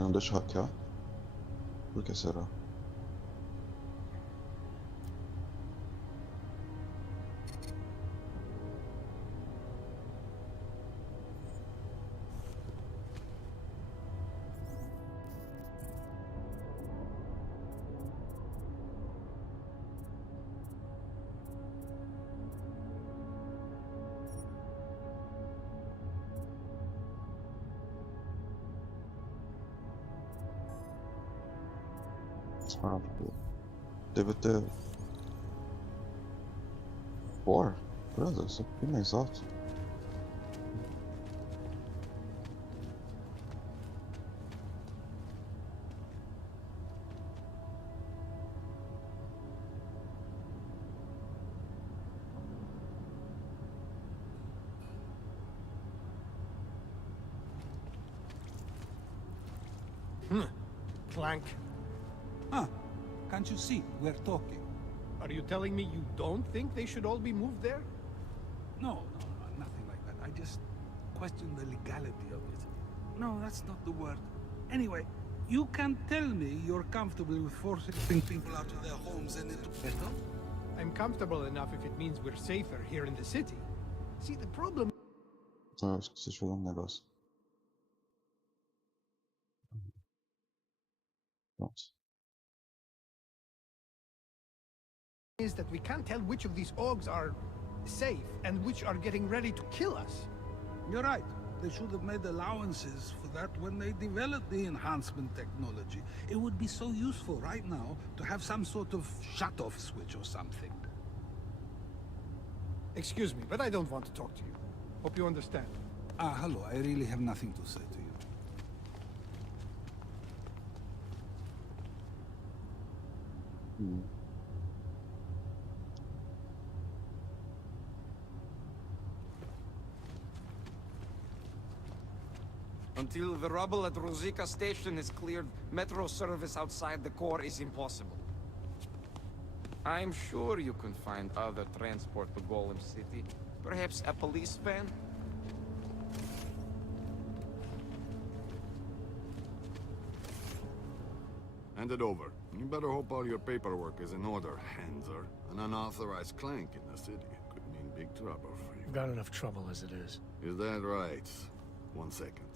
non deixa eu hackear? Por que será? Ah, tipo, deve ter. Por? Beleza, isso aqui é mais alto. Clank. Ah, can't you see? We're talking. Are you telling me you don't think they should all be moved there? No, nothing like that. I just question the legality of it. No, that's not the word. Anyway, you can tell me you're comfortable with forcing people out of their homes and into battle? I'm comfortable enough if it means we're safer here in the city. See, the problem Ah, eu esqueci de fazer um negócio. Pronto. is that we can't tell which of these Augs are safe and which are getting ready to kill us. You're right. They should have made allowances for that when they developed the enhancement technology. It would be so useful right now to have some sort of shut-off switch or something. Excuse me, but I don't want to talk to you. Hope you understand. Ah, hello. I really have nothing to say to you. Hmm. Until the rubble at Ruzicka station is cleared, metro service outside the core is impossible. I'm sure you can find other transport to Golem City. Perhaps a police van? Hand it over. You better hope all your paperwork is in order, Hanser. An unauthorized clank in the city could mean big trouble for you. Got enough trouble as it is. Is that right? 1 second.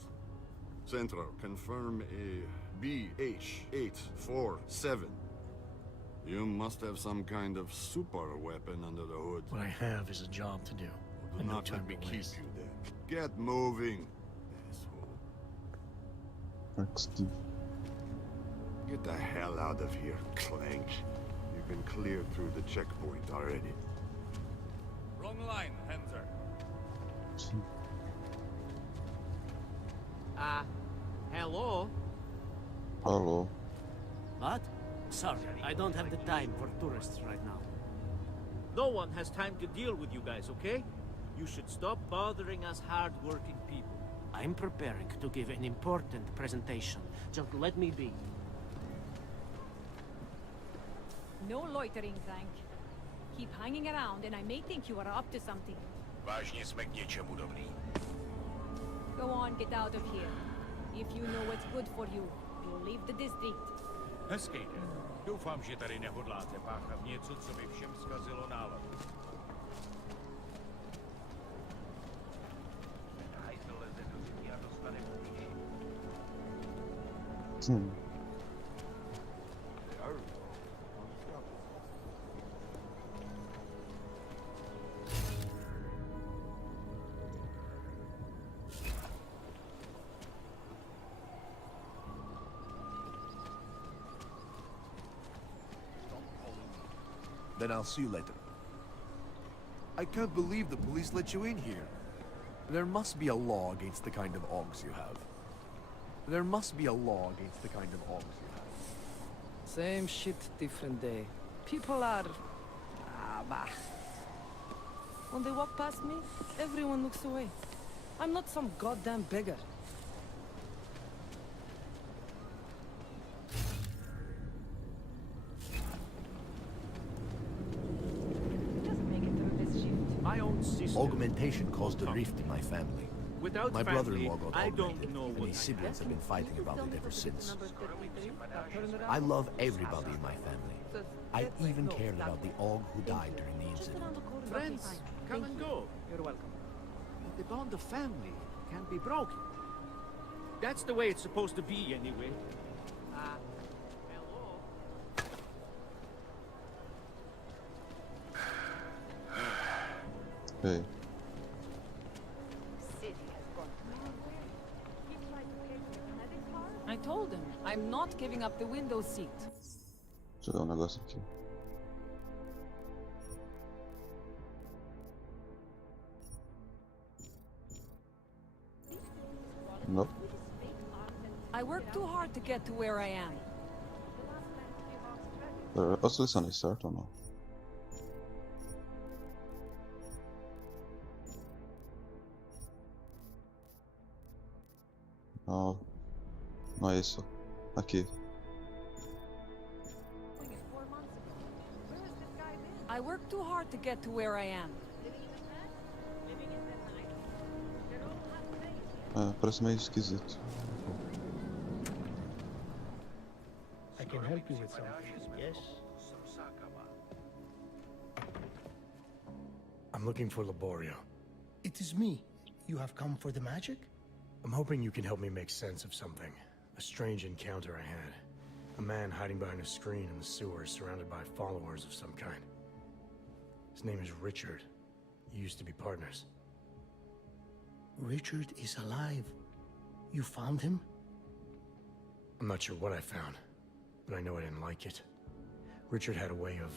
Central, confirm a BH-847. You must have some kind of super weapon under the hood. What I have is a job to do. Do And no not time let me to keep waste. you there. Get moving, asshole. XD. Get the hell out of here, Clank. You've been cleared through the checkpoint already. Wrong line, Hanser. Hello? Alô. What? Sorry, I don't have the time for tourists right now. No one has time to deal with you guys, okay? You should stop bothering us hard-working people. I'm preparing to give an important presentation. Just let me be. No loitering, Clank. Keep hanging around and I may think you are up to something. Vážně jsme k něčemu dobrý. Go on, get out of here. If you know what's good for you, you'll leave the district. Hezký den. Doufám, že tady nehodláte páchat něco, co by všem zkazilo náladu. Ten hajzl leze do zdi a dostane kůži. Then I'll see you later. I can't believe the police let you in here. There must be a law against the kind of Augs you have. There must be a law against the kind of Augs you have. Same shit, different day. People are... bah. When they walk past me, everyone looks away. I'm not some goddamn beggar. My own sister. Augmentation caused a rift in my family. Without My family, brother-in-law got I augmented, don't know and what his I siblings have been fighting about it ever since. Turn I around. love everybody in my family. I even cared about the Aug who died during the incident. Friends come and go. You're welcome. But the bond of family can't be broken. That's the way it's supposed to be, anyway. Hello? Hey. I told him, I'm not giving up the window seat. Deixa eu dar um negócio aqui. Nope. I worked too hard to get to where I am. Eu selecionei certo ou não? Não. Não é isso. Aqui. I worked too hard to get to where I am. É, parece meio esquisito. I can help you with something, yes? I'm looking for Laborio. It is me. You have come for the magic? I'm hoping you can help me make sense of something. A strange encounter I had. A man hiding behind a screen in the sewers, surrounded by followers of some kind. His name is Richard. You used to be partners. Richard is alive. You found him? I'm not sure what I found, but I know I didn't like it. Richard had a way of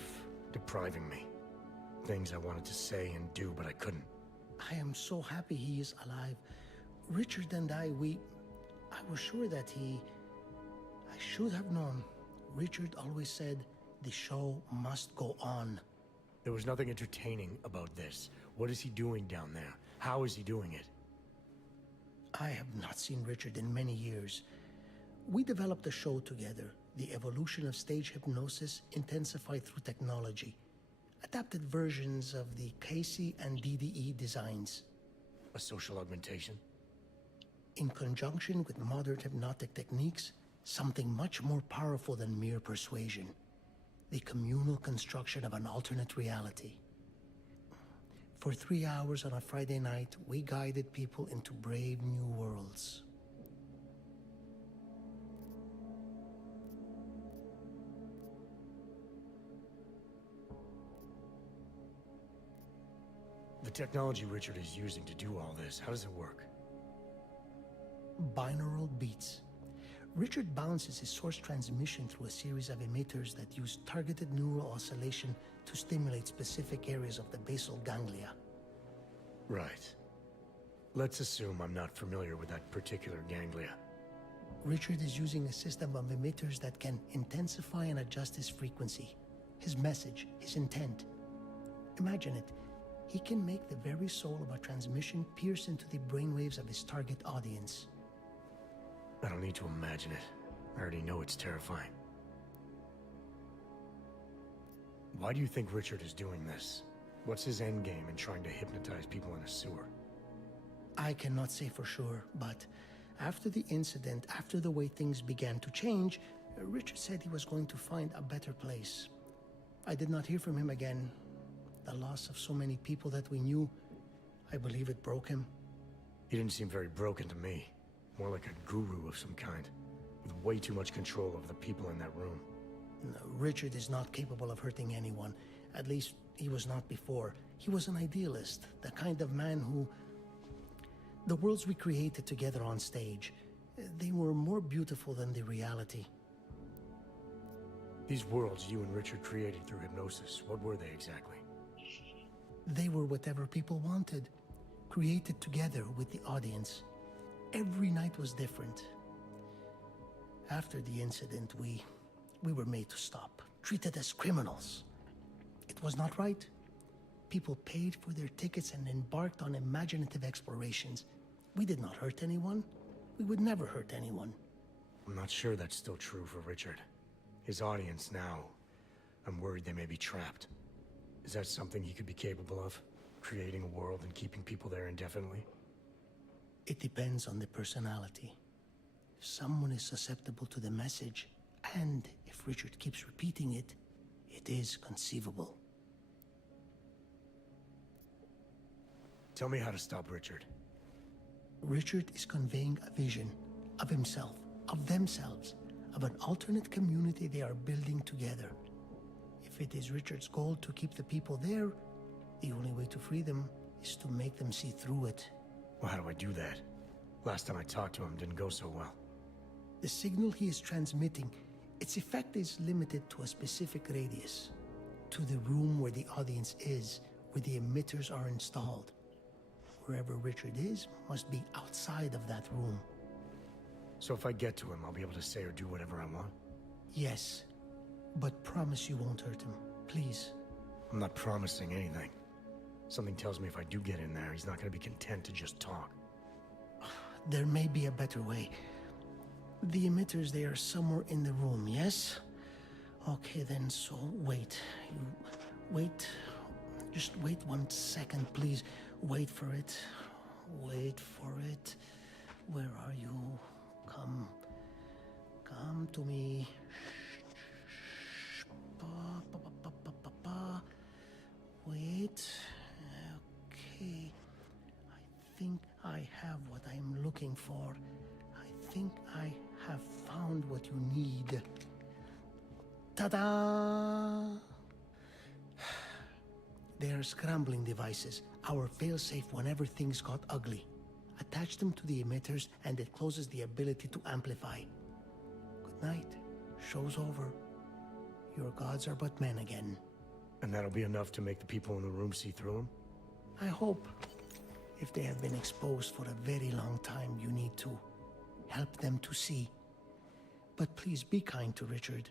depriving me. Things I wanted to say and do, but I couldn't. I am so happy he is alive. Richard and I was sure that I should have known. Richard always said, the show must go on. There was nothing entertaining about this. What is he doing down there? How is he doing it? I have not seen Richard in many years. We developed a show together, the evolution of stage hypnosis intensified through technology. Adapted versions of the Casey and DDE designs. A social augmentation? In conjunction with modern hypnotic techniques, something much more powerful than mere persuasion. The communal construction of an alternate reality. For 3 hours on a Friday night, we guided people into brave new worlds. The technology Richard is using to do all this, how does it work? Binaural beats. Richard bounces his source transmission through a series of emitters that use targeted neural oscillation to stimulate specific areas of the basal ganglia. Right. Let's assume I'm not familiar with that particular ganglia. Richard is using a system of emitters that can intensify and adjust his frequency, his message, his intent. Imagine it. He can make the very soul of a transmission pierce into the brainwaves of his target audience. I don't need to imagine it. I already know it's terrifying. Why do you think Richard is doing this? What's his endgame in trying to hypnotize people in a sewer? I cannot say for sure, but after the incident, after the way things began to change, Richard said he was going to find a better place. I did not hear from him again. The loss of so many people that we knew, I believe it broke him. He didn't seem very broken to me. More like a guru of some kind, with way too much control of the people in that room. No, Richard is not capable of hurting anyone. At least, he was not before. He was an idealist, the kind of man who... The worlds we created together on stage, they were more beautiful than the reality. These worlds you and Richard created through hypnosis, what were they exactly? They were whatever people wanted, created together with the audience. Every night was different. After the incident, we were made to stop, treated as criminals. It was not right. People paid for their tickets and embarked on imaginative explorations. We did not hurt anyone. We would never hurt anyone. I'm not sure that's still true for Richard. His audience now, I'm worried they may be trapped. Is that something he could be capable of? Creating a world and keeping people there indefinitely? It depends on the personality. If someone is susceptible to the message, and if Richard keeps repeating it, it is conceivable. Tell me how to stop Richard. Richard is conveying a vision of himself, of themselves, of an alternate community they are building together. If it is Richard's goal to keep the people there, the only way to free them is to make them see through it. Well, how do I do that? Last time I talked to him didn't go so well. The signal he is transmitting, its effect is limited to a specific radius, to the room where the audience is, where the emitters are installed. Wherever Richard is must be outside of that room. So if I get to him, I'll be able to say or do whatever I want? Yes, but promise you won't hurt him, please. I'm not promising anything. Something tells me if I do get in there, he's not going to be content to just talk. There may be a better way. The emitters, they are somewhere in the room, yes? Okay then, so wait. Wait. Just wait 1 second, please. Wait for it. Wait for it. Where are you? Come. Come to me. Shh. Pa. Wait. Okay. I think I have what I'm looking for. I think I have found what you need. Ta-da! They are scrambling devices, our failsafe whenever things got ugly. Attach them to the emitters and it closes the ability to amplify. Good night. Show's over. Your gods are but men again. And that'll be enough to make the people in the room see through him? I hope. If they have been exposed for a very long time, you need to help them to see. But please be kind to Richard.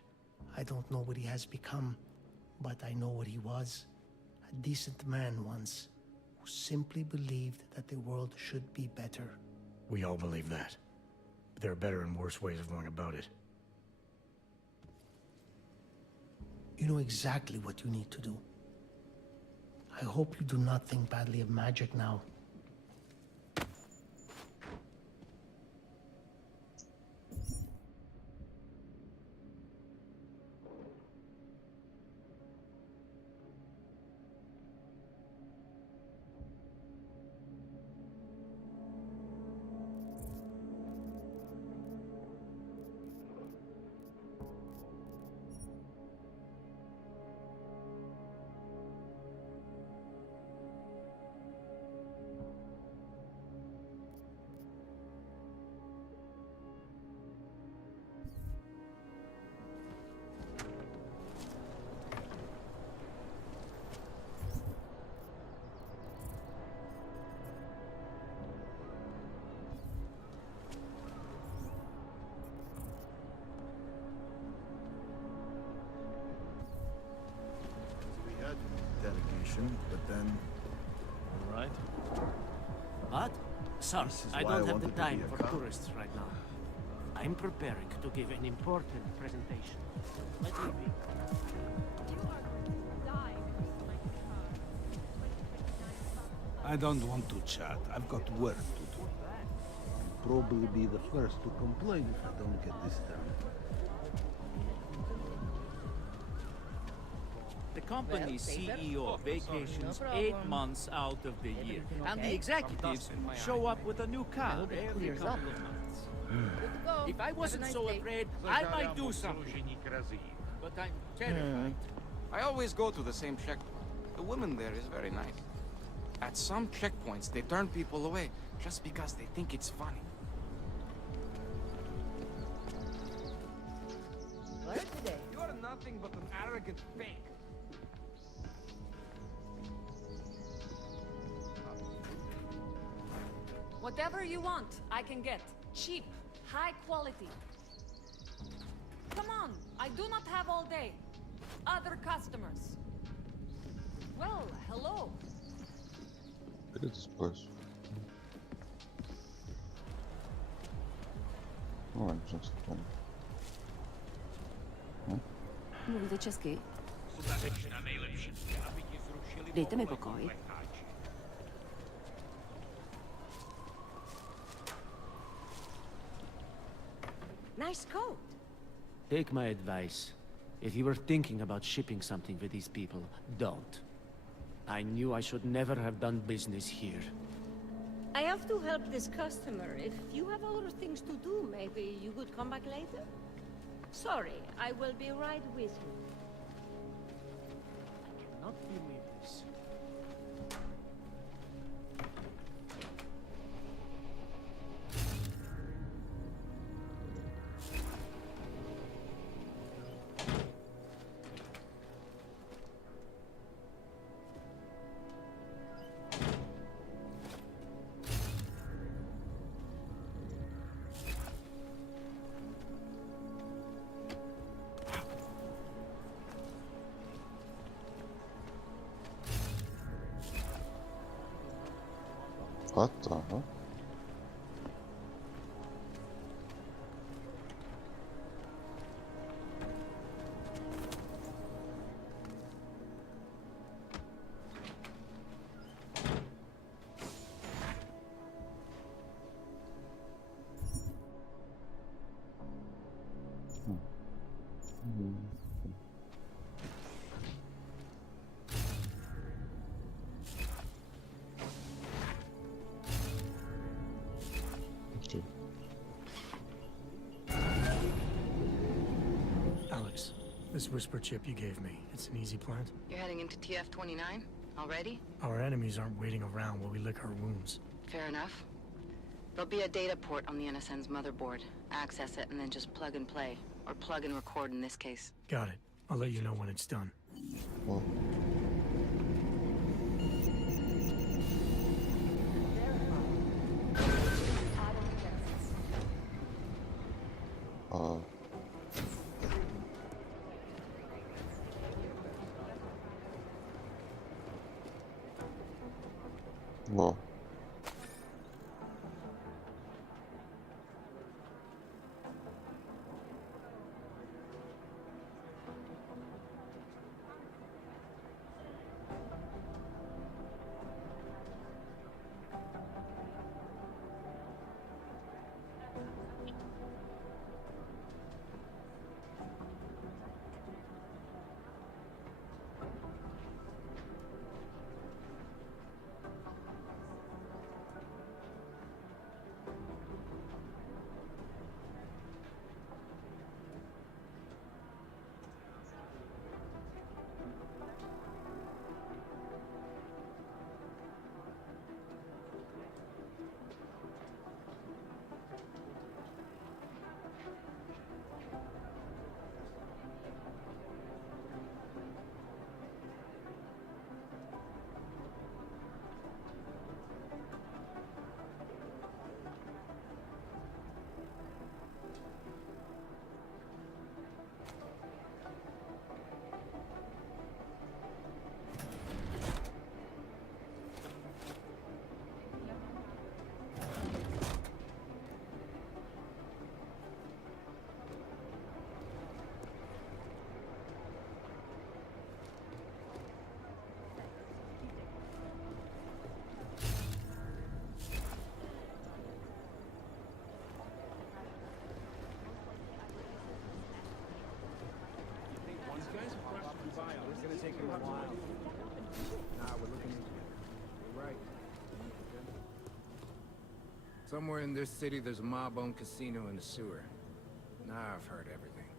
I don't know what he has become, but I know what he was. A decent man once, who simply believed that the world should be better. We all believe that. But there are better and worse ways of going about it. You know exactly what you need to do. I hope you do not think badly of magic now. Delegation, but then... All right. But, sir, I don't have the time for tourists right now. I'm preparing to give an important presentation. Let me be. I don't want to chat. I've got work to do. I'll probably be the first to complain if I don't get this done. The company's CEO vacations 8 months out of the year, and the executives show up with a new car every couple of months. If I wasn't so afraid, I might do something. But I'm terrified. I always go to the same checkpoint. The woman there is very nice. At some checkpoints, they turn people away just because they think it's funny. You're nothing but an arrogant fake. Whatever you want, I can get. Cheap, high quality. Come on, I do not have all day. Other customers. Well, hello. Look at this place. Oh, interesting. Mluvíte česky? Dejte mi pokoj. nice coat. Take my advice. If you were thinking about shipping something with these people, don't. I knew I should never have done business here. I have to help this customer. If you have other things to do, maybe you could come back later? Sorry, I will be right with you. I cannot believe this. What the hell? Alex, this whisper chip you gave me, it's an easy plant? You're heading into TF-29? Already? Our enemies aren't waiting around while we lick our wounds. Fair enough. There'll be a data port on the NSN's motherboard. Access it and then just plug and play. Or plug and record in this case. Got it. I'll let you know when it's done. Oh. Whoa. Take him a while. Nah, we're looking into it. You're right. Somewhere in this city, there's a mob-owned casino in the sewer. Now I've heard everything.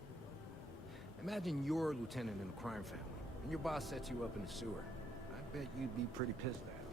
Imagine you're a lieutenant in a crime family, and your boss sets you up in the sewer. I bet you'd be pretty pissed at him.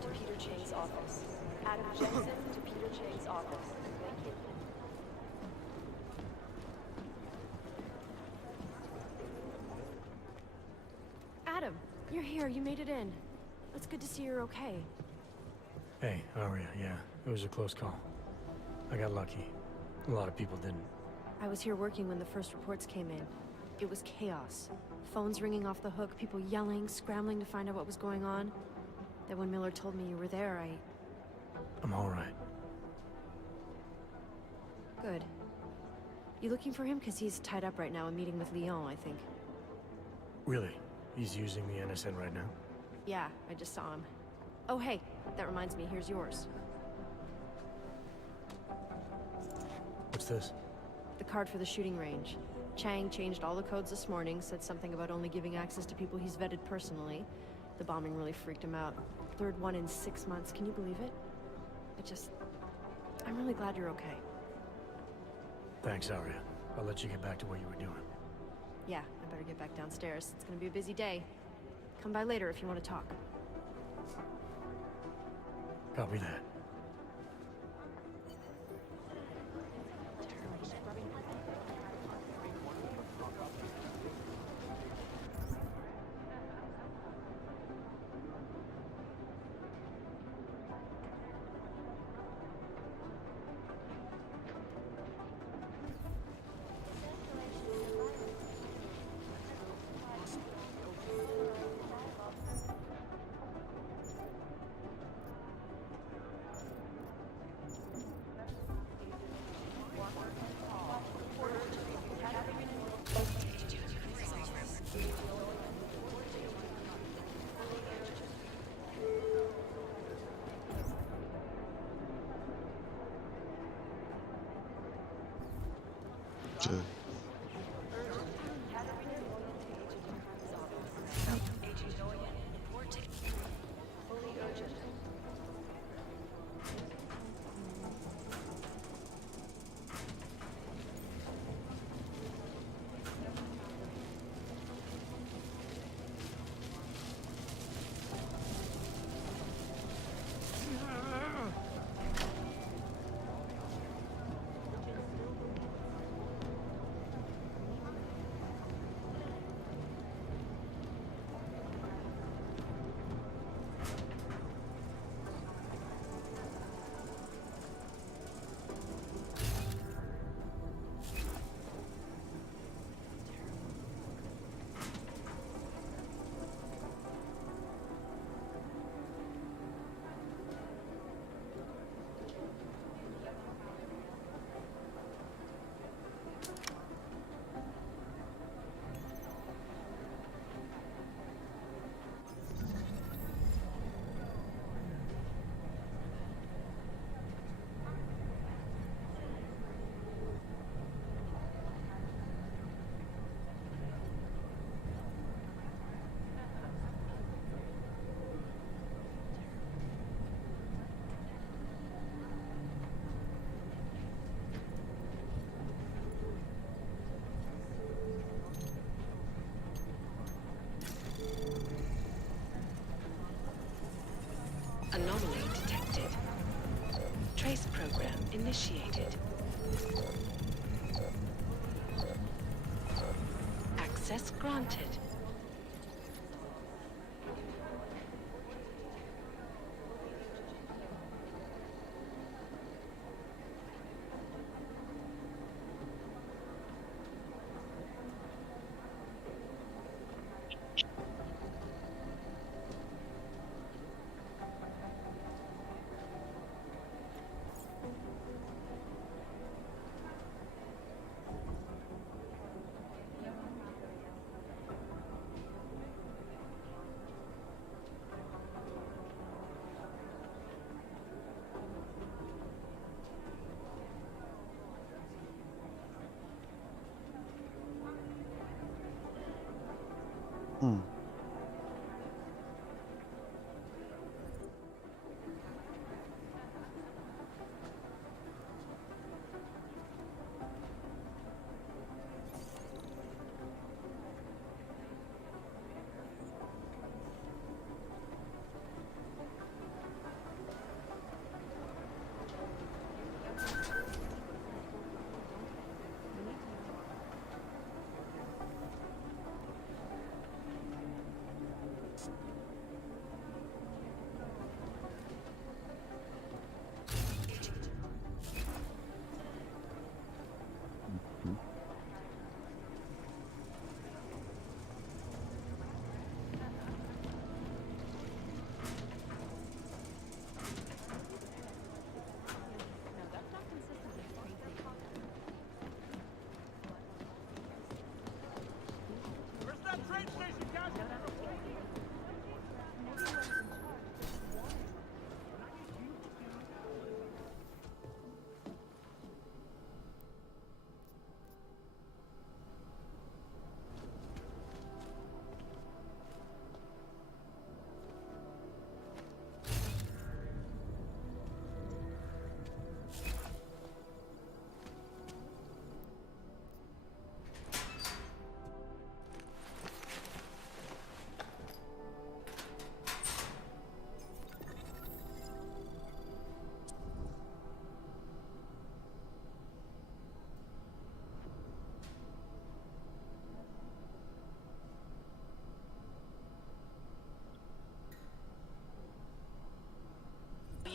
to Peter Chang's office. Adam Jensen to Peter Chang's office. Thank you. Adam, you're here. You made it in. It's good to see you're okay. Hey, Aria, yeah, it was a close call. I got lucky. A lot of people didn't. I was here working when the first reports came in. It was chaos. Phones ringing off the hook, people yelling, scrambling to find out what was going on. Then when Miller told me you were there, I'm all right. Good. You looking for him? Because he's tied up right now, a meeting with Leon, I think. Really? He's using the NSN right now? Yeah, I just saw him. Oh, hey, that reminds me, here's yours. What's this? The card for the shooting range. Chang changed all the codes this morning, said something about only giving access to people he's vetted personally. The bombing really freaked him out. Third one in 6 months, can you believe it? I'm really glad you're okay. Thanks, Aria. I'll let you get back to what you were doing. Yeah, I better get back downstairs. It's gonna be a busy day. Come by later if you want to talk. Copy that. Czy... Anomaly detected. Trace program initiated. Access granted.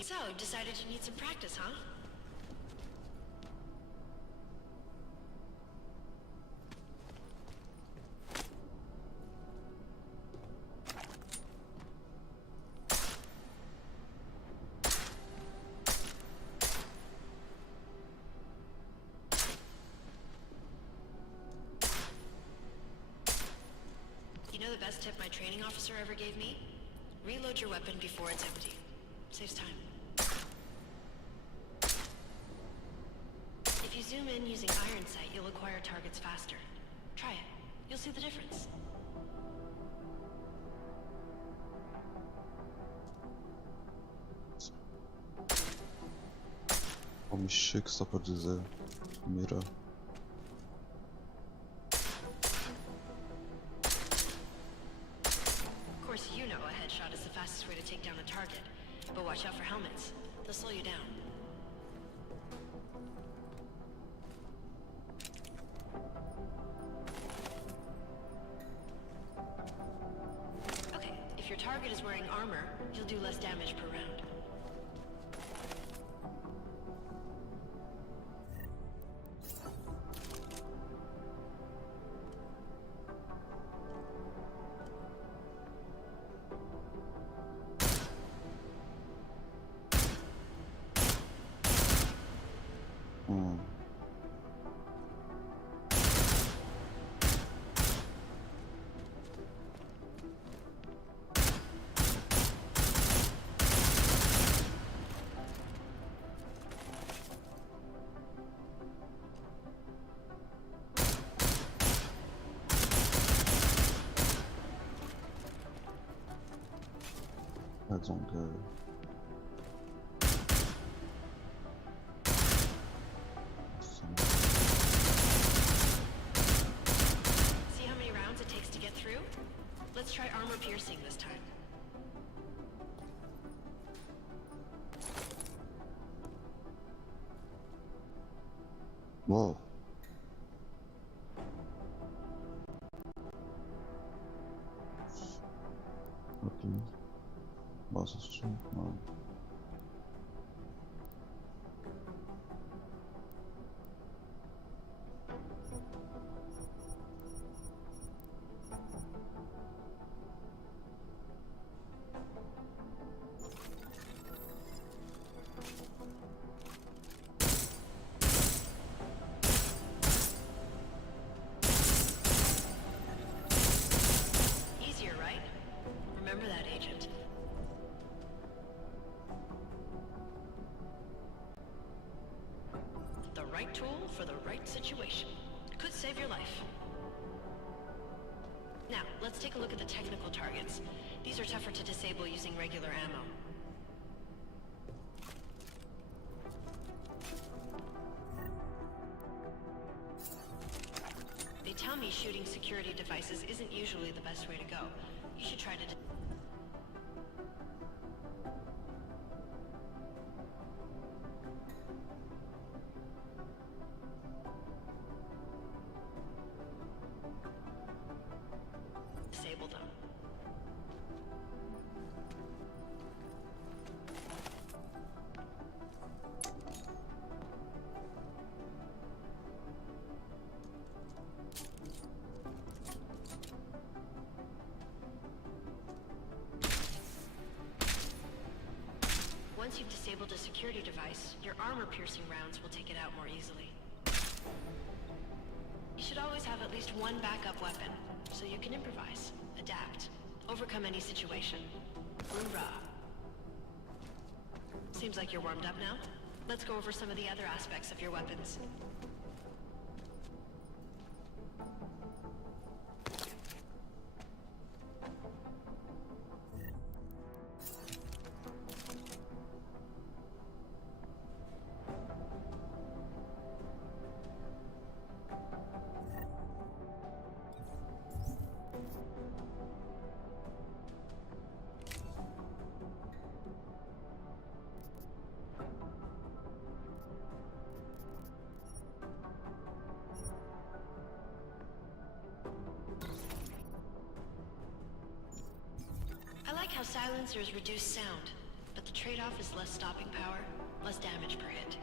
So, decided you need some practice, huh? You know the best tip my training officer ever gave me? Reload your weapon before it's empty. Saves time. If you zoom in using iron sight, you'll acquire targets faster. Try it. You'll see the difference. Pomyśl, que ça peut dizer. Mira. Of course, you know a headshot is the fastest way to take down a target. But watch out for helmets. They'll slow you down. Okay, if your target is wearing armor, you'll do less damage per round. Donc, See how many rounds it takes to get through? Let's try armor piercing this time. wow. Ok. Bah, ça se tient. Ouais. Easier, right? Remember that, Agent. The right tool for the right situation. Could save your life. Now, let's take a look at the technical targets. These are tougher to disable using regular ammo. They tell me shooting security devices isn't usually the best way to go. You should try to... disable them. Once you've disabled a security device, your armor-piercing rounds will take it out more easily. You should always have at least one backup weapon, so you can improvise, adapt, overcome any situation. Hoorah! Seems like you're warmed up now. Let's go over some of the other aspects of your weapons. I like how silencers reduce sound, but the trade-off trade-off is less stopping power, less damage per hit.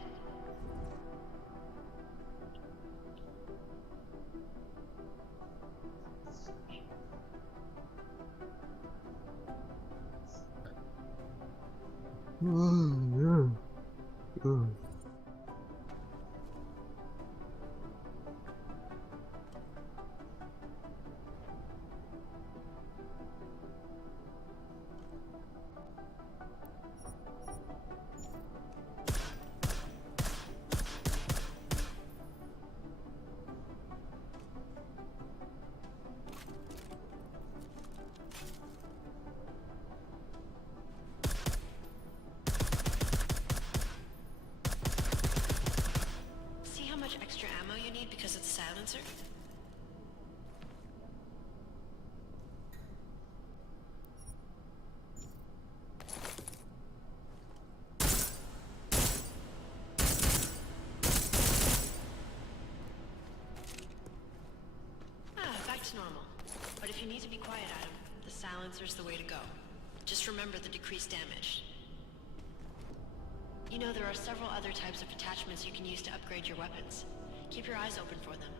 See how much extra ammo you need because it's a silencer? Back to normal. But if you need to be quiet, Adam, the silencer's the way to go. Just remember the decreased damage. You know, there are several other types of attachments you can use to upgrade your weapons. Keep your eyes open for them.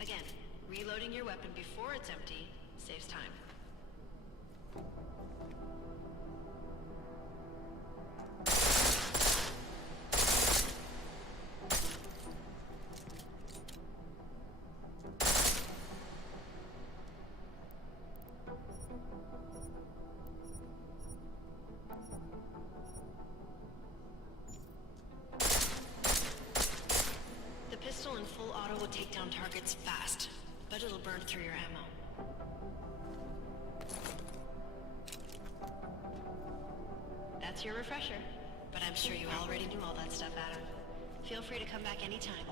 Again, reloading your weapon before it's empty saves time. The pistol in full auto will take down targets fast, but it'll burn through your ammo. That's your refresher, but I'm sure you already knew all that stuff, Adam. Feel free to come back anytime.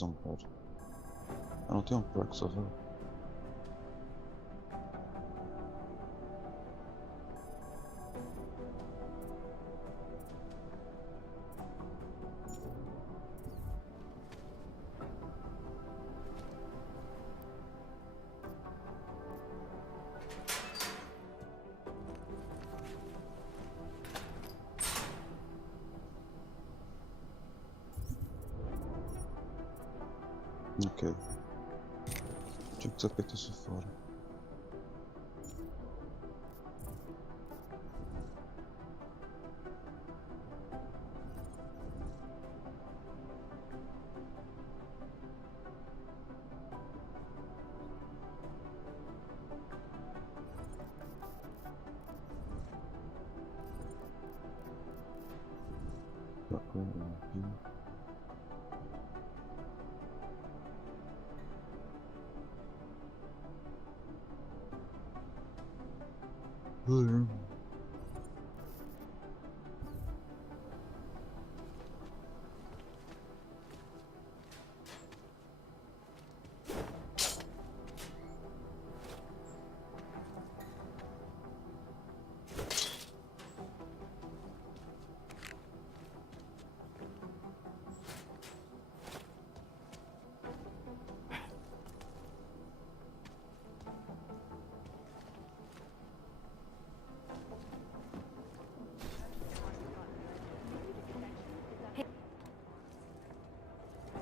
Não pode. Eu não tenho um perk, só viu? Ok. Tinha que ter feito isso fora.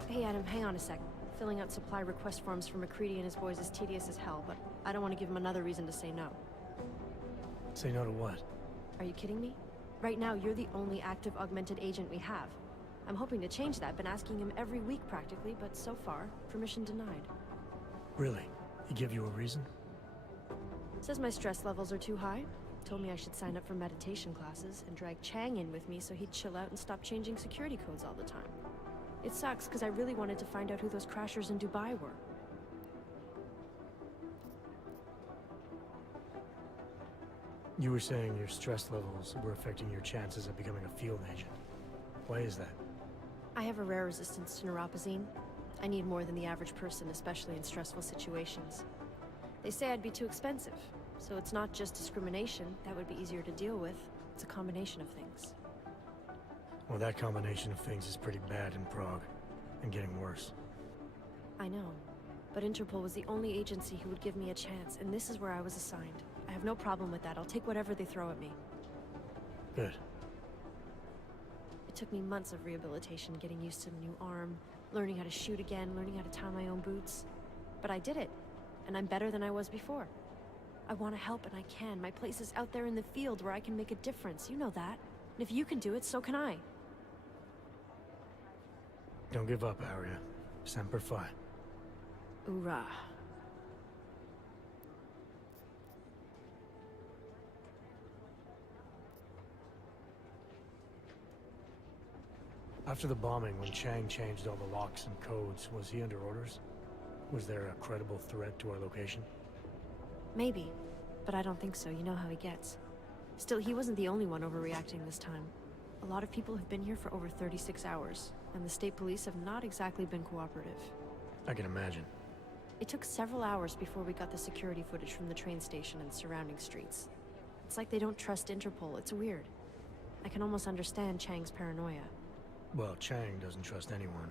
Hey Adam, hang on a sec. Filling out supply request forms for MacCready and his boys is tedious as hell, but I don't want to give him another reason to say no. Say no to what? Are you kidding me? Right now, you're the only active augmented agent we have. I'm hoping to change that, been asking him every week practically, but so far, permission denied. Really? He give you a reason? Says my stress levels are too high. Told me I should sign up for meditation classes and drag Chang in with me so he'd chill out and stop changing security codes all the time. It sucks because I really wanted to find out who those crashers in Dubai were. You were saying your stress levels were affecting your chances of becoming a field agent. Why is that? I have a rare resistance to neuropozyne. I need more than the average person, especially in stressful situations. They say I'd be too expensive, so it's not just discrimination. That would be easier to deal with. It's a combination of things. Well, that combination of things is pretty bad in Prague, and getting worse. I know, but Interpol was the only agency who would give me a chance, and this is where I was assigned. I have no problem with that. I'll take whatever they throw at me. Good. It took me months of rehabilitation, getting used to the new arm, learning how to shoot again, learning how to tie my own boots. But I did it, and I'm better than I was before. I want to help, and I can. My place is out there in the field where I can make a difference. You know that. And if you can do it, so can I. Don't give up, Arya. Semper Fi. Hoorah. After the bombing, when Chang changed all the locks and codes, was he under orders? Was there a credible threat to our location? Maybe, but I don't think so. You know how he gets. Still, he wasn't the only one overreacting this time. A lot of people have been here for over 36 hours, and the state police have not exactly been cooperative. I can imagine. It took several hours before we got the security footage from the train station and surrounding streets. It's like they don't trust Interpol. It's weird. I can almost understand Chang's paranoia. Well, Chang doesn't trust anyone,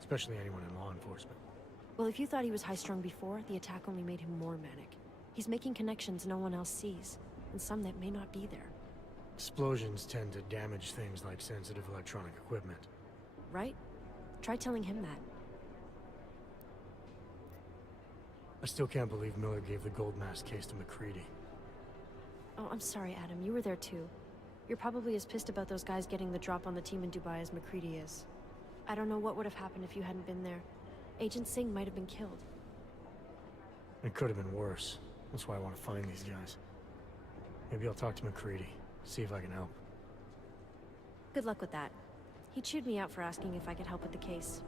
especially anyone in law enforcement. Well, if you thought he was high-strung before, the attack only made him more manic. He's making connections no one else sees, and some that may not be there. Explosions tend to damage things like sensitive electronic equipment. Right? Try telling him that. I still can't believe Miller gave the gold mask case to MacCready. Oh, I'm sorry, Adam. You were there too. You're probably as pissed about those guys getting the drop on the team in Dubai as MacCready is. I don't know what would have happened if you hadn't been there. Agent Singh might have been killed. It could have been worse. That's why I want to find these guys. Maybe I'll talk to MacCready, see if I can help. Good luck with that. He chewed me out for asking if I could help with the case.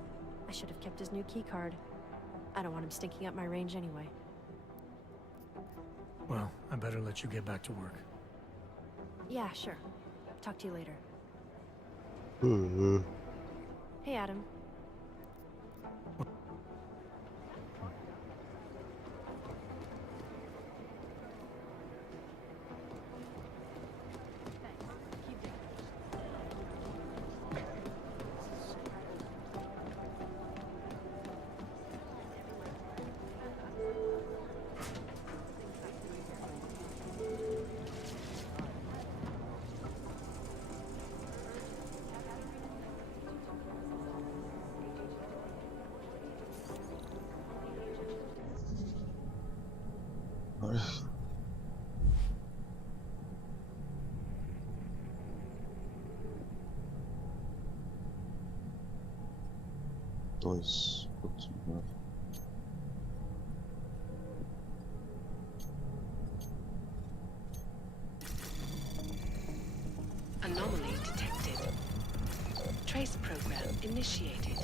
I should have kept his new key card. I don't want him stinking up my range anyway. Well, I better let you get back to work. Yeah, sure. Talk to you later. Hey, Adam. Ay. Dois. Putz, merda. Anomaly detected. Trace program initiated.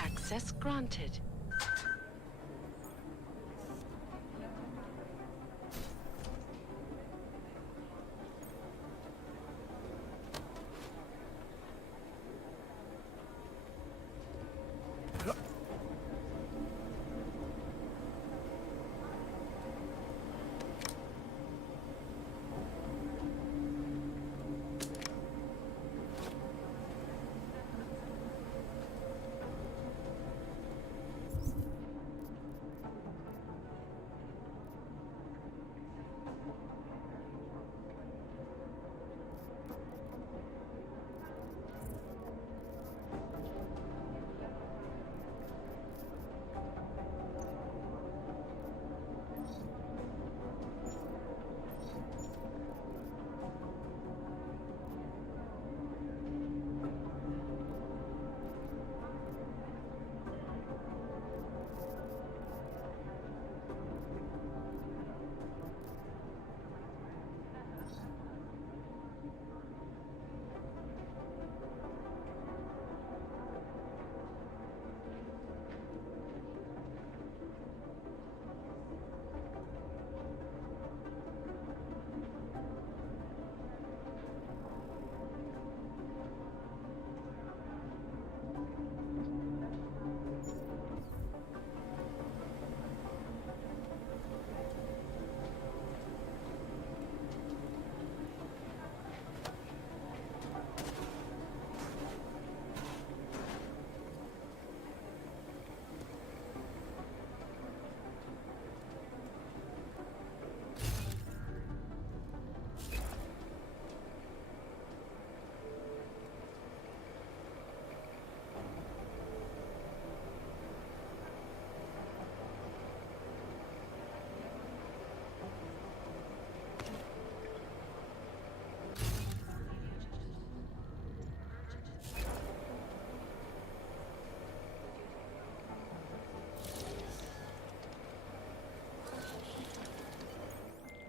Access granted.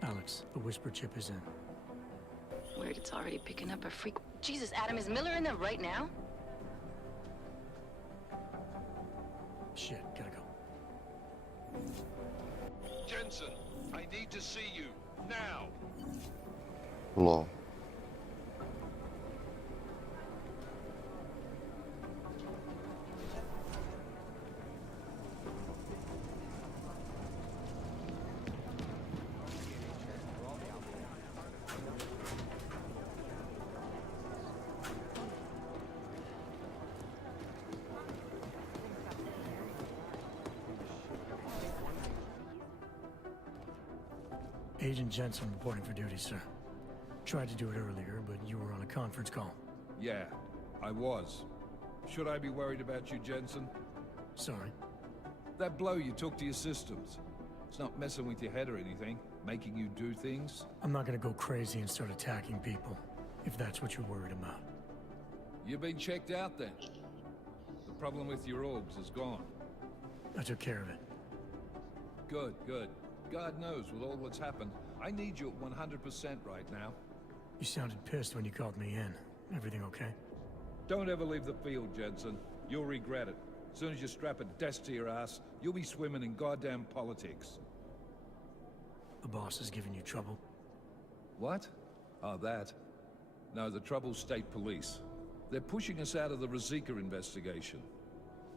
Alex, the whisper chip is in. Weird, it's already picking up a freak. Jesus, Adam, is Miller in there right now? Shit, gotta go. Jensen, I need to see you now. Lol. Agent Jensen reporting for duty, sir. Tried to do it earlier, but you were on a conference call. Yeah, I was. Should I be worried about you, Jensen? Sorry. That blow you took to your systems. It's not messing with your head or anything, making you do things? I'm not gonna go crazy and start attacking people, if that's what you're worried about. You've been checked out then. The problem with your orbs is gone. I took care of it. Good, good. God knows, with all that's happened, I need you at 100% right now. You sounded pissed when you called me in. Everything okay? Don't ever leave the field, Jensen. You'll regret it. As soon as you strap a desk to your ass, you'll be swimming in goddamn politics. The boss is giving you trouble? What? Oh, that. No, the trouble's state police. They're pushing us out of the Ruzicka investigation.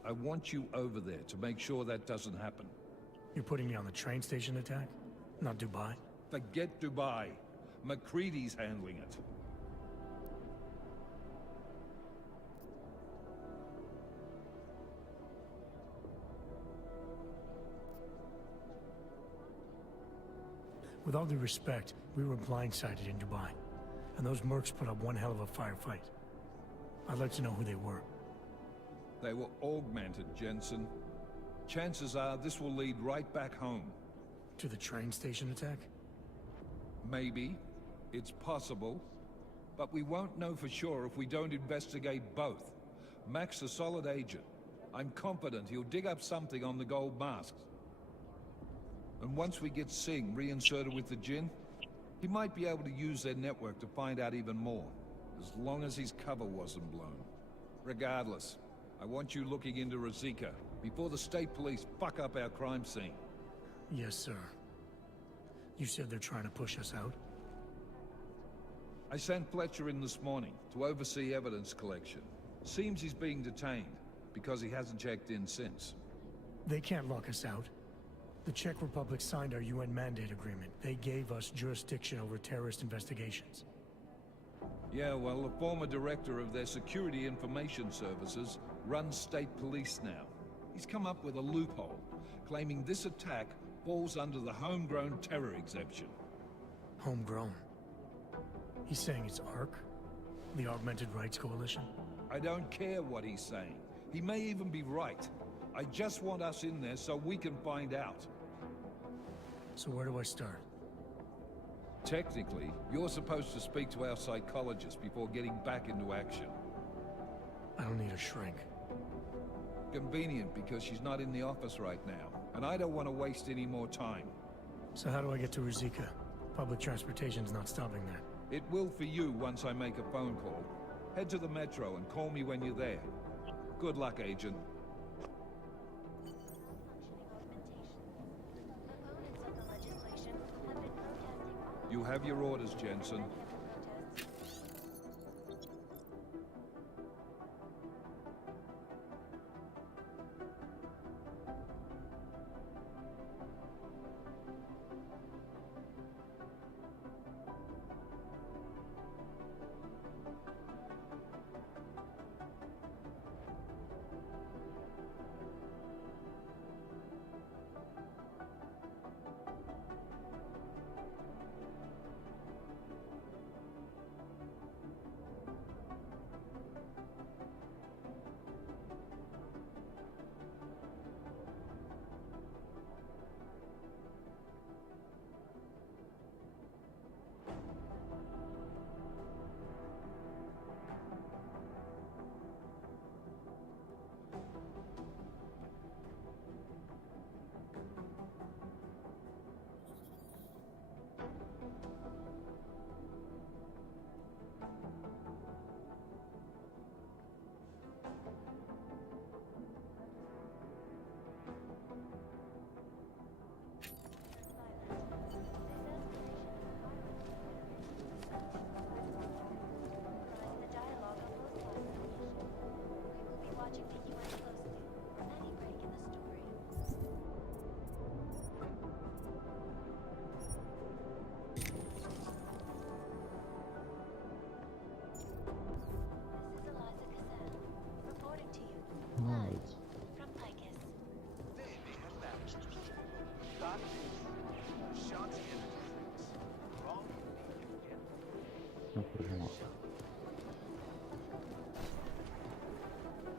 I want you over there to make sure that doesn't happen. You're putting me on the train station attack? Not Dubai? Forget Dubai. MacReady's handling it. With all due respect, we were blindsided in Dubai. And those mercs put up one hell of a firefight. I'd like to know who they were. They were augmented, Jensen. Chances are this will lead right back home. To the train station attack? Maybe. It's possible. But we won't know for sure if we don't investigate both. Mac's a solid agent. I'm confident he'll dig up something on the gold masks. And once we get Singh reinserted with the Jinn, he might be able to use their network to find out even more. As long as his cover wasn't blown. Regardless, I want you looking into Ruzicka before the state police fuck up our crime scene. Yes, sir. You said they're trying to push us out? I sent Fletcher in this morning to oversee evidence collection. Seems he's being detained because he hasn't checked in since. They can't lock us out. The Czech Republic signed our UN mandate agreement. They gave us jurisdiction over terrorist investigations. Yeah, well, the former director of their security information services runs state police now. He's come up with a loophole, claiming this attack falls under the homegrown terror exemption. Homegrown? He's saying it's ARC? The Augmented Rights Coalition? I don't care what he's saying. He may even be right. I just want us in there so we can find out. So where do I start? Technically, you're supposed to speak to our psychologist before getting back into action. I don't need a shrink. Convenient because she's not in the office right now, and I don't want to waste any more time. So how do I get to Ruzicka? Public transportation's not stopping there. It will for you once I make a phone call. Head to the metro and call me when you're there. Good luck, Agent. You have your orders, Jensen.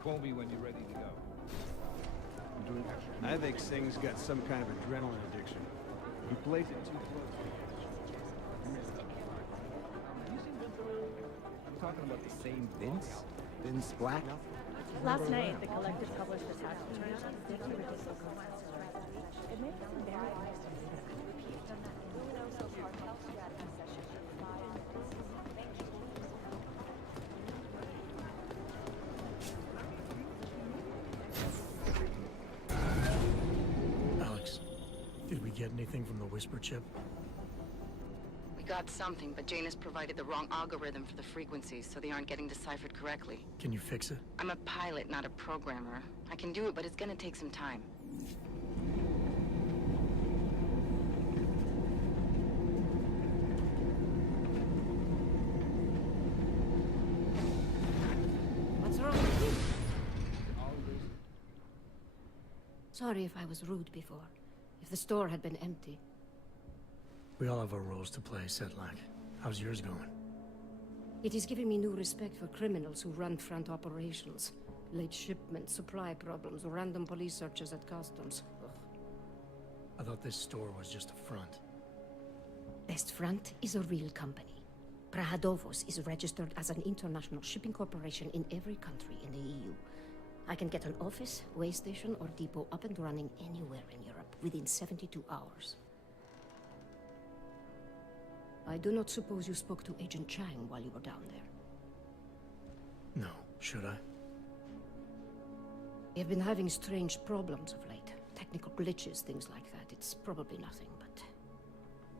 Call me when you're ready to go. I think Singh's got some kind of adrenaline addiction. He plays it too close. You talking about the same Vince? Vince Black? Last night, the collective published the tax returns on 50 ridiculous consequences. It made us very Alex, did we get anything from the Whisper chip? We got something, but Janus provided the wrong algorithm for the frequencies, so they aren't getting deciphered correctly. Can you fix it? I'm a pilot, not a programmer. I can do it, but it's gonna take some time. What's wrong with you? Sorry if I was rude before. If the store had been empty. We all have our roles to play, Sedlak. How's yours going? It is giving me new respect for criminals who run front operations. Late shipments, supply problems, random police searches at customs. Ugh. I thought this store was just a front. Best Front is a real company. Prahadovos is registered as an international shipping corporation in every country in the EU. I can get an office, way station, or depot up and running anywhere in Europe within 72 hours. I do not suppose you spoke to Agent Chang while you were down there. No, should I? You've been having strange problems of late. Technical glitches, things like that. It's probably nothing, but...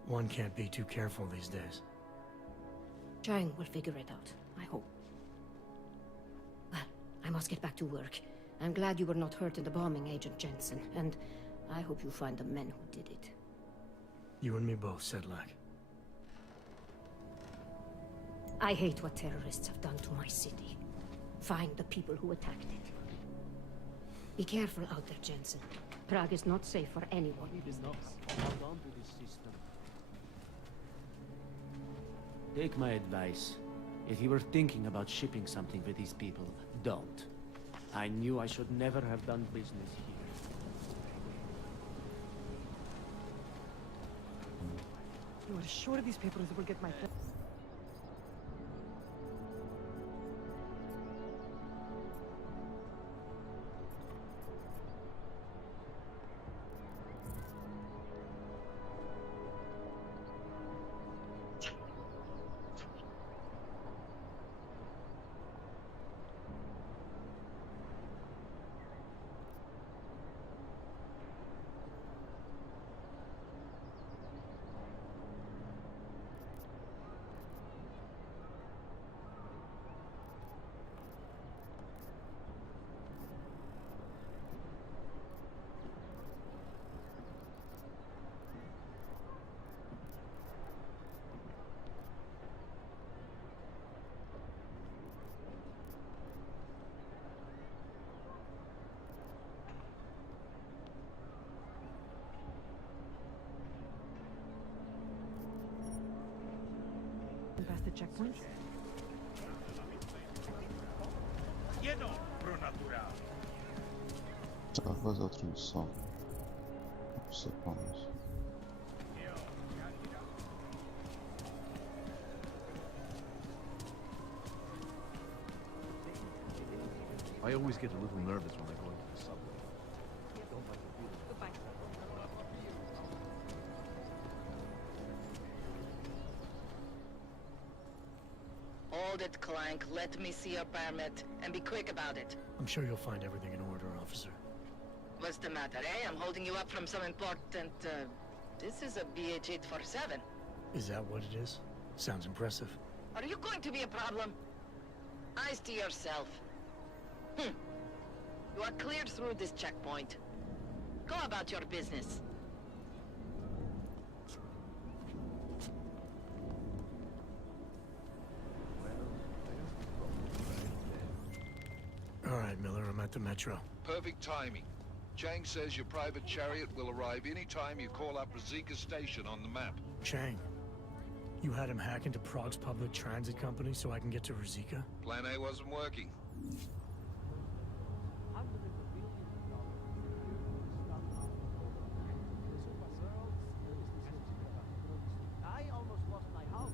One can't be too careful these days. Chang will figure it out, I hope. Well, I must get back to work. I'm glad you were not hurt in the bombing, Agent Jensen, and I hope you find the men who did it. You and me both, Sedlak. I hate what terrorists have done to my city. Find the people who attacked it. Be careful out there, Jensen. Prague is not safe for anyone. Hold on to this system. Take my advice. If you were thinking about shipping something with these people, don't. I knew I should never have done business here. You are sure these papers will get my... Past the checkpoint? Jedno pro natural. Tak, bez oczywiście. Muszę pomóc. I always get a little nervous when I go into the subway. Don't like the feeling. Goodbye. Hold it, Clank. Let me see your permit, and be quick about it. I'm sure you'll find everything in order, officer. What's the matter, eh? I'm holding you up from some important, This is a BH-847. Is that what it is? Sounds impressive. Are you going to be a problem? Eyes to yourself. You are cleared through this checkpoint. Go about your business. All right, Miller, I'm at the metro. Perfect timing. Chang says your private chariot will arrive any time you call up Ruzicka Station on the map. Chang, you had him hack into Prague's public transit company so I can get to Ruzicka? Plan A wasn't working. I almost lost my house.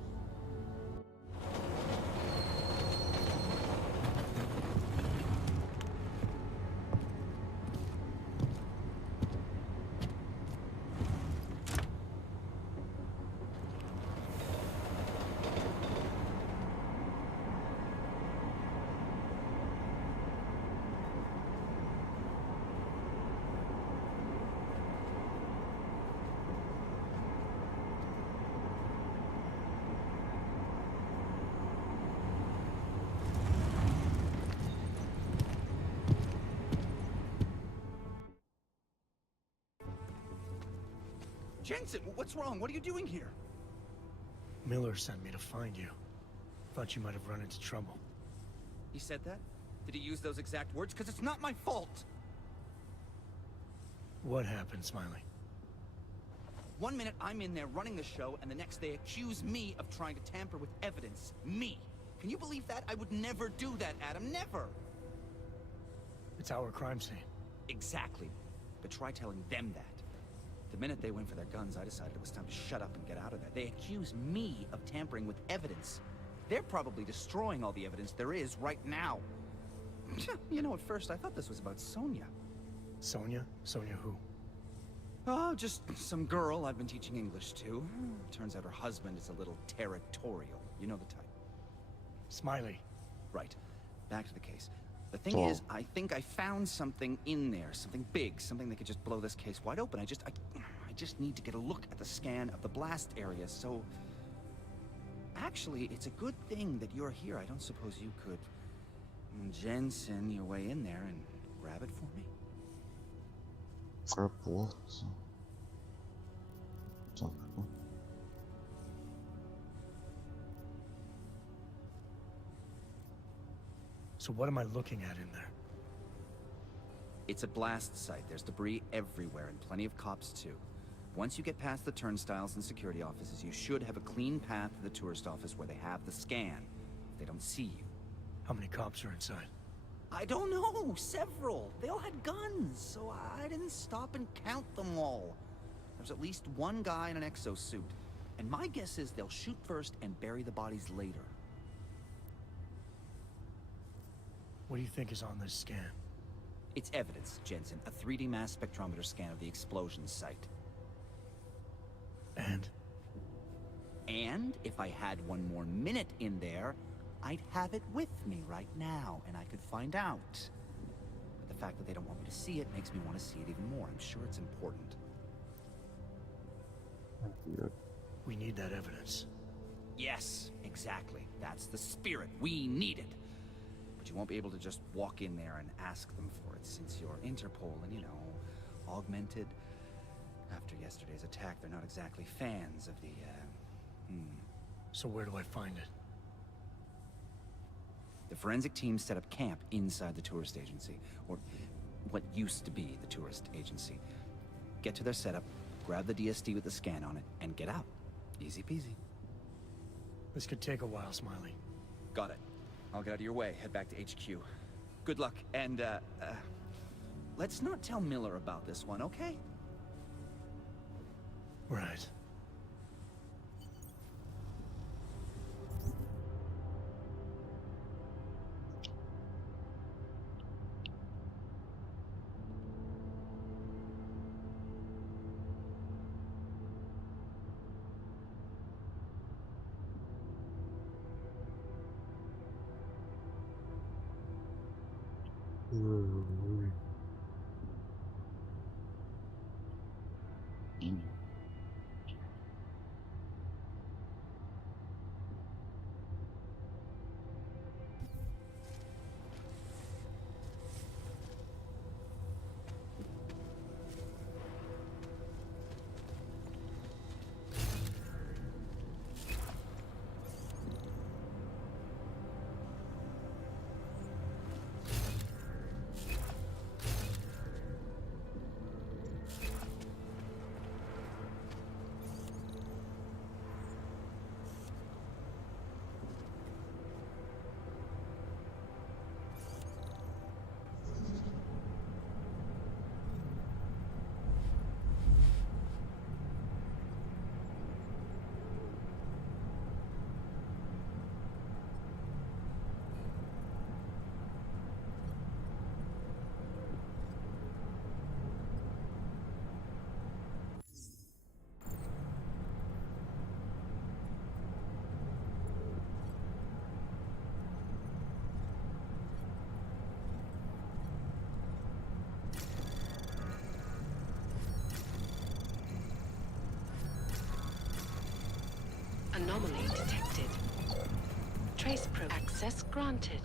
Jensen, what's wrong? What are you doing here? Miller sent me to find you. Thought you might have run into trouble. He said that? Did he use those exact words? Because it's not my fault. What happened, Smiley? 1 minute I'm in there running the show, and the next they accuse me of trying to tamper with evidence. Me! Can you believe that? I would never do that, Adam. Never! It's our crime scene. Exactly. But try telling them that. The minute they went for their guns, I decided it was time to shut up and get out of there. They accuse me of tampering with evidence. They're probably destroying all the evidence there is right now. You know, at first I thought this was about Sonia. Sonia? Sonia who? Oh, just some girl I've been teaching English to. Turns out her husband is a little territorial. You know the type. Smiley. Right. Back to the case. The thing is, I think I found something in there. Something big. Something that could just blow this case wide open. I just need to get a look at the scan of the blast area, so... Actually, it's a good thing that you're here. I don't suppose you could... Jensen your way in there and grab it for me? So what am I looking at in there? It's a blast site. There's debris everywhere, and plenty of cops too. Once you get past the turnstiles and security offices, you should have a clean path to the tourist office where they have the scan. They don't see you. How many cops are inside? I don't know. Several. They all had guns, so I didn't stop and count them all. There's at least one guy in an exosuit. And my guess is they'll shoot first and bury the bodies later. What do you think is on this scan? It's evidence, Jensen. A 3D mass spectrometer scan of the explosion site. And? And if I had one more minute in there, I'd have it with me right now, and I could find out. But the fact that they don't want me to see it makes me want to see it even more. I'm sure it's important. We need that evidence. Yes, exactly. That's the spirit. We need it. But you won't be able to just walk in there and ask them for it, since you're Interpol and, you know, augmented. After yesterday's attack, they're not exactly fans of the, So where do I find it? The forensic team set up camp inside the tourist agency, or what used to be the tourist agency. Get to their setup, grab the DSD with the scan on it, and get out. Easy peasy. This could take a while, Smiley. Got it. I'll get out of your way, head back to HQ. Good luck, and, let's not tell Miller about this one, okay? Right. Anomaly detected. Trace probe access granted.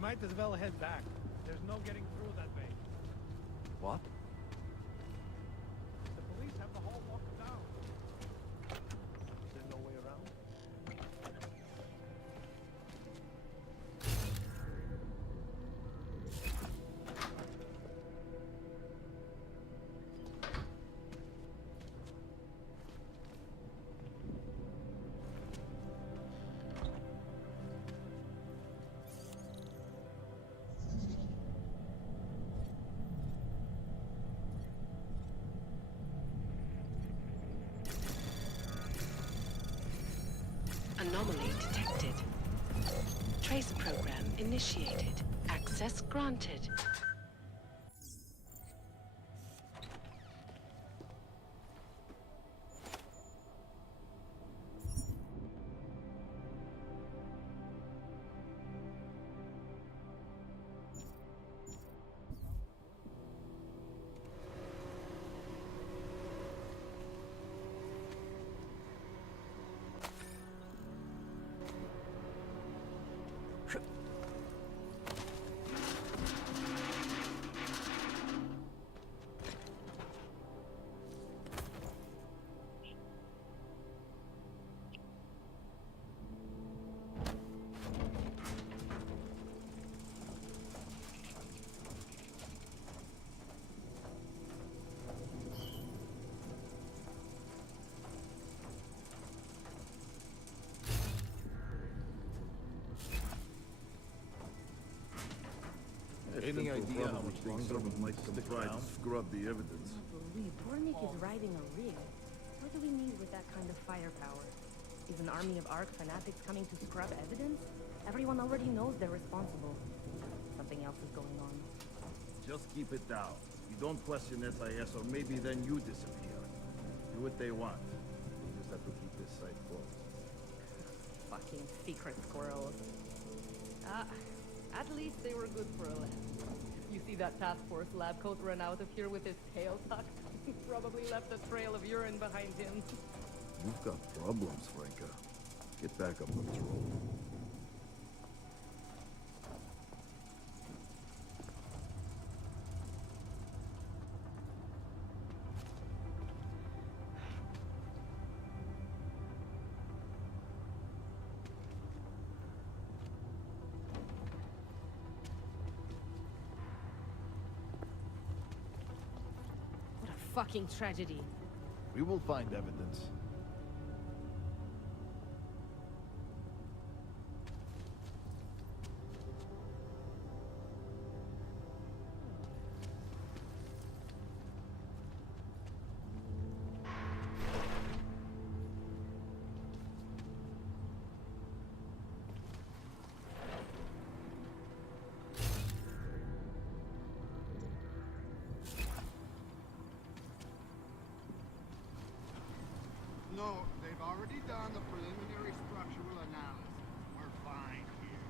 might as well head back. There's no getting through that way. What? The police have the hall locked down. There's no way around. Anomaly detected. Trace program initiated. Access granted. Any idea how much longer we might try to scrub the evidence? Bornik is riding a rig. What do we need with that kind of firepower? Is an army of ARC fanatics coming to scrub evidence? Everyone already knows they're responsible. Something else is going on. Just keep it down. You don't question SIS, or maybe then you disappear. Do what they want. We just have to keep this site closed. Fucking secret squirrels. At least they were good for a lab. You see that task force lab coat run out of here with his tail tucked? Probably left a trail of urine behind him. You've got problems, Franca. Get back up on this road. Fucking tragedy. We will find evidence. No, they've already done the preliminary structural analysis. We're fine here.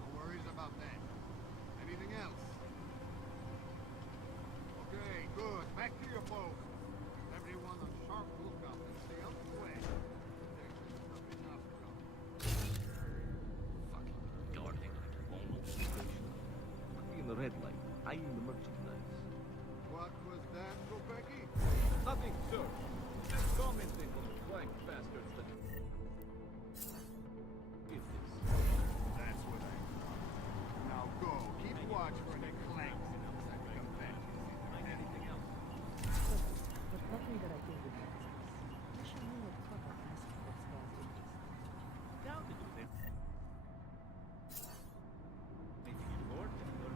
No worries about that. Anything else? Okay, good. Back to your post. Everyone on sharp lookout and stay out of the way. Protection's not enough cover. Fucking guarding like a vulnerable station. Could be in the red light, eyeing the merchandise. What was that, Kopecki? Nothing, sir. Just commenting on the flank bastards that... Is this? That's what I thought. Now go. Keep watch for any clanks outside the convention. Anything else? But nothing that I did with that. Wish I knew what clever task force was. Down to do this. Maybe you Lord can learn.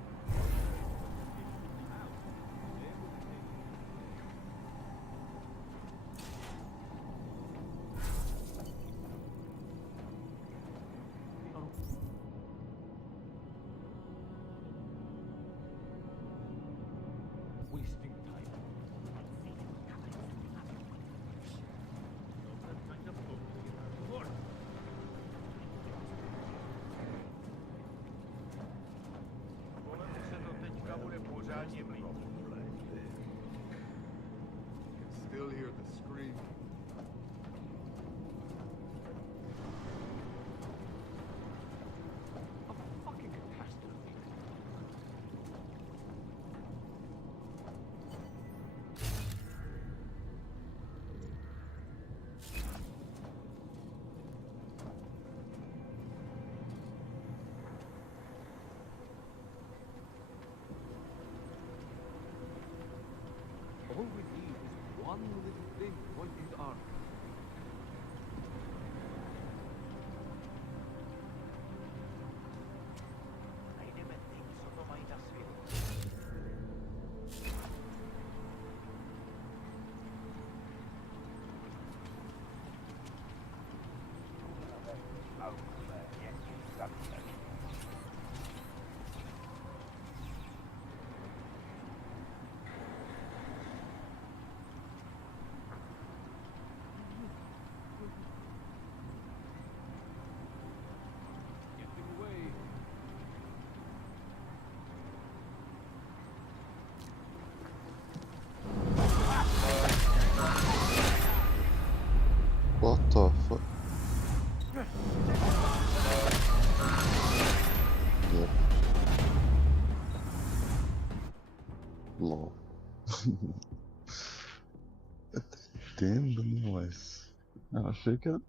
What the fuck? Yep. Lol. Entendo, né, mas... Eu achei que era...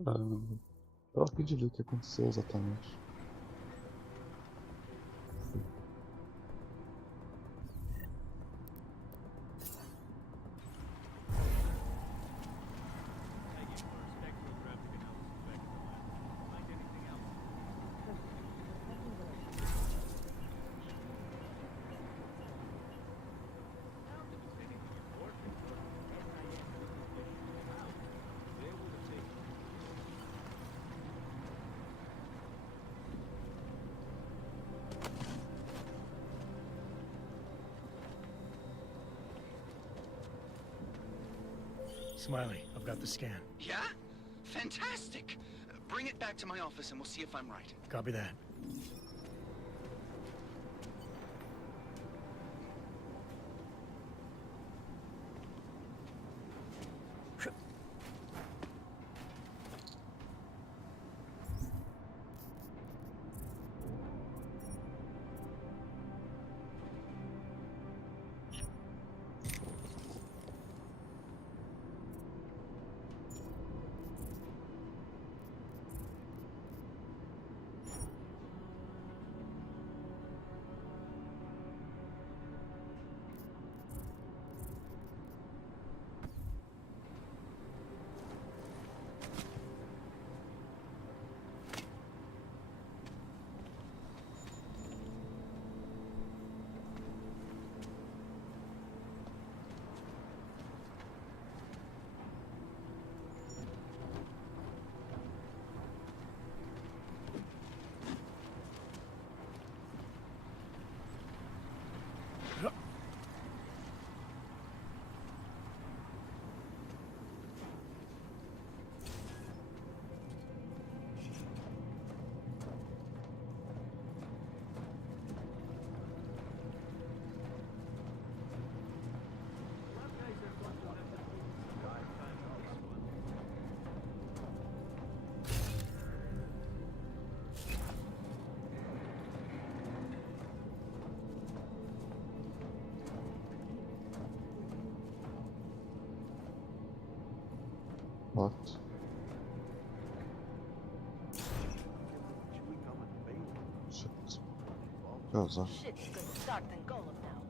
Eu acredito ver o que aconteceu exatamente. Smiley, I've got the scan. Yeah? Fantastic! Bring it back to my office and we'll see if I'm right. Copy that. What? Shit. Goes on. Shit's good start than Golem now.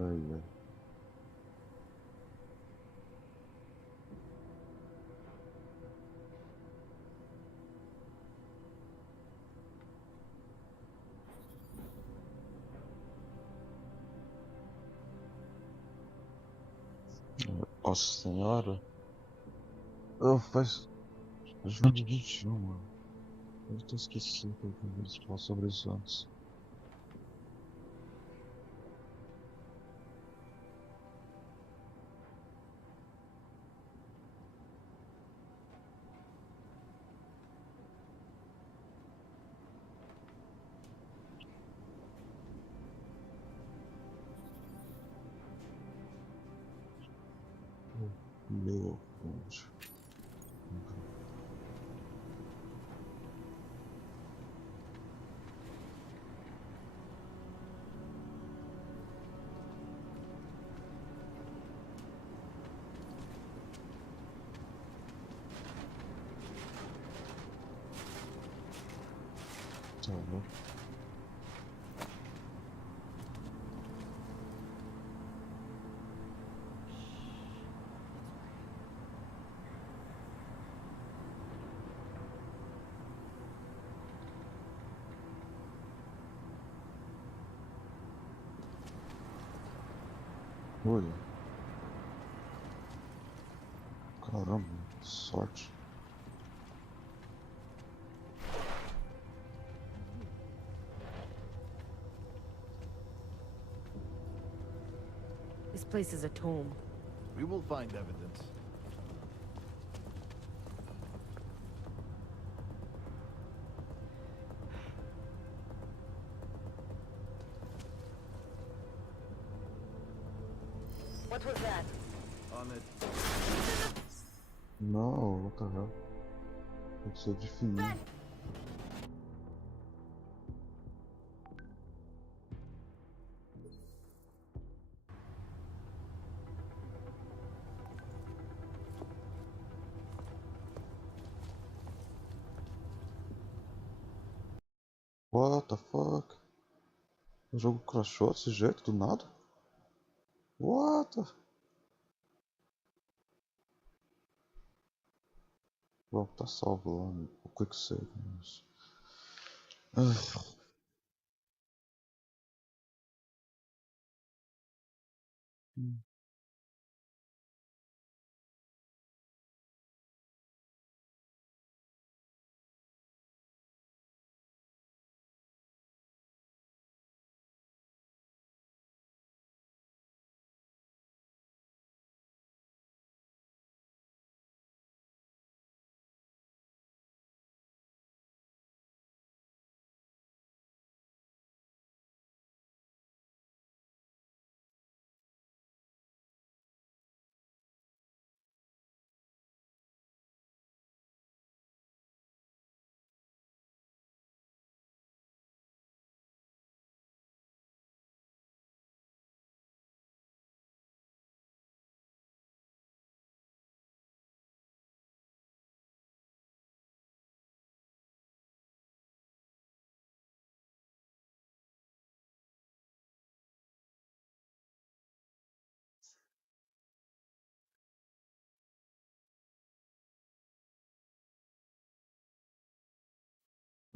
Ai, ai. Nossa senhora. Faz 2021, mano. Eu tô esquecendo que eu tinha falar sobre isso antes. Meu Deus. Tá bom. Olha. Caramba, que sorte. This place is a tomb. We will find evidence. What was that? On it. Não, what the hell? Tem que ser definir. What the fuck? O jogo crashou desse jeito, do nada? What the... Bom, tá salvo lá no Quick Save. Mas...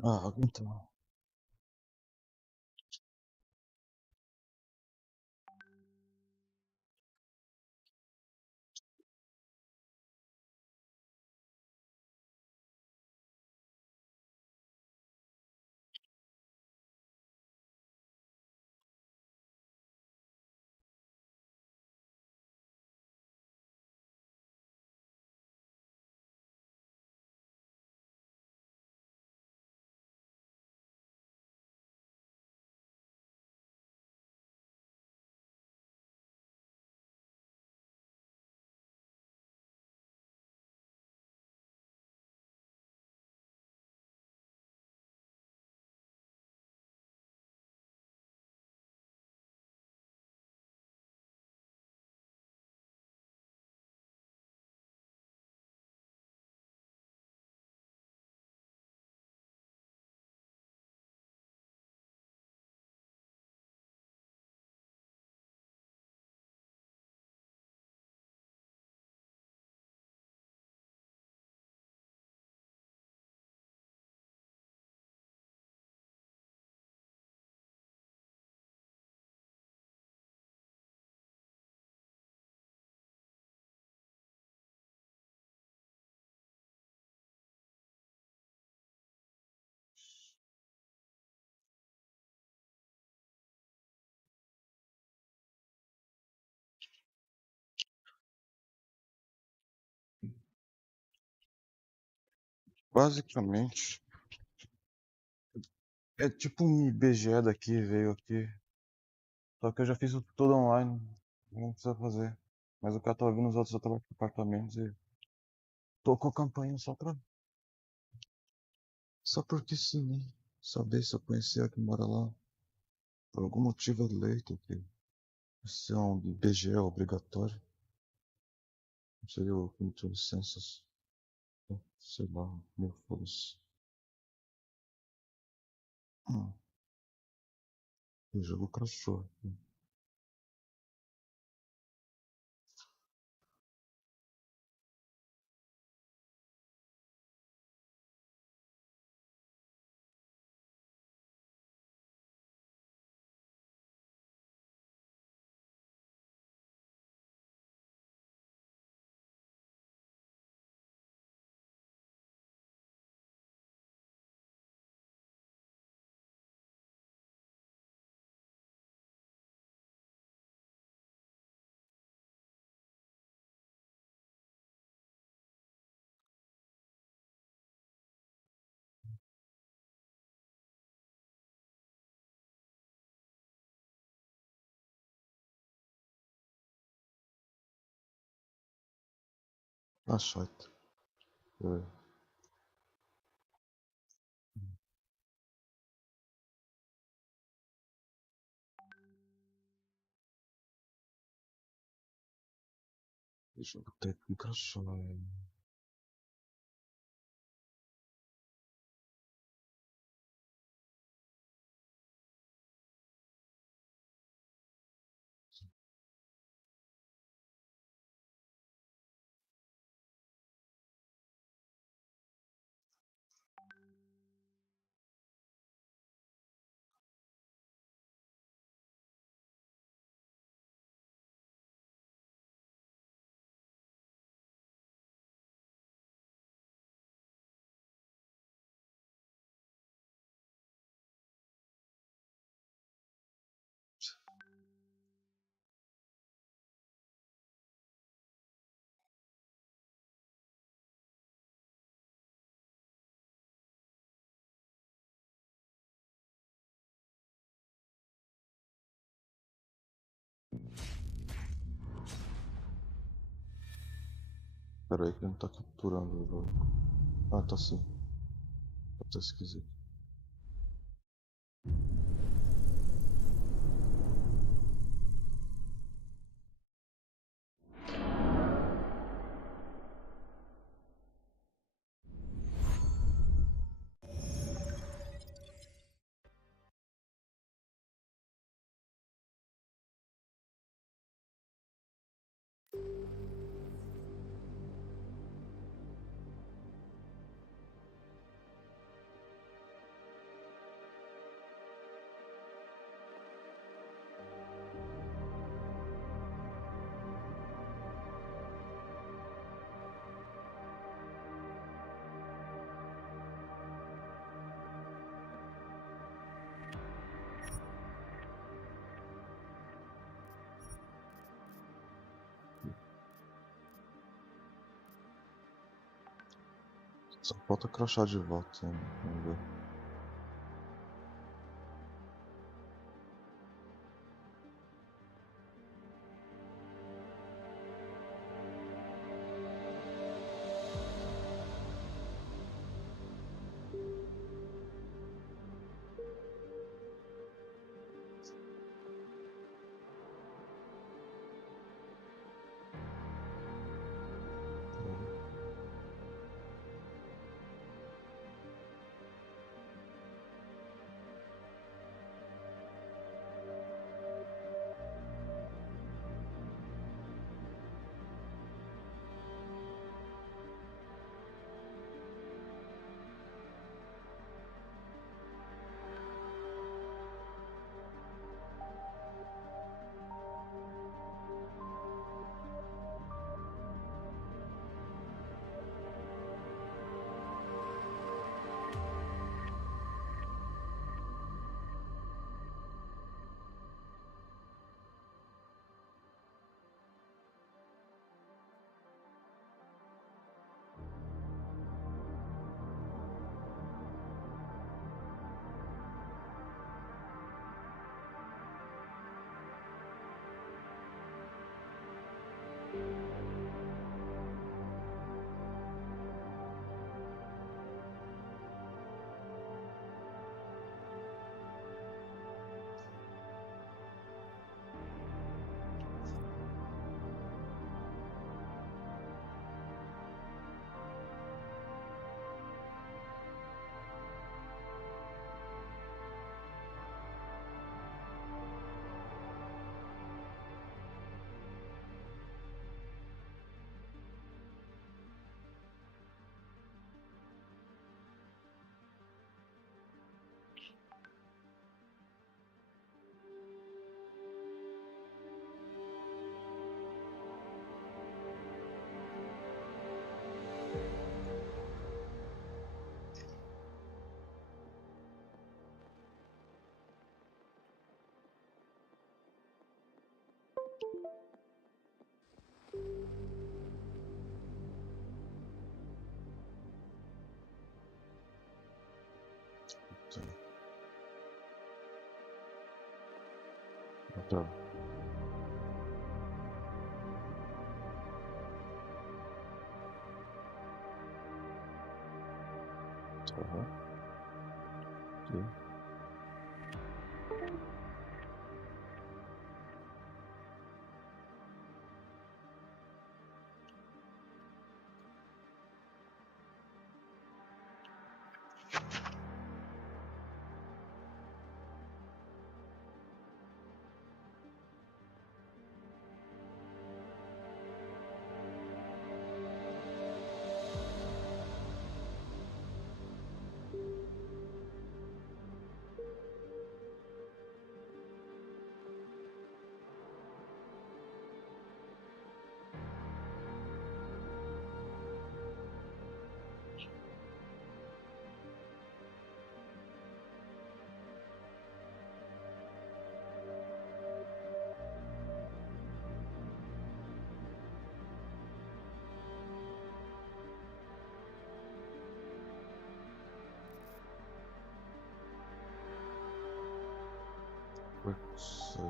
Ah, então. Basicamente, é tipo um IBGE daqui, veio aqui. Só que eu já fiz tudo online, não precisa fazer. Mas o cara tava vindo os outros apartamentos e tocou a campanha só porque sim, né? Saber se eu conhecia que mora lá. Por algum motivo eleito que isso é um IBGE obrigatório. Não sei o que me tirou licenças. Sei lá, meu foda-se. O jogo crashou. Ah, chato. O jogo tem que crashou, né? Pera aí que não tá capturando o jogo. Ah, tá sim. Tá esquisito. Só falta crachar de volta, né? Vamos ver. Tá. Tá. Ok. Quick save.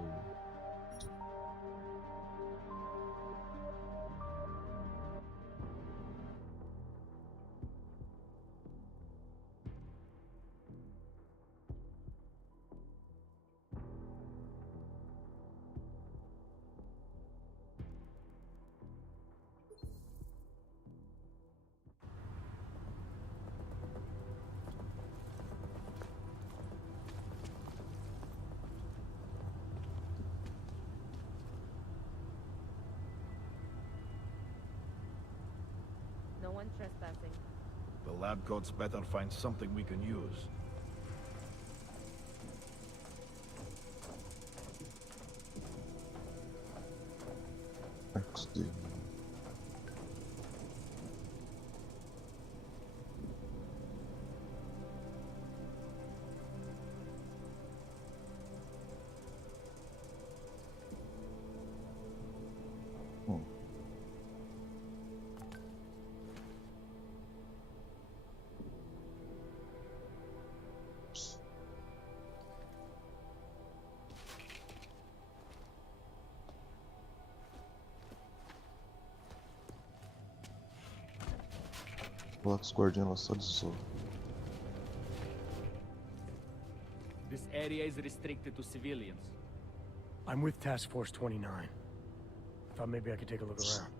No one trespassing. The lab coats better find something we can use. XD. Black's Guardian lançou 18. This area is restricted to civilians. I'm with Task Force 29. I thought maybe I could take a look around.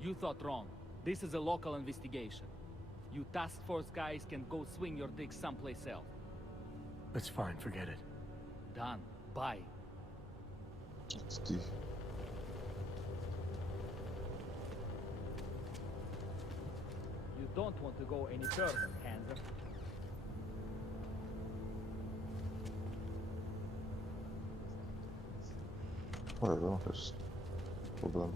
You thought wrong. This is a local investigation. You task force guys can go swing your dick someplace else. That's fine, forget it. Done. Bye. XD. You don't want to go any further, Hanser. Whatever, there's problem.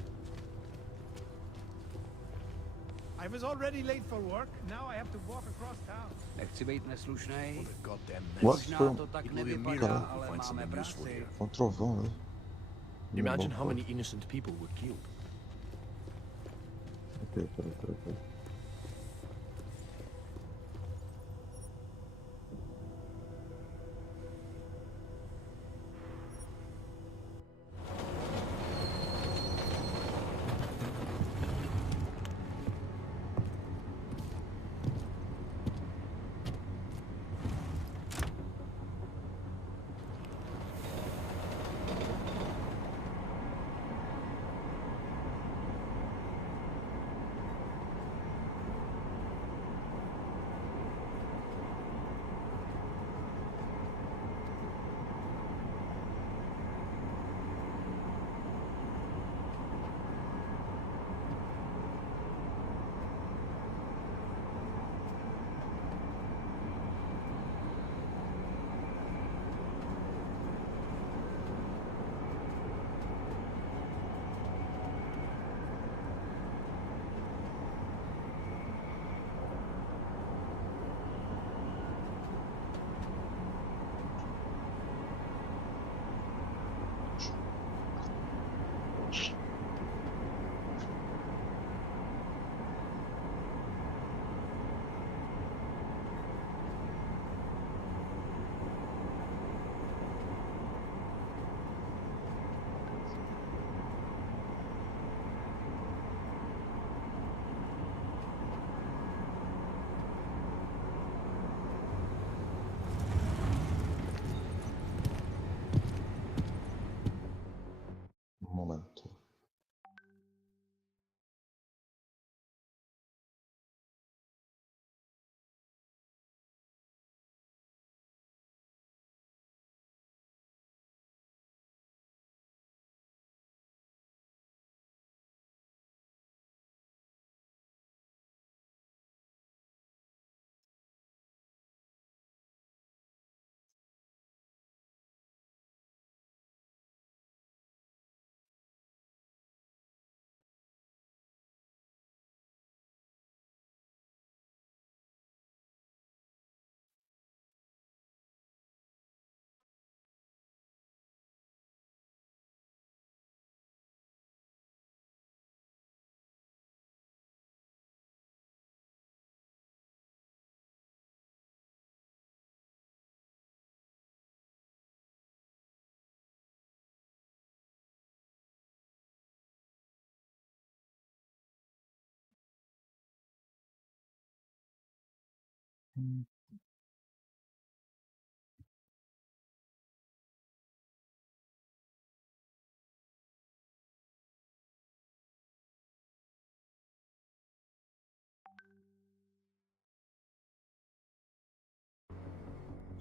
I was already late for work. Now I have to walk across town. Nechci být neslušnej. Možná to tak nevypadá, ale máme práci. Trovão, né? Imagine how many innocent people were killed. Okay, peraí.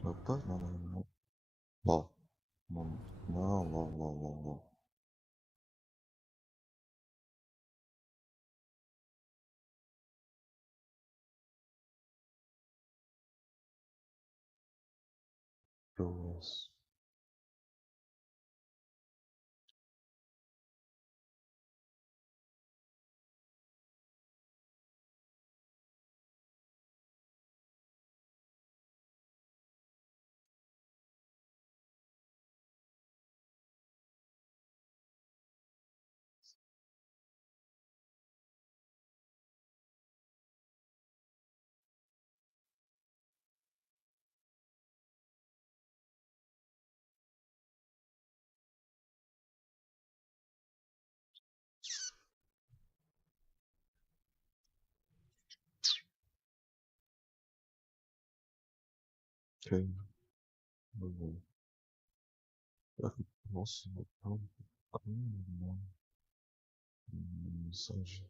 Opa, não, não, não. Ó, não, não, não, não, não, não. Duas. Ok. Nossa, não. Mensagem.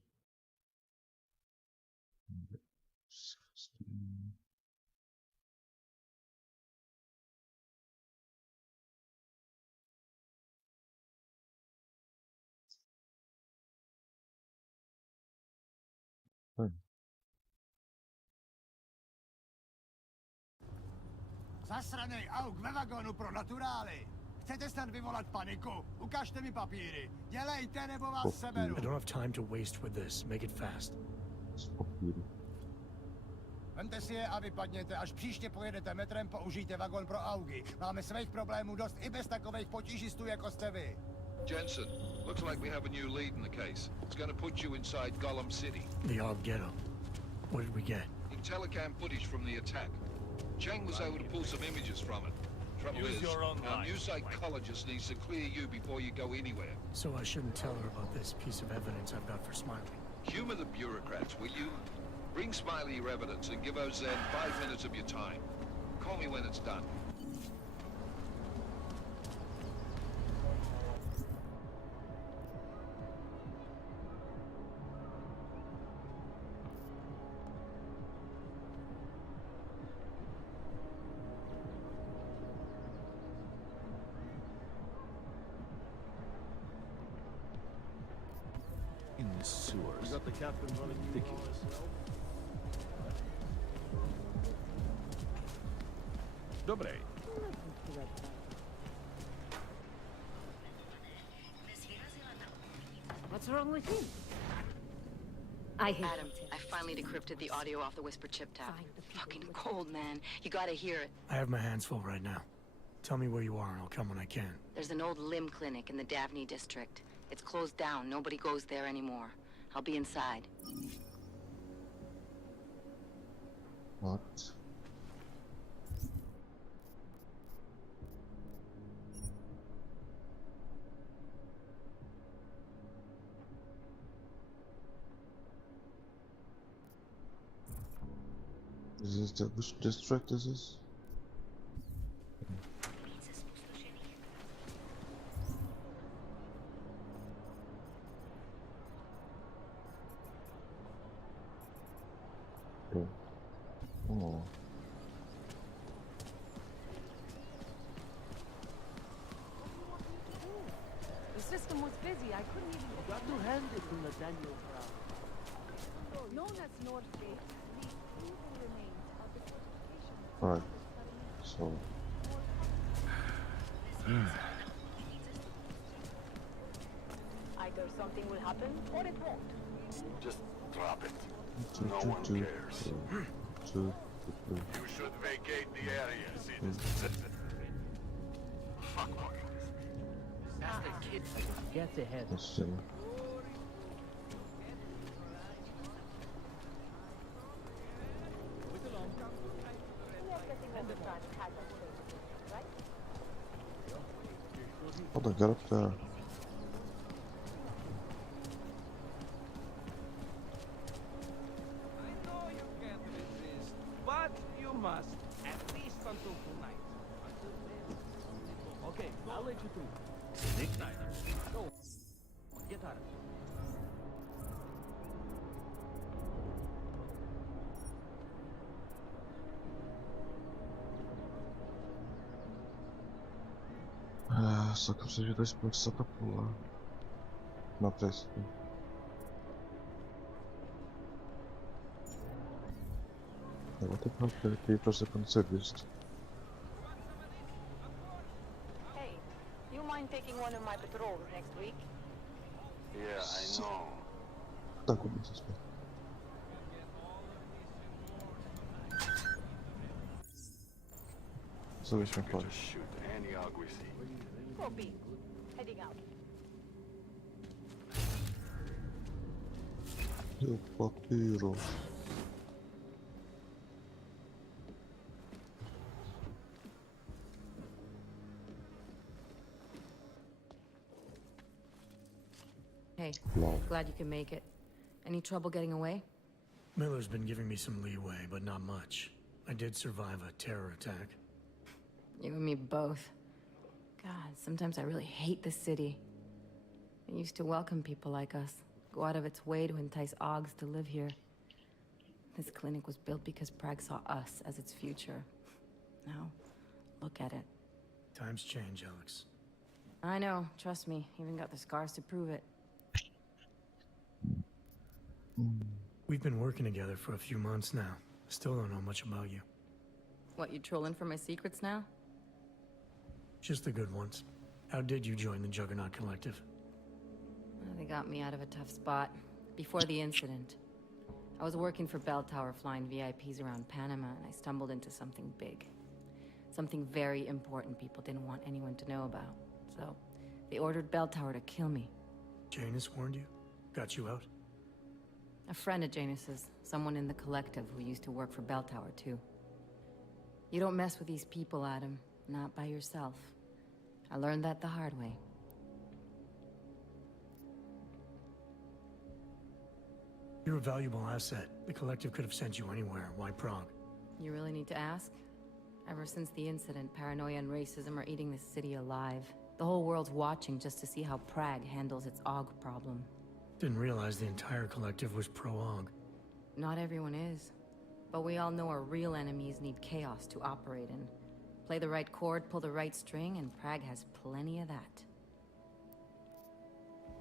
Zasranej auk ve vagonu pro naturály! Chcete snad vyvolat paniku? Ukažte mi papíry. Dělejte, nebo vás seberu. I don't have time to waste with this. Make it fast. Vemte si je a vypadněte. Až příště pojedete metrem, použijte vagon pro augy. Máme svých problémů dost i bez takových potížistů, jako jste vy. Jensen, looks like we have a new lead in the case. It's going to put you inside Gollum City. The AUG ghetto. What did we get? Telecam footage from the attack. Cheng was able to pull some images from it. Trouble Use is, your own our life. new psychologist needs to clear you before you go anywhere. So I shouldn't tell her about this piece of evidence I've got for Smiley. Humor the bureaucrats, will you? Bring Smiley your evidence and give OZ 5 minutes of your time. Call me when it's done. In the sewers. You got the captain running Ridiculous. Dobrej. What's wrong with him? I hate Adam, I finally decrypted the audio off the Whisper chip tap. Fucking cold, man. You gotta hear it. I have my hands full right now. Tell me where you are and I'll come when I can. There's an old limb clinic in the Daphne district. It's closed down. Nobody goes there anymore. I'll be inside. What? Is this the which district is this? Okay. Oh. The system was busy. I couldn't even... Got to hand it to Nathaniel Brown. Known as Northgate, the evil remains of the fortification. Alright. So. Either something will happen, or it won't. Just drop it. No one cares. Two. You should vacate the area, citizens. Fuck boy. That's the kid. Get ahead. Let's see. Oh, they got up there. But from us, at least until tonight. Until then, okay, I'll let you through. Nick Snyder. Go. Get out of here. Ah, só que eu preciso de 2 pontos só pra pular. Não presta. Eu vou ter que manter aqui pra você não ser visto. Hey, you mind taking one of my patrols next week? Yeah, I know. Tá com muito suspeito. So which one for? Shoot any hog we see. Copy. Heading out. Eu papiro. Hey, Wow. glad you can make it. Any trouble getting away? Miller's been giving me some leeway, but not much. I did survive a terror attack. You and me both. God, sometimes I really hate this city. It used to welcome people like us, go out of its way to entice Augs to live here. This clinic was built because Prague saw us as its future. Now, look at it. Times change, Alex. I know, trust me, even got the scars to prove it. We've been working together for a few months now. Still don't know much about you. What, you trolling for my secrets now? Just the good ones. How did you join the Juggernaut Collective? They got me out of a tough spot. Before the incident. I was working for Bell Tower flying VIPs around Panama, and I stumbled into something big. Something very important people didn't want anyone to know about. So, they ordered Bell Tower to kill me. Janus warned you? Got you out? A friend of Janus's, someone in the collective who used to work for Bell Tower too. You don't mess with these people, Adam. Not by yourself. I learned that the hard way. You're a valuable asset. The collective could have sent you anywhere. Why Prague? You really need to ask? Ever since the incident, paranoia and racism are eating this city alive. The whole world's watching just to see how Prague handles its AUG problem. Didn't realize the entire collective was pro-AUG. Not everyone is. But we all know our real enemies need chaos to operate in. Play the right chord, pull the right string, and Prague has plenty of that.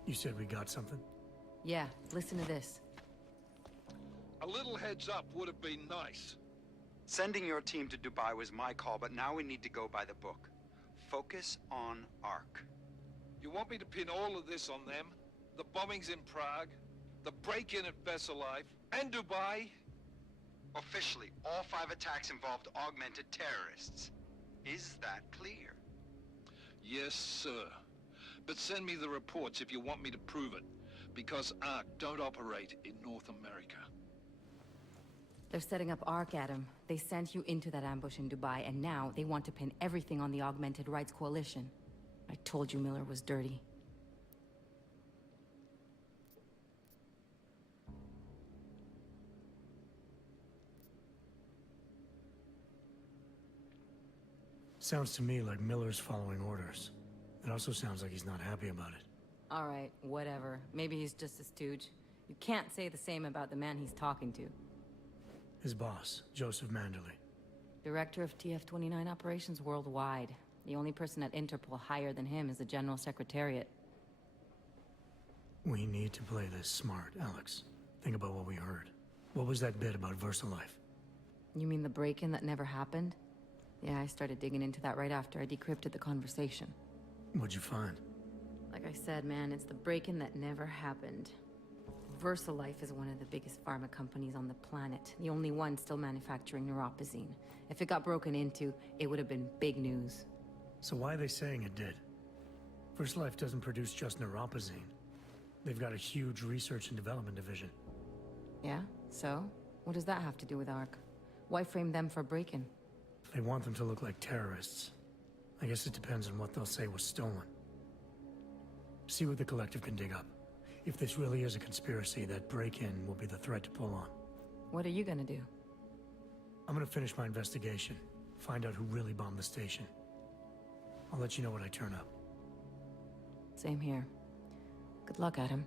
You said we got something? Yeah, listen to this. A little heads up would have been nice. Sending your team to Dubai was my call, but now we need to go by the book. Focus on ARC. You want me to pin all of this on them? The bombings in Prague, the break-in at Vesellife, and Dubai? Officially, all 5 attacks involved augmented terrorists. Is that clear? Yes, sir. But send me the reports if you want me to prove it, because ARC don't operate in North America. They're setting up ARC, Adam. They sent you into that ambush in Dubai, and now they want to pin everything on the Augmented Rights Coalition. I told you Miller was dirty. Sounds to me like Miller's following orders. It also sounds like he's not happy about it. All right, whatever. Maybe he's just a stooge. You can't say the same about the man he's talking to. His boss, Joseph Manderley. Director of TF-29 operations worldwide. The only person at Interpol higher than him is the General Secretariat. We need to play this smart, Alex. Think about what we heard. What was that bit about Versalife? You mean the break-in that never happened? Yeah, I started digging into that right after I decrypted the conversation. What'd you find? Like I said, man, it's the break-in that never happened. Versalife is one of the biggest pharma companies on the planet. The only one still manufacturing neuropozyne. If it got broken into, it would have been big news. So why are they saying it did? Versalife doesn't produce just neuropozyne. They've got a huge research and development division. Yeah? So? What does that have to do with ARC? Why frame them for break-in? They want them to look like terrorists. I guess it depends on what they'll say was stolen. See what the collective can dig up. If this really is a conspiracy, that break-in will be the thread to pull on. What are you gonna do? I'm gonna finish my investigation. Find out who really bombed the station. I'll let you know when I turn up. Same here. Good luck, Adam.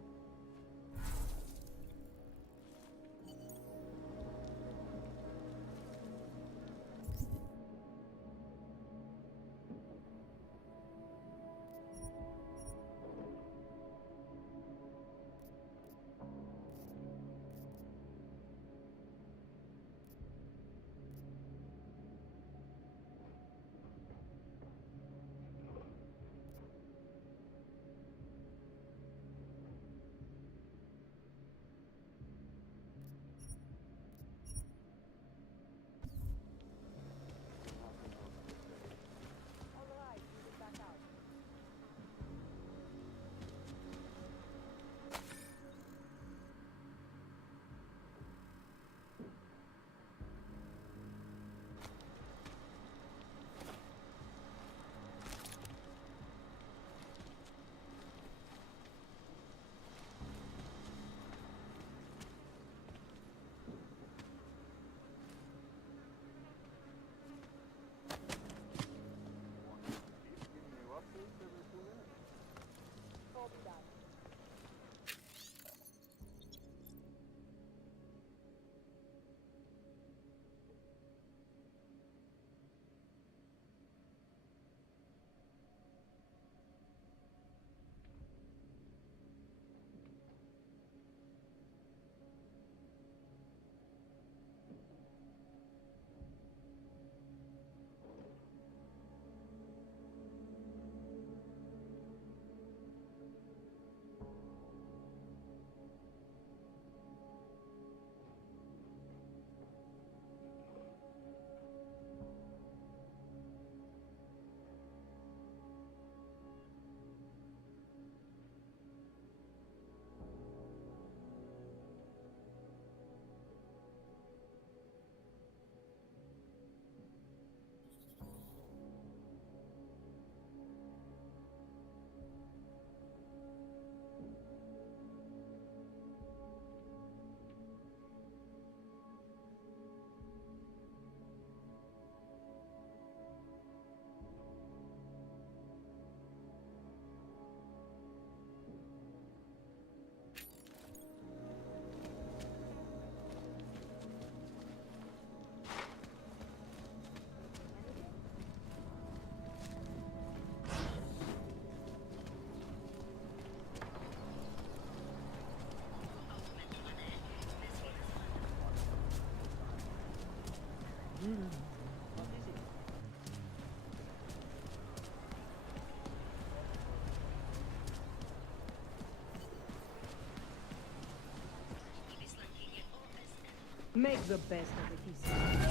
Make the best of it, he said.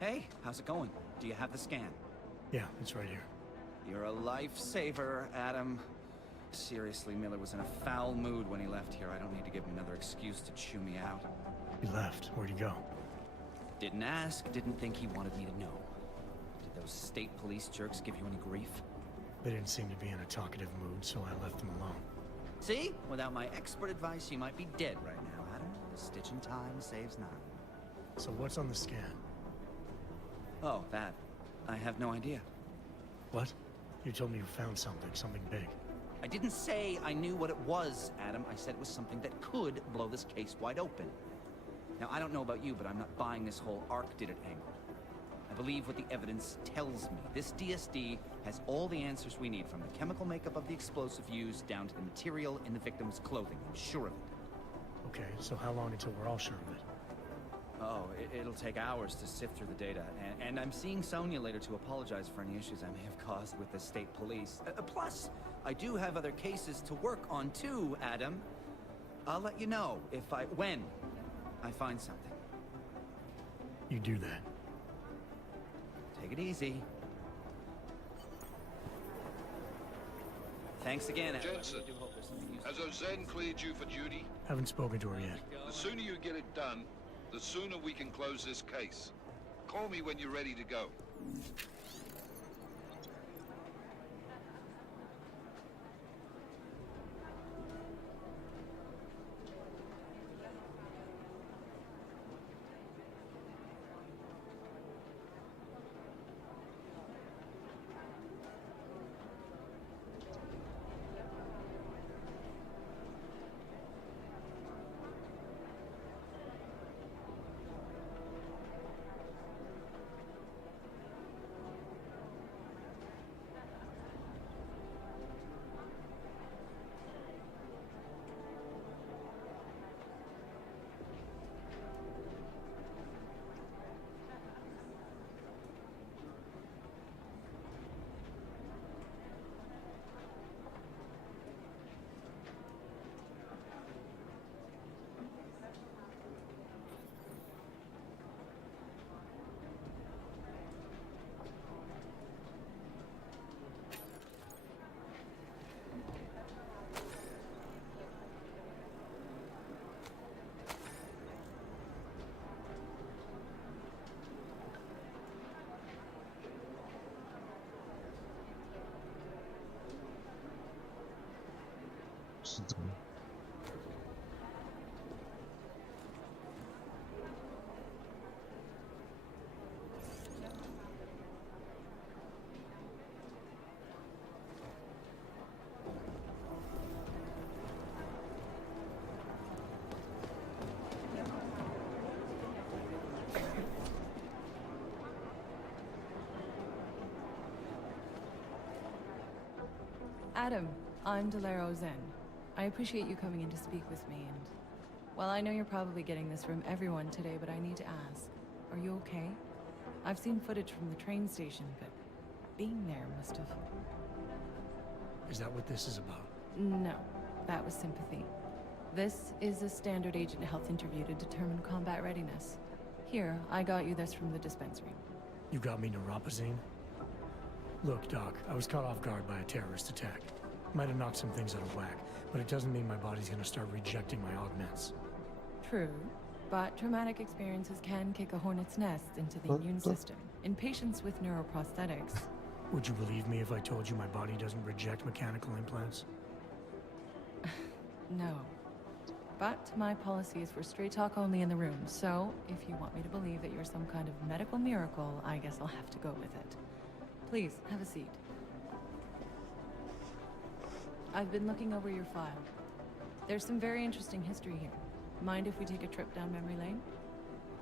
Hey, how's it going? Do you have the scan? Yeah, it's right here. You're a lifesaver, Adam. Seriously, Miller was in a foul mood when he left here. I don't need to give him another excuse to chew me out. He left. Where'd he go? Didn't ask, didn't think he wanted me to know. Did those state police jerks give you any grief? They didn't seem to be in a talkative mood, so I left them alone. See? Without my expert advice, you might be dead right now, Adam. A stitch in time saves none. So what's on the scan? Oh, that. I have no idea. What? You told me you found something big. I didn't say I knew what it was, Adam. I said it was something that could blow this case wide open. Now, I don't know about you, but I'm not buying this whole Ark did it angle. I believe what the evidence tells me. This DSD has all the answers we need, from the chemical makeup of the explosive used down to the material in the victim's clothing. I'm sure of it. Okay, so how long until we're all sure of it? Oh, it'll take hours to sift through the data, and I'm seeing Sonia later to apologize for any issues I may have caused with the state police. Plus, I do have other cases to work on too, Adam. I'll let you know when I find something. You do that. Take it easy. Thanks again, Adam. Jensen, has Ozen cleared you for duty? Haven't spoken to her yet. The sooner you get it done, the sooner we can close this case. Call me when you're ready to go. Adam, I'm Delaro Zen. I appreciate you coming in to speak with me, and... well, I know you're probably getting this from everyone today, but I need to ask. Are you okay? I've seen footage from the train station, but being there must have... Is that what this is about? No, that was sympathy. This is a standard agent health interview to determine combat readiness. Here, I got you this from the dispensary. You got me Neuropazine? Look, Doc, I was caught off guard by a terrorist attack. Might have knocked some things out of whack, but it doesn't mean my body's gonna start rejecting my augments. True, but traumatic experiences can kick a hornet's nest into the immune system. In patients with neuroprosthetics... Would you believe me if I told you my body doesn't reject mechanical implants? No. But my policy is for straight talk only in the room, so if you want me to believe that you're some kind of medical miracle, I guess I'll have to go with it. Please, have a seat. I've been looking over your file. There's some very interesting history here. Mind if we take a trip down memory lane?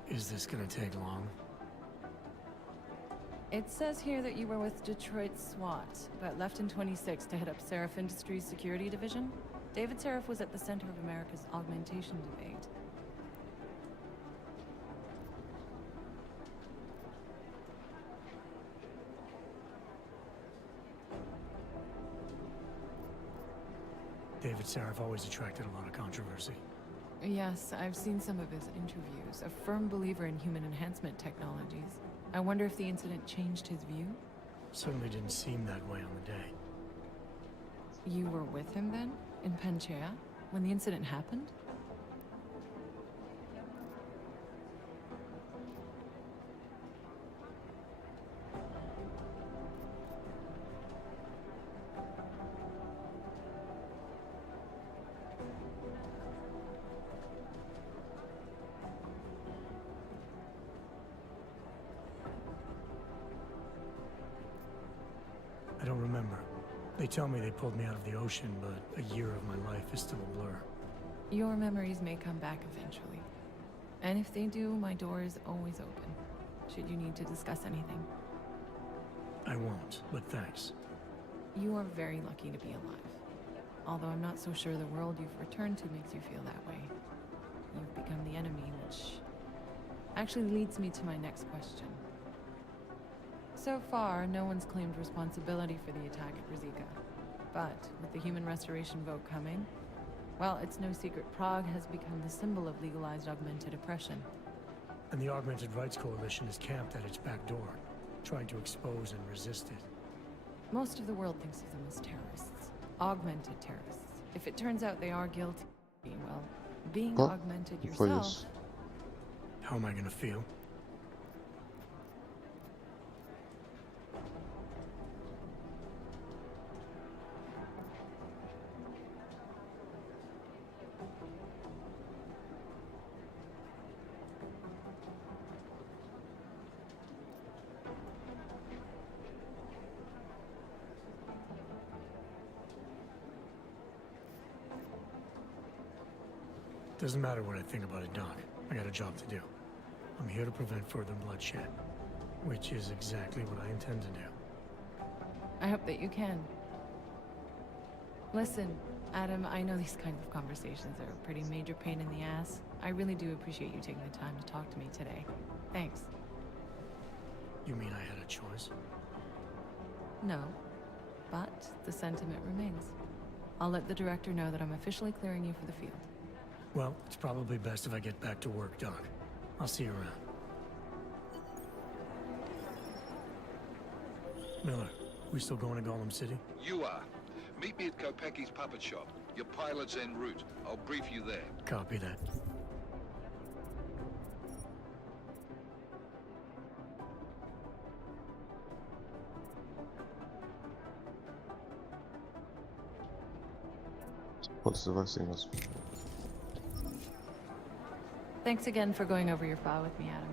Is this gonna take long? It says here that you were with Detroit SWAT, but left in 26 to head up Seraph Industries Security Division. David Seraph was at the center of America's augmentation debate. David Seraph always attracted a lot of controversy. Yes, I've seen some of his interviews. A firm believer in human enhancement technologies. I wonder if the incident changed his view? Certainly didn't seem that way on the day. You were with him then? In Panchea? When the incident happened? I don't remember. They tell me they pulled me out of the ocean, but a year of my life is still a blur. Your memories may come back eventually. And if they do, my door is always open, should you need to discuss anything. I won't, but thanks. You are very lucky to be alive. Although I'm not so sure the world you've returned to makes you feel that way. You've become the enemy, which actually leads me to my next question. So far, no one's claimed responsibility for the attack at Ruzicka. But with the human restoration vote coming, well, it's no secret Prague has become the symbol of legalized augmented oppression. And the Augmented Rights Coalition is camped at its back door, trying to expose and resist it. Most of the world thinks of them as terrorists. Augmented terrorists. If it turns out they are guilty, well, being augmented yourself... How am I gonna feel? Doesn't matter what I think about it, Doc. I got a job to do. I'm here to prevent further bloodshed, which is exactly what I intend to do. I hope that you can. Listen, Adam, I know these kinds of conversations are a pretty major pain in the ass. I really do appreciate you taking the time to talk to me today. Thanks. You mean I had a choice? No, but the sentiment remains. I'll let the director know that I'm officially clearing you for the field. Well, it's probably best if I get back to work, Doc. I'll see you around. Miller, we still going to Golem City? You are. Meet me at Kopecki's puppet shop. Your pilot's en route. I'll brief you there. Copy that. Pode ser, vai ser mesmo. Thanks again for going over your file with me, Adam.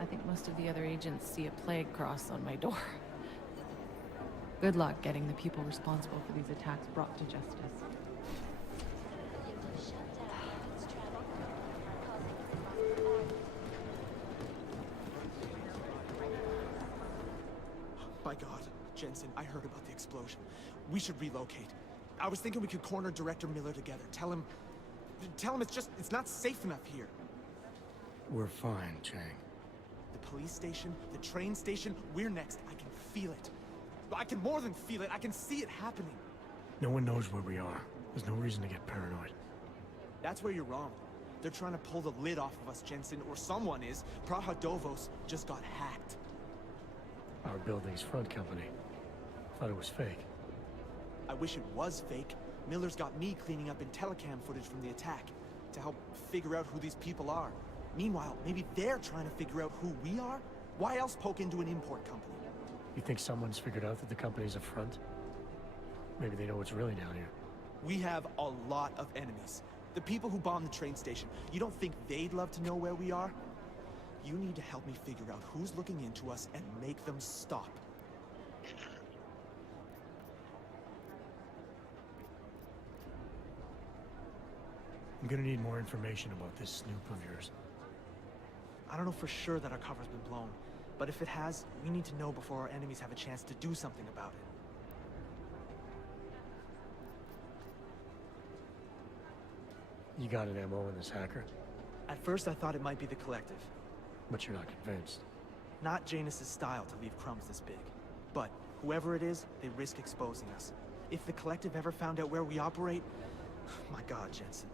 I think most of the other agents see a plague cross on my door. Good luck getting the people responsible for these attacks brought to justice. My God, Jensen, I heard about the explosion. We should relocate. I was thinking we could corner Director Miller together. Tell him it's not safe enough here. We're fine, Chang. The police station, the train station, we're next. I can feel it. I can more than feel it. I can see it happening. No one knows where we are. There's no reason to get paranoid. That's where you're wrong. They're trying to pull the lid off of us, Jensen, or someone is. Praha-Dovos just got hacked. Our building's front company. Thought it was fake. I wish it was fake. Miller's got me cleaning up IntelliCam footage from the attack to help figure out who these people are. Meanwhile, maybe they're trying to figure out who we are? Why else poke into an import company? You think someone's figured out that the company's a front? Maybe they know what's really down here. We have a lot of enemies. The people who bombed the train station. You don't think they'd love to know where we are? You need to help me figure out who's looking into us and make them stop. I'm gonna need more information about this snoop of yours. I don't know for sure that our cover's been blown, but if it has, we need to know before our enemies have a chance to do something about it. You got an MO in this hacker? At first I thought it might be the Collective. But you're not convinced? Not Janus's style to leave crumbs this big. But whoever it is, they risk exposing us. If the Collective ever found out where we operate... My God, Jensen.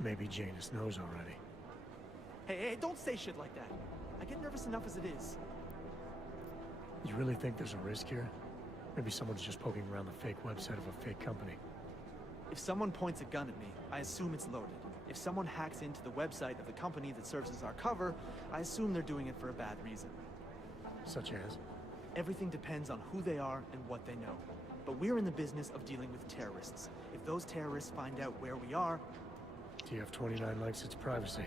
Maybe Janus knows already. Hey, don't say shit like that. I get nervous enough as it is. You really think there's a risk here? Maybe someone's just poking around the fake website of a fake company. If someone points a gun at me, I assume it's loaded. If someone hacks into the website of the company that serves as our cover, I assume they're doing it for a bad reason. Such as? Everything depends on who they are and what they know. But we're in the business of dealing with terrorists. If those terrorists find out where we are... TF-29 likes its privacy.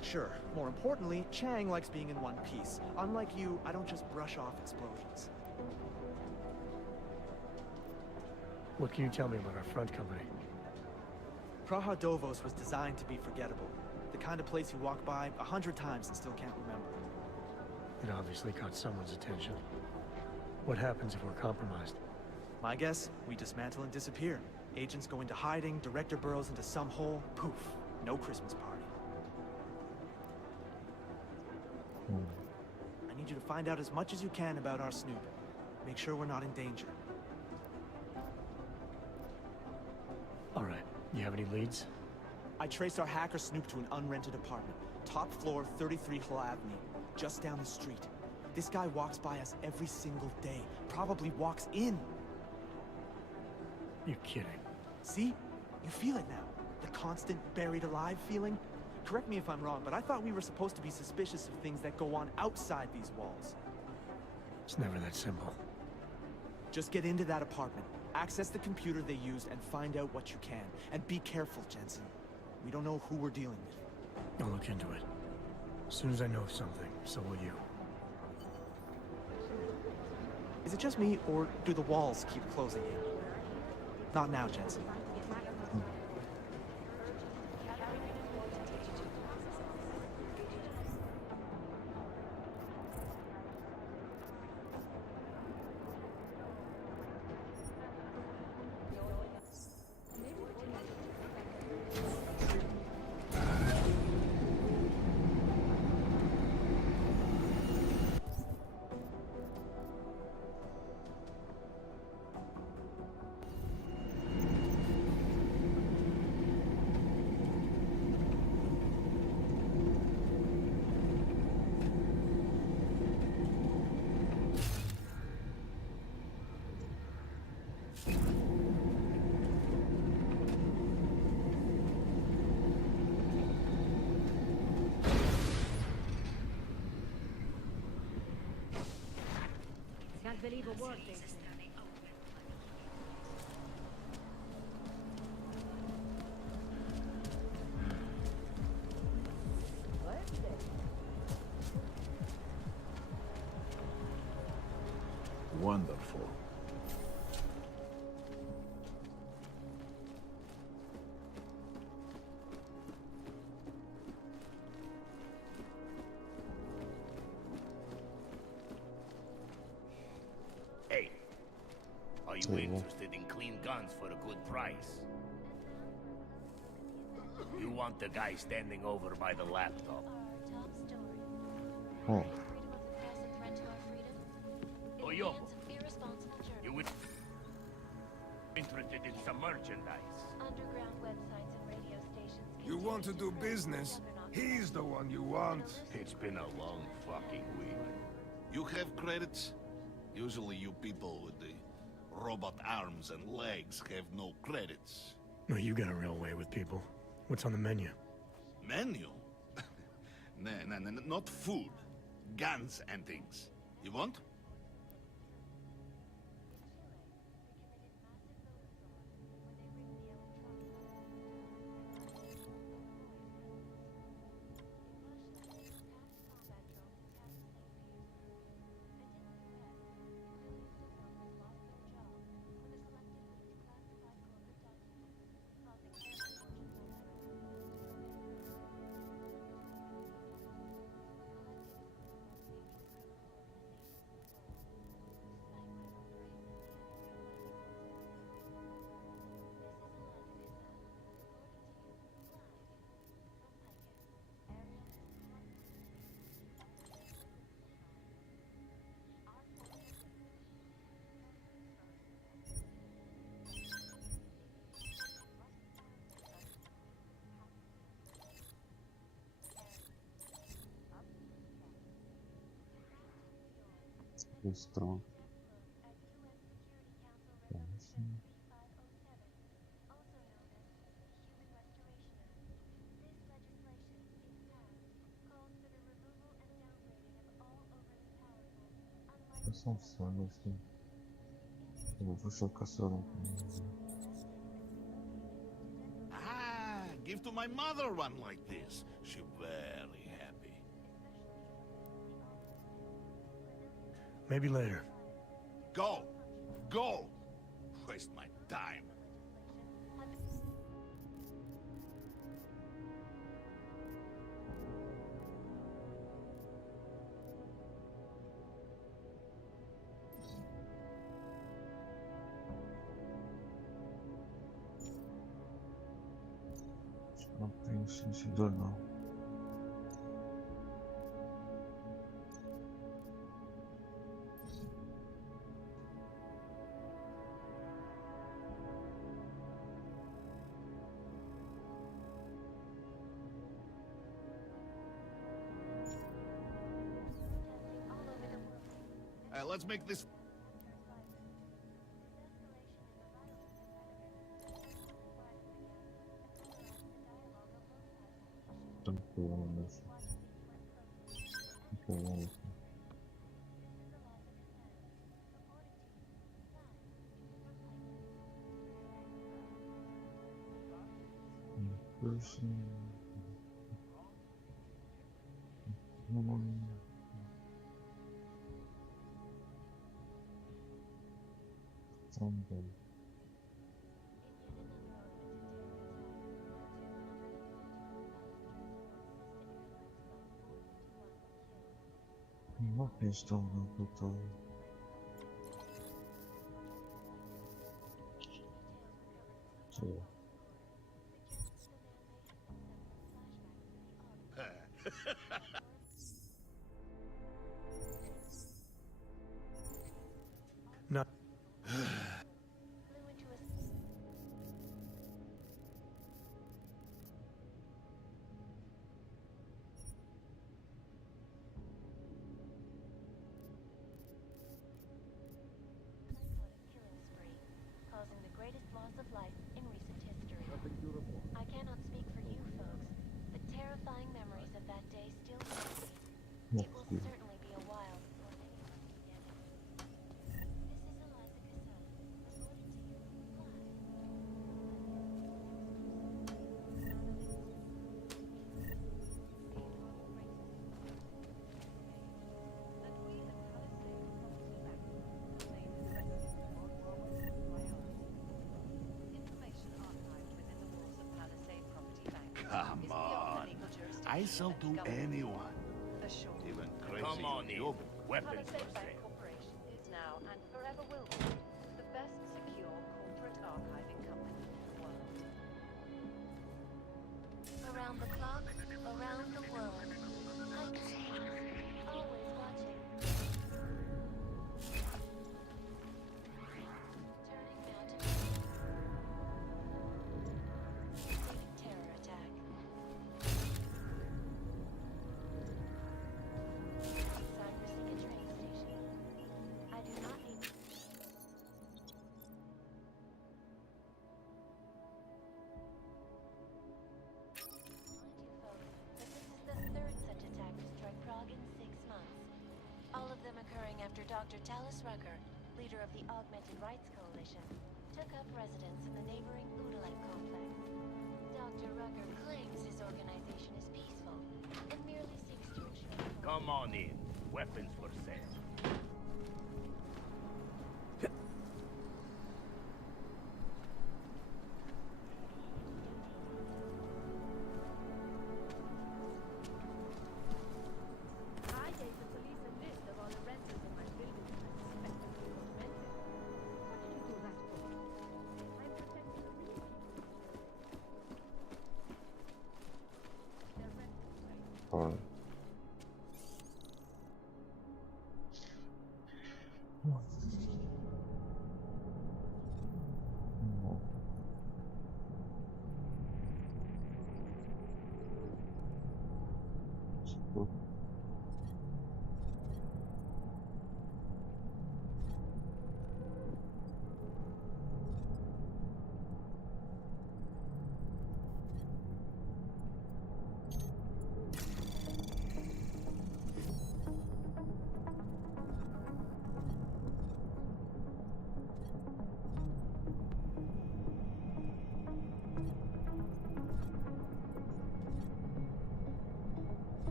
Sure. More importantly, Chang likes being in one piece. Unlike you, I don't just brush off explosions. What can you tell me about our front company? Praha-Dovos was designed to be forgettable. The kind of place you walk by 100 times and still can't remember. It obviously caught someone's attention. What happens if we're compromised? My guess, we dismantle and disappear. Agents go into hiding, Director burrows into some hole, poof, no Christmas party. I need you to find out as much as you can about our Snoop. Make sure we're not in danger. All right. You have any leads? I traced our hacker Snoop to an unrented apartment. Top floor, 33 Hill Avenue. Just down the street. This guy walks by us every single day. Probably walks in. You're kidding. See? You feel it now. The constant buried alive feeling. Correct me if I'm wrong, but I thought we were supposed to be suspicious of things that go on outside these walls. It's never that simple. Just get into that apartment, access the computer they used, and find out what you can. And be careful, Jensen. We don't know who we're dealing with. I'll look into it. As soon as I know something, so will you. Is it just me, or do the walls keep closing in? Not now, Jensen. Can't believe a word they say. Wonderful. Hey, are you interested in clean guns for a good price? You want the guy standing over by the laptop. Oh. Oyobo, you would interested in some merchandise. Underground websites and radio stations. You want to do business? He's the one you want. It's been a long fucking week. You have credits? Usually you people with the robot arms and legs have no credits. No, you got a real way with people. What's on the menu? Menu? No, not food. Guns and things. You want? It's strong. São sonhos assim. Eu vou chocar só. Ah, give to my mother one like this. She very happy. Maybe later. Go! Go! Waste my time. Não tem sentido não. let's make this... Uma questão que eu tô... No. Causing the greatest loss of life in recent history. I cannot speak for you folks, but terrifying memories of that day still haunt me. It will certainly be a while before anyone can forget it. This is Eliza Cassell, reporting to you Come on. I sell to anyone. Even crazy. Come on in. Weapons for Palisade Bank sale. Corporation is now and forever will be the best secure corporate archiving company in the world. around the clock, around the world. I'm always watching. Turning now to terror attack. Cybersika train station. I do not need. But this is the third such attack to strike Prague in 6 months. All of them occurring after Dr. Talis Rucker, leader of the Augmented Rights Coalition, took up residence in the neighboring Udalite complex. Dr. Rucker claims his organization is peaceful and merely seeks to ensure... Come on in. Weapons for sale. I gave the police a list of all the renters in my building and I suspect them of being rented. What did you do that for? I'm protecting the real people. They're renters, right? Alright.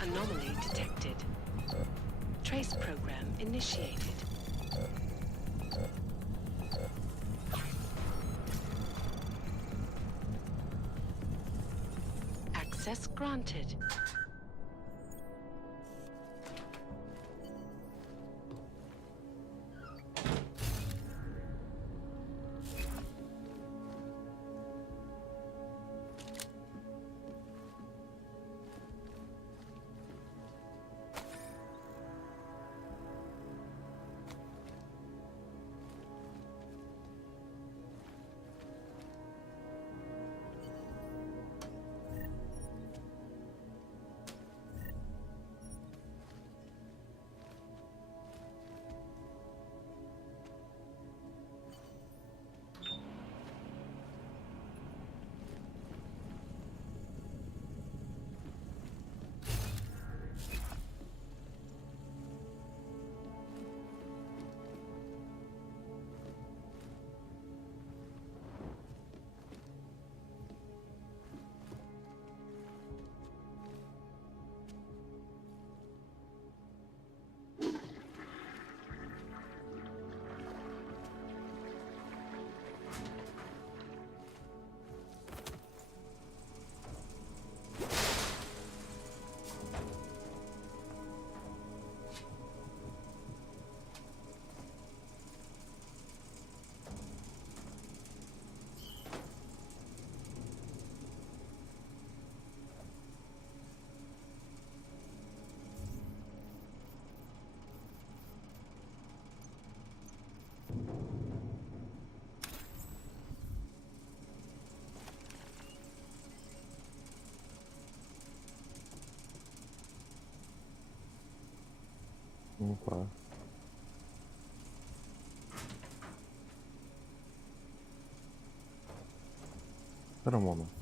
Anomaly detected. Trace program initiated. Access granted. Opa. Espera um momento.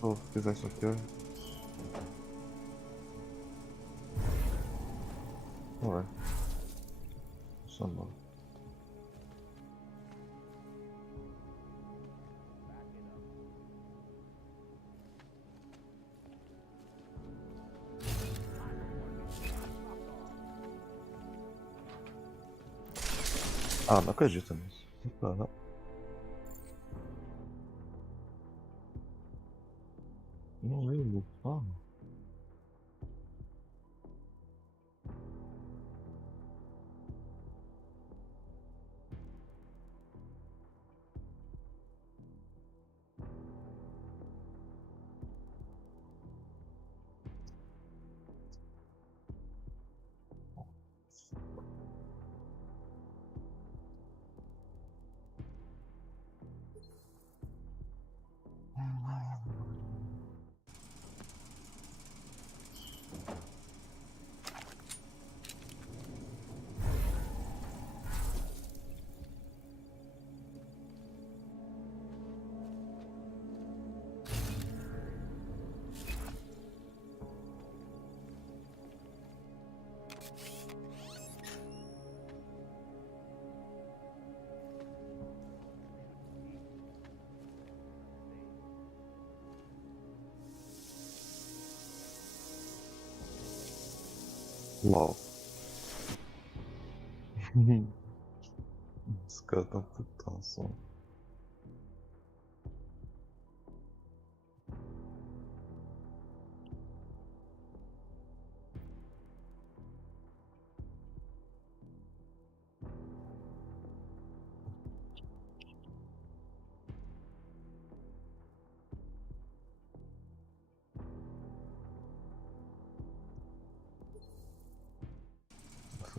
Vou fizer isso aqui, ó. Ué. Funcionou. Ah, não acredito nisso. Não. Não lembro. Ah. LOL. Os caras tão putão só.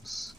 Nossa.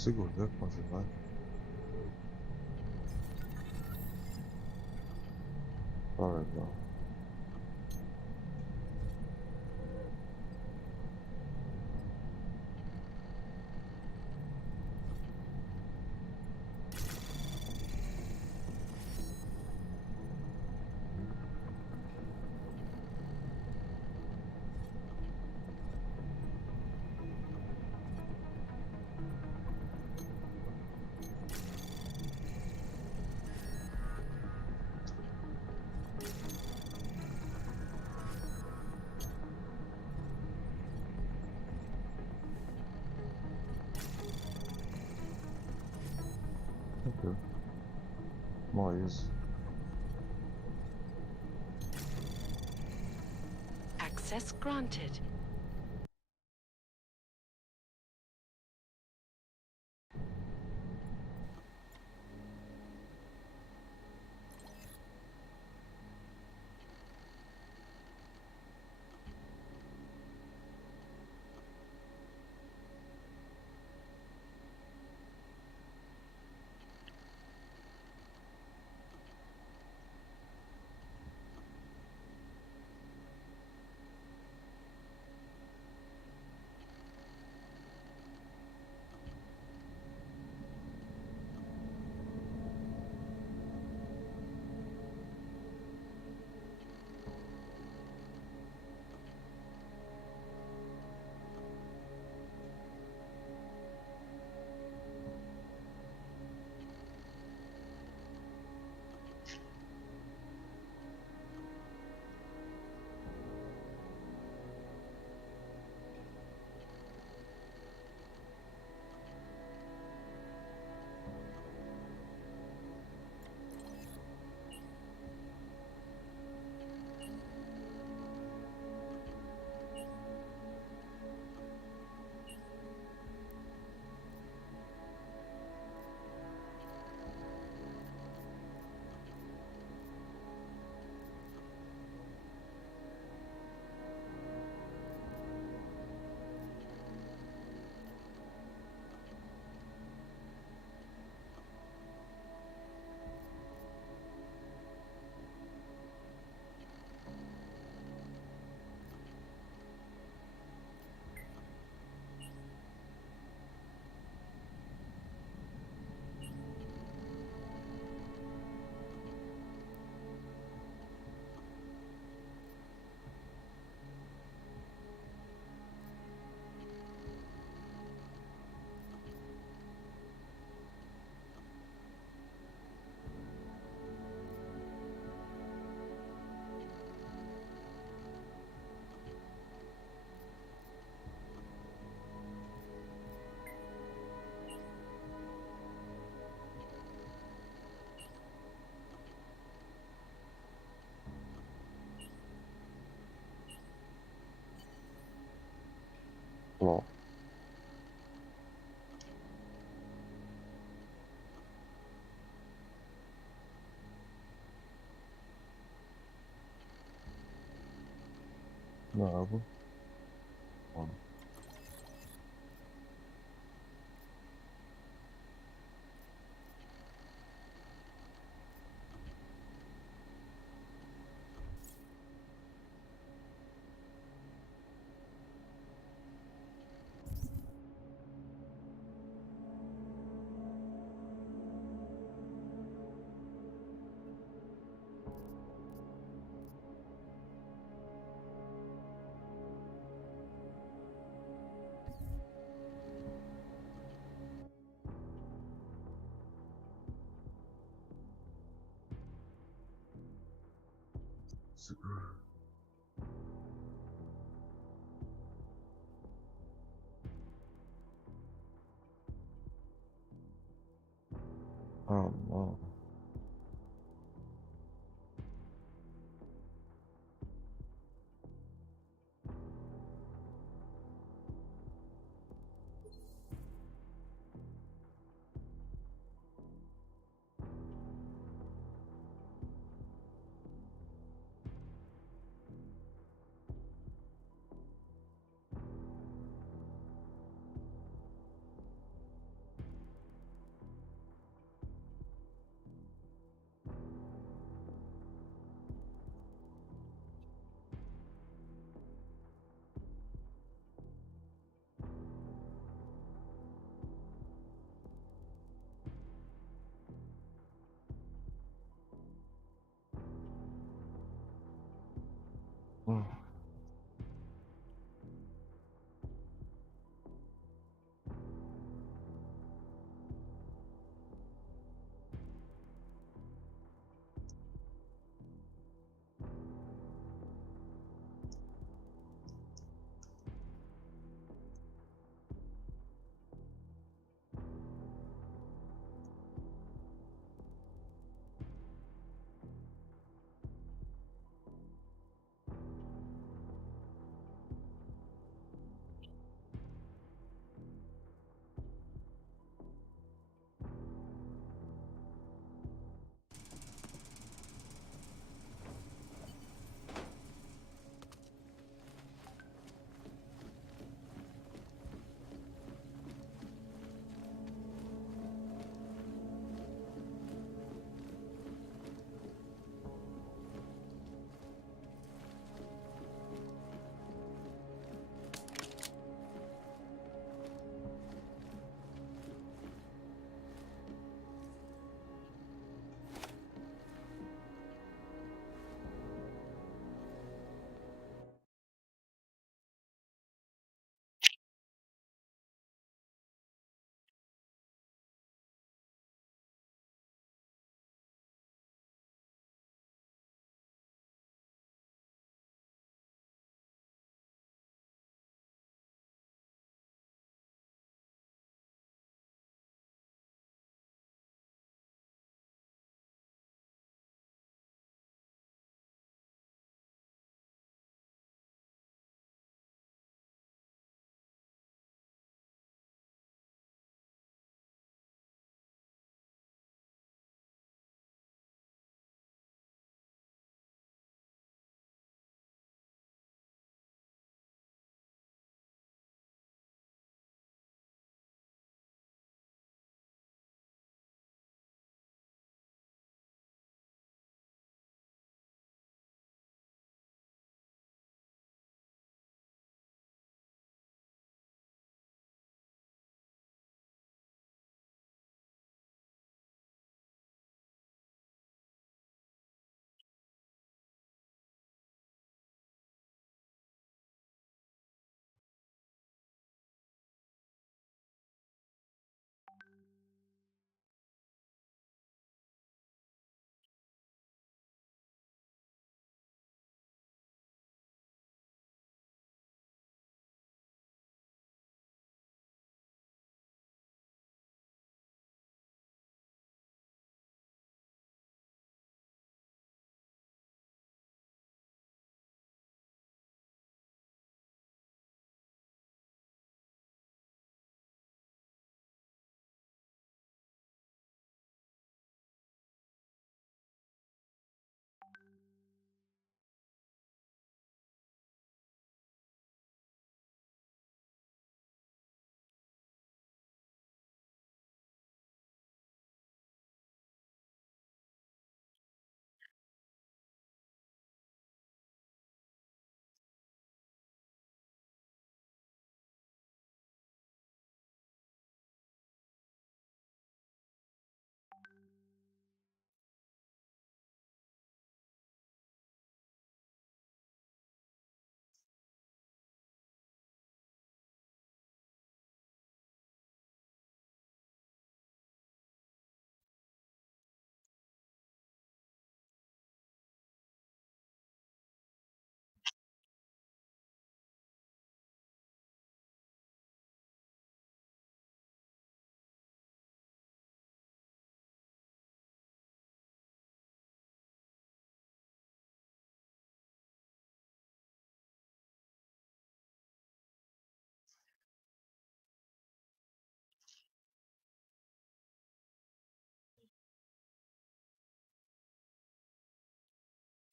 Consigo ver como vai. Tá legal. More easy. Access granted. Well, no. Oh no.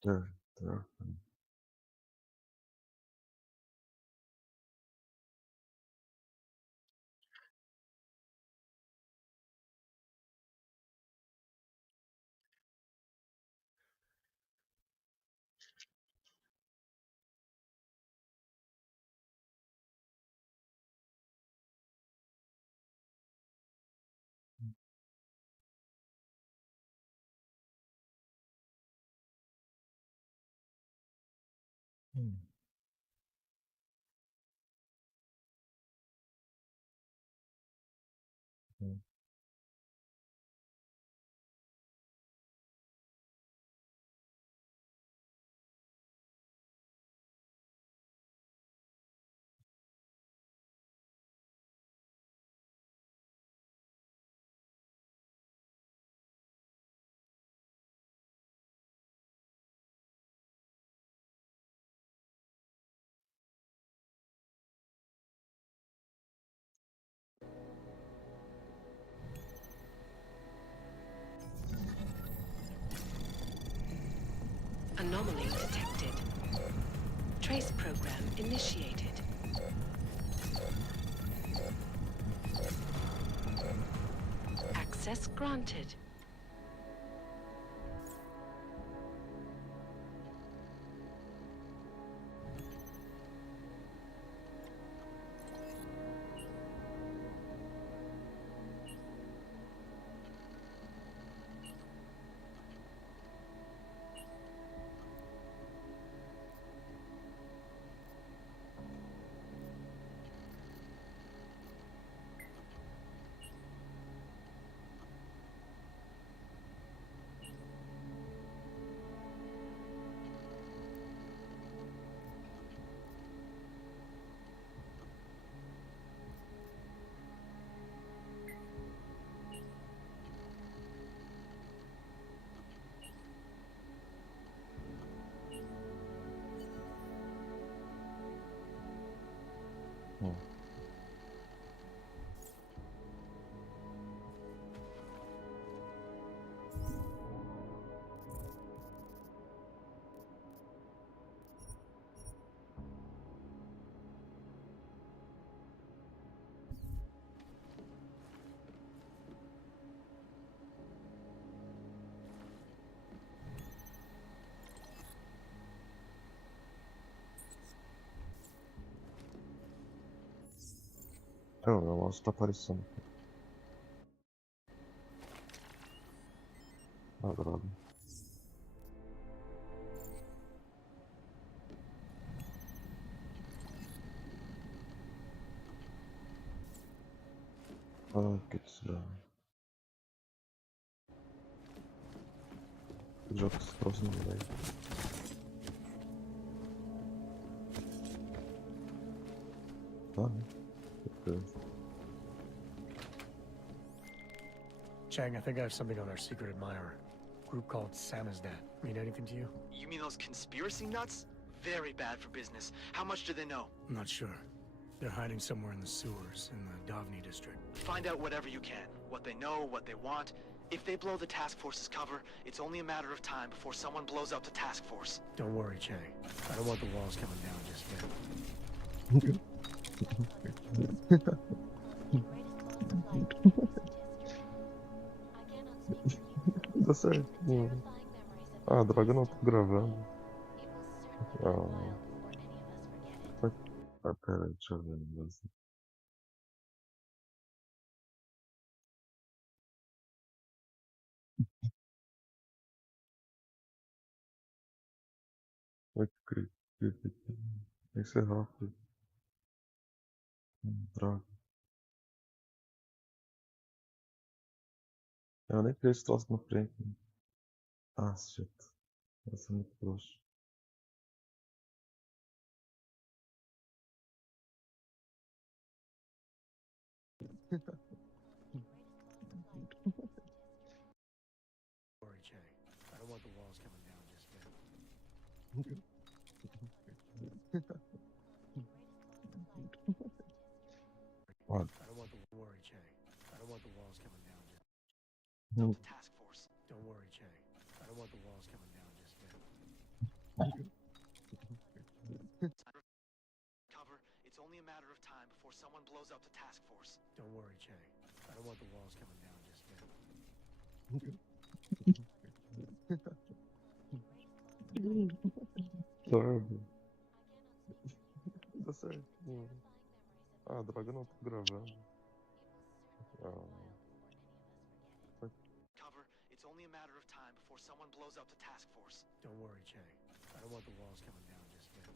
They're Anomaly detected. Trace program initiated. Access granted. o relógio tá aparecendo. Ah, droga. Ah, que será? Joga esse troço no meio. Tá, né? Beleza. Chang, I think I have something on our secret admirer. Group called Samizdat. Mean anything to you? You mean those conspiracy nuts? Very bad for business. How much do they know? I'm not sure. They're hiding somewhere in the sewers in the Davni district. Find out whatever you can. What they know, what they want. If they blow the task force's cover, it's only a matter of time before someone blows up the task force. Don't worry, Chang. I don't want the walls coming down just yet. Tá certo. Ah, droga, eu não tô gravando. Ah, pera, deixa eu ver. Ok, tem que ser rápido. Droga. Eu nem queria esse troço na frente. Ah, shit. Vai ser muito grosso. Sorry, Chang. I don't want the walls coming down just yet. What? I don't want the worry, Chang. I don't want the walls coming down just No. Task force. Don't worry, Chang. I don't want the walls coming down just yet. Cover, it's only a matter of time before someone blows up the task force. Don't worry, Chang. I don't want the walls coming down just yet. Droga. Tá certinho. Ah, droga, eu não tô gravando. Cover, it's only a matter of time before someone blows up the task force. Don't worry, Chang. I don't want the walls coming down just yet.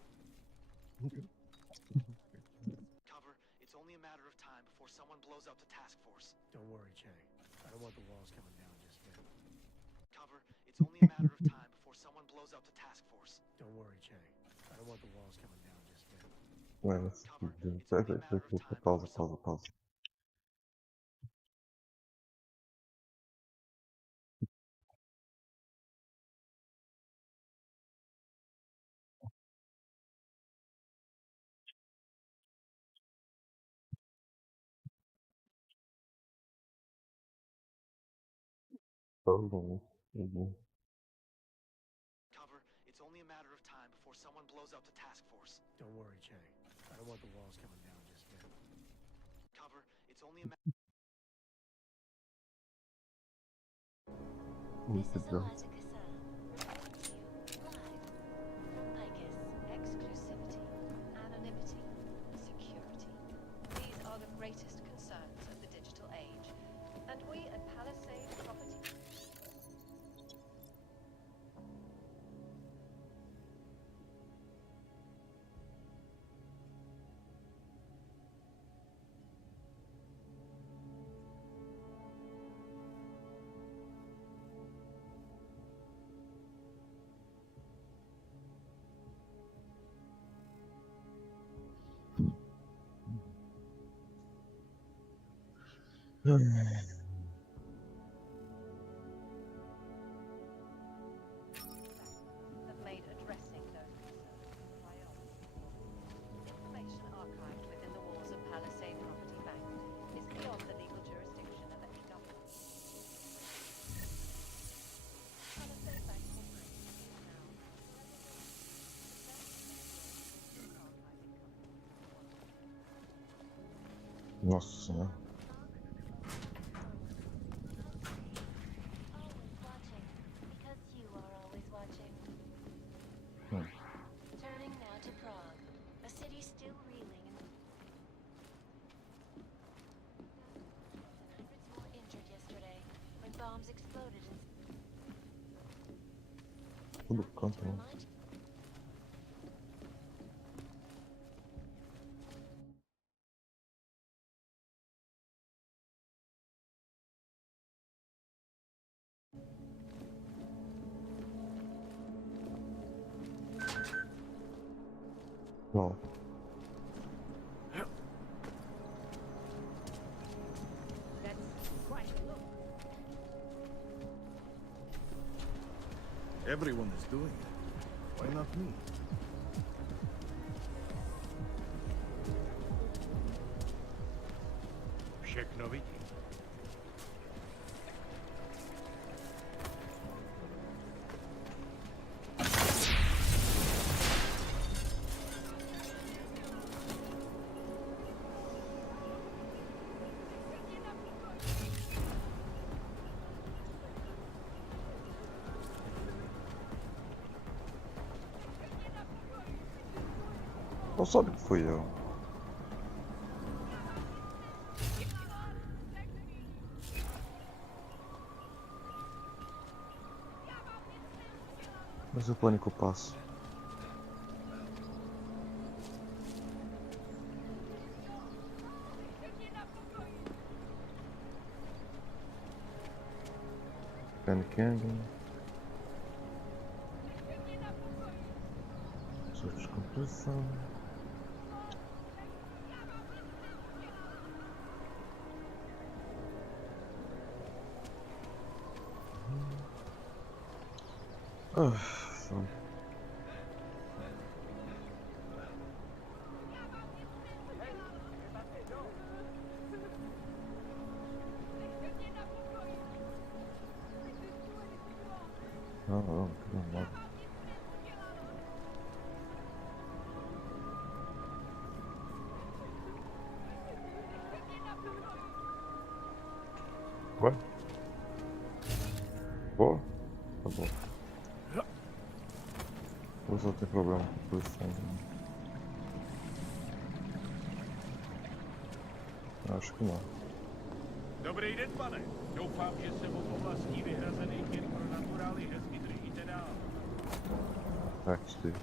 Cover, it's only a matter of time before someone blows up the task force. Don't worry, Chang. I don't want the walls coming down just yet. Cover, it's only a matter of time before someone blows up the task force. Don't worry, Chang. I don't want the walls coming down just yet. Mano, pausa. Cover, it's only a matter of time before someone blows up the task force. Don't worry, Chang. I don't want the walls coming down just yet. Cover, it's only a matter. This is Eliza Cassell, reporting to you live from Picus. Exclusivity, anonymity, security. These are the greatest concerns of the digital age. And we at Palisade Property... have made addressing those concerns a priority. Information archived within the walls of Palisade Property Bank is beyond the legal jurisdiction of any government. Palisade Bank Corporation is now Nossa senhora. Because you are always watching. Turning now to Prague, a city still reeling in hundreds more injured yesterday when bombs exploded in Tudo canto, né? Não. Everyone is doing it. Why not me? Sheknoviki. Não sabe que fui eu. Mas o pânico passa. Panicando. Descompressão. Não, não, não. Ué? Boa? Tá bom. Ou só tem problema com o fundo? Acho que não. Dobrý den, pane. Doufám, že se v oblastí vyhrazených jen pro naturály hezky držíte dál. Tak, Steve.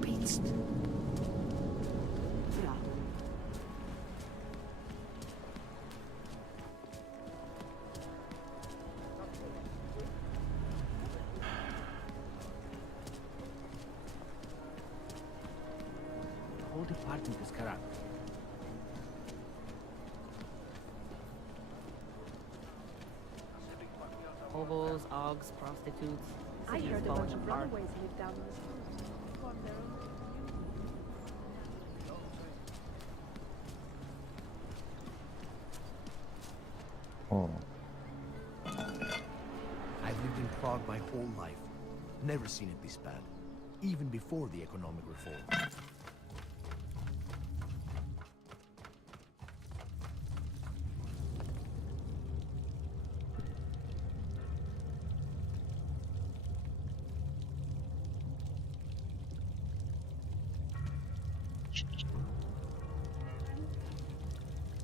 Opitst. Whole department is corrupt. Hobos, augs, prostitutes. I City is heard a falling bunch of apart. runaways live down those roads. Form their own I've lived in Prague my whole life. Never seen it this bad. Even before the economic reform.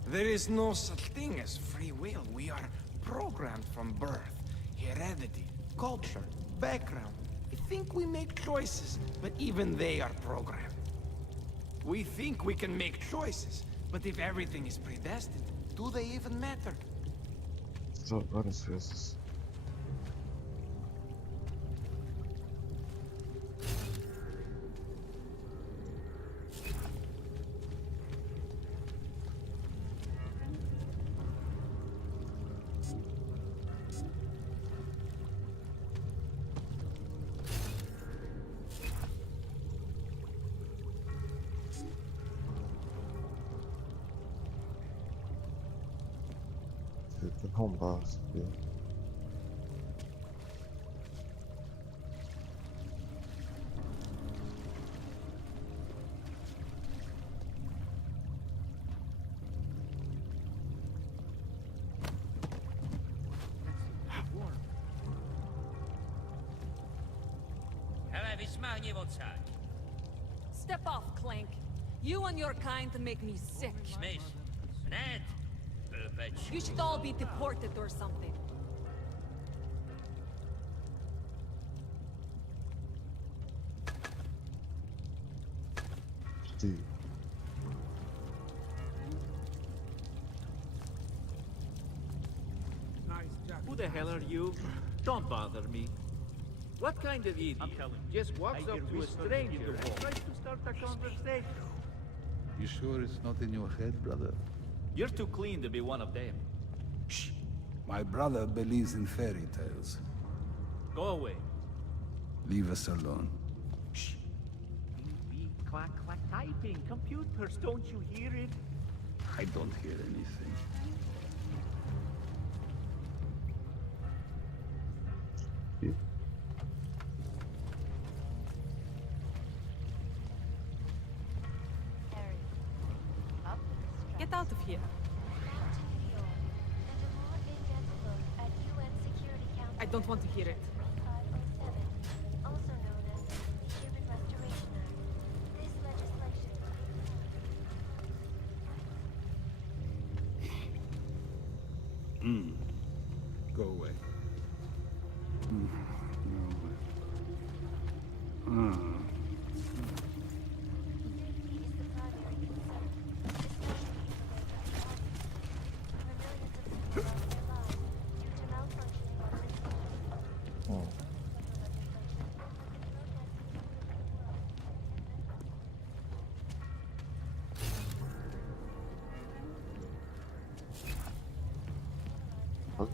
There is no such thing as free will. We are programmed from birth. Heredity, culture, background. We think we make choices, but even they are programmed. We think we can make choices, but if everything is predestined, do they even matter? So várias vezes. Tem que arrombar isso aqui. Step off, Clank. You and your kind make me sick. You should all be deported or something. Steve. Who the hell are you? Don't bother me. What kind of idiot just walks up to a stranger and tries to start a conversation? You sure it's not in your head, brother? You're too clean to be one of them. Shh. My brother believes in fairy tales. Go away. Leave us alone. Shh. Beep, clack, clack, typing. Computers, don't you hear it? I don't hear anything. Get out of here. I don't want to hear it. Also known as the Human Restoration Act. This legislation Go away.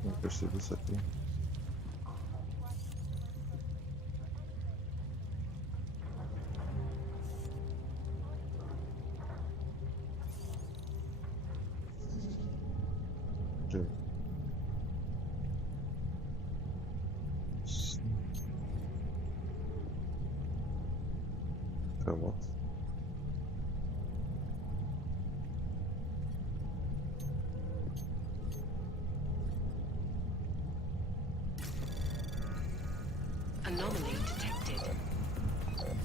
Não percebi isso aqui. Ok. Gravata. Anomaly detected.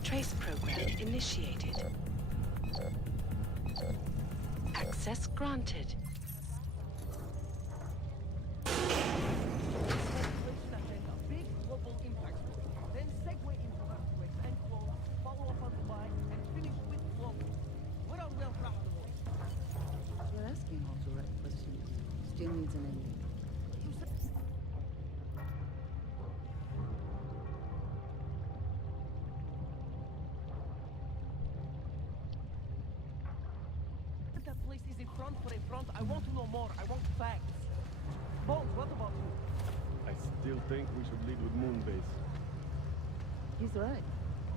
Trace program initiated. Access granted. You're asking all the right questions. Still needs an ending. That place is a front for a front. I want to know more. I want facts. Bones, what about you? I still think we should lead with Moonbase. He's right.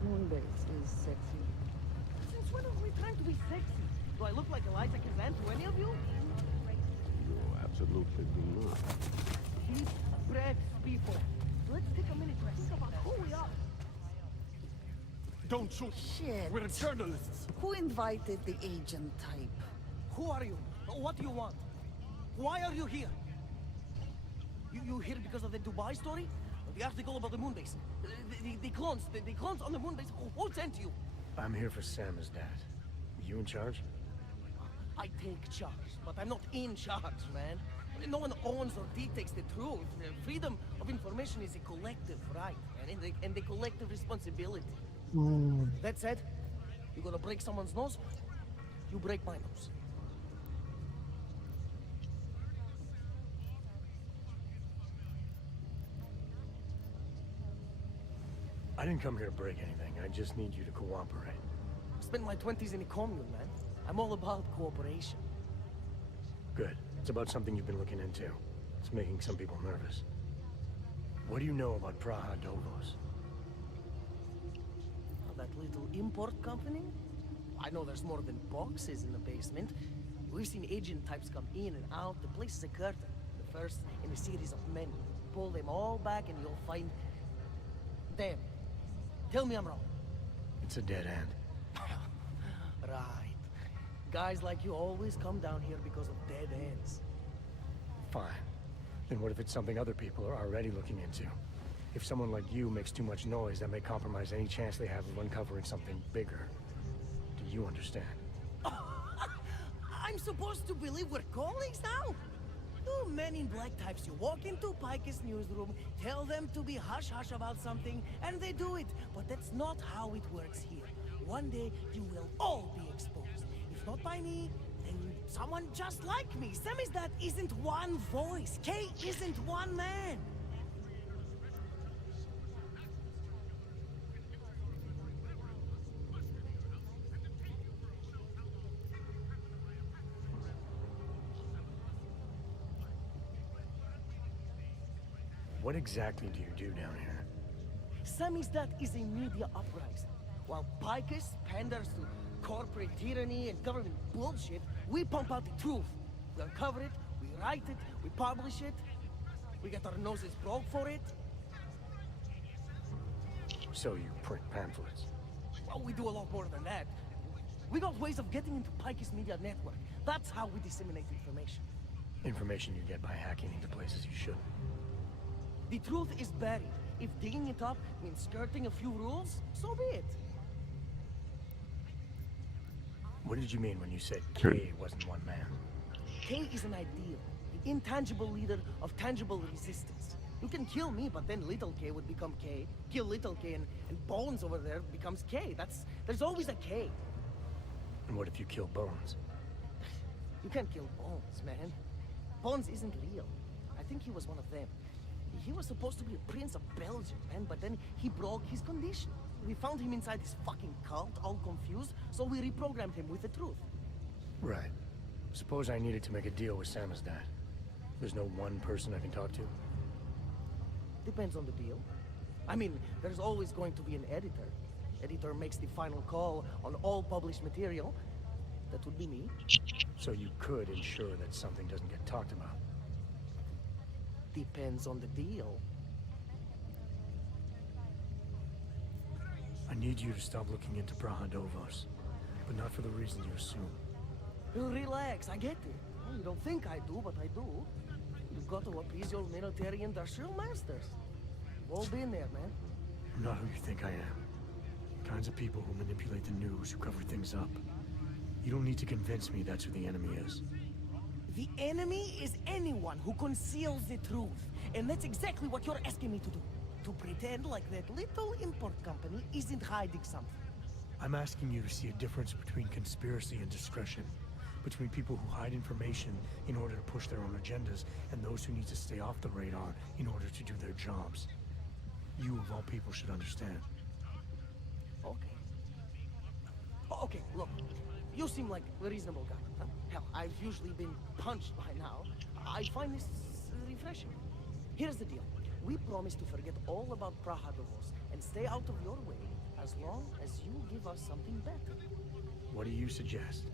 Moonbase is sexy. Since when are we trying to be sexy? Do I look like Eliza Kazan to any of you? You absolutely do not. Deep breaths, people. Let's take a minute to think about who we are. Don't shoot! Shit. We're journalists! Who invited the agent type? Who are you? What do you want? Why are you here? You here because of the Dubai story? The article about the Moonbase? The clones on the Moonbase? Who sent you? I'm here for Sam's dad. You in charge? I take charge, but I'm not in charge, man. No one owns or dictates the truth. Freedom of information is a collective right, and a collective responsibility. That said, you're gonna break someone's nose, you break my nose. I didn't come here to break anything. I just need you to cooperate. I spent my 20s in a commune, man. I'm all about cooperation. Good. It's about something you've been looking into. It's making some people nervous. What do you know about Praha Dovos? That little import company? I know there's more than boxes in the basement. We've seen agent types come in and out. The place is a curtain. The first in a series of many. Pull them all back and you'll find... them. Tell me I'm wrong. It's a dead end. Right. Guys like you always come down here because of dead ends. Fine. Then what if it's something other people are already looking into? If someone like you makes too much noise, that may compromise any chance they have of uncovering something bigger. Do you understand? I'm supposed to believe we're colleagues now? You men in black types, you walk into Pike's newsroom, tell them to be hush-hush about something, and they do it. But that's not how it works here. One day, you will all be exposed. If not by me, then someone just like me. Samizdat isn't one voice. Kay isn't one man. What exactly do you do down here? Samizdat is a media uprising. While Picus panders to corporate tyranny and government bullshit, we pump out the truth. We uncover it, we write it, we publish it. We get our noses broke for it. So you print pamphlets? Well, we do a lot more than that. We got ways of getting into Picus Media Network. That's how we disseminate information. Information you get by hacking into places you shouldn't. The truth is buried. If digging it up means skirting a few rules, so be it. What did you mean when you said K wasn't one man? K is an ideal, the intangible leader of tangible resistance. You can kill me, but then little K would become K. Kill little K and Bones over there becomes K. There's always a K. And what if you kill Bones? You can't kill Bones, man. Bones isn't real. I think he was one of them. He was supposed to be a prince of Belgium, man, but then he broke his condition. We found him inside this fucking cult, all confused, so we reprogrammed him with the truth. Right. Suppose I needed to make a deal with Samizdat. There's no one person I can talk to? Depends on the deal. I mean, there's always going to be an editor. Editor makes the final call on all published material. That would be me. So you could ensure that something doesn't get talked about? Depends on the deal. I need you to stop looking into Brahadovos, but not for the reasons you assume. Relax, I get it. Well, you don't think I do, but I do. You've got to appease your military industrial masters. We've all been there, man. I'm not who you think I am. The kinds of people who manipulate the news, who cover things up. You don't need to convince me that's who the enemy is. The enemy is anyone who conceals the truth. And that's exactly what you're asking me to do. To pretend like that little import company isn't hiding something. I'm asking you to see a difference between conspiracy and discretion. Between people who hide information in order to push their own agendas, and those who need to stay off the radar in order to do their jobs. You, of all people, should understand. Okay. Okay, look. You seem like a reasonable guy. Huh? Hell, I've usually been punched by now. I find this refreshing. Here's the deal. We promise to forget all about Brahadovos and stay out of your way as long as you give us something better. What do you suggest?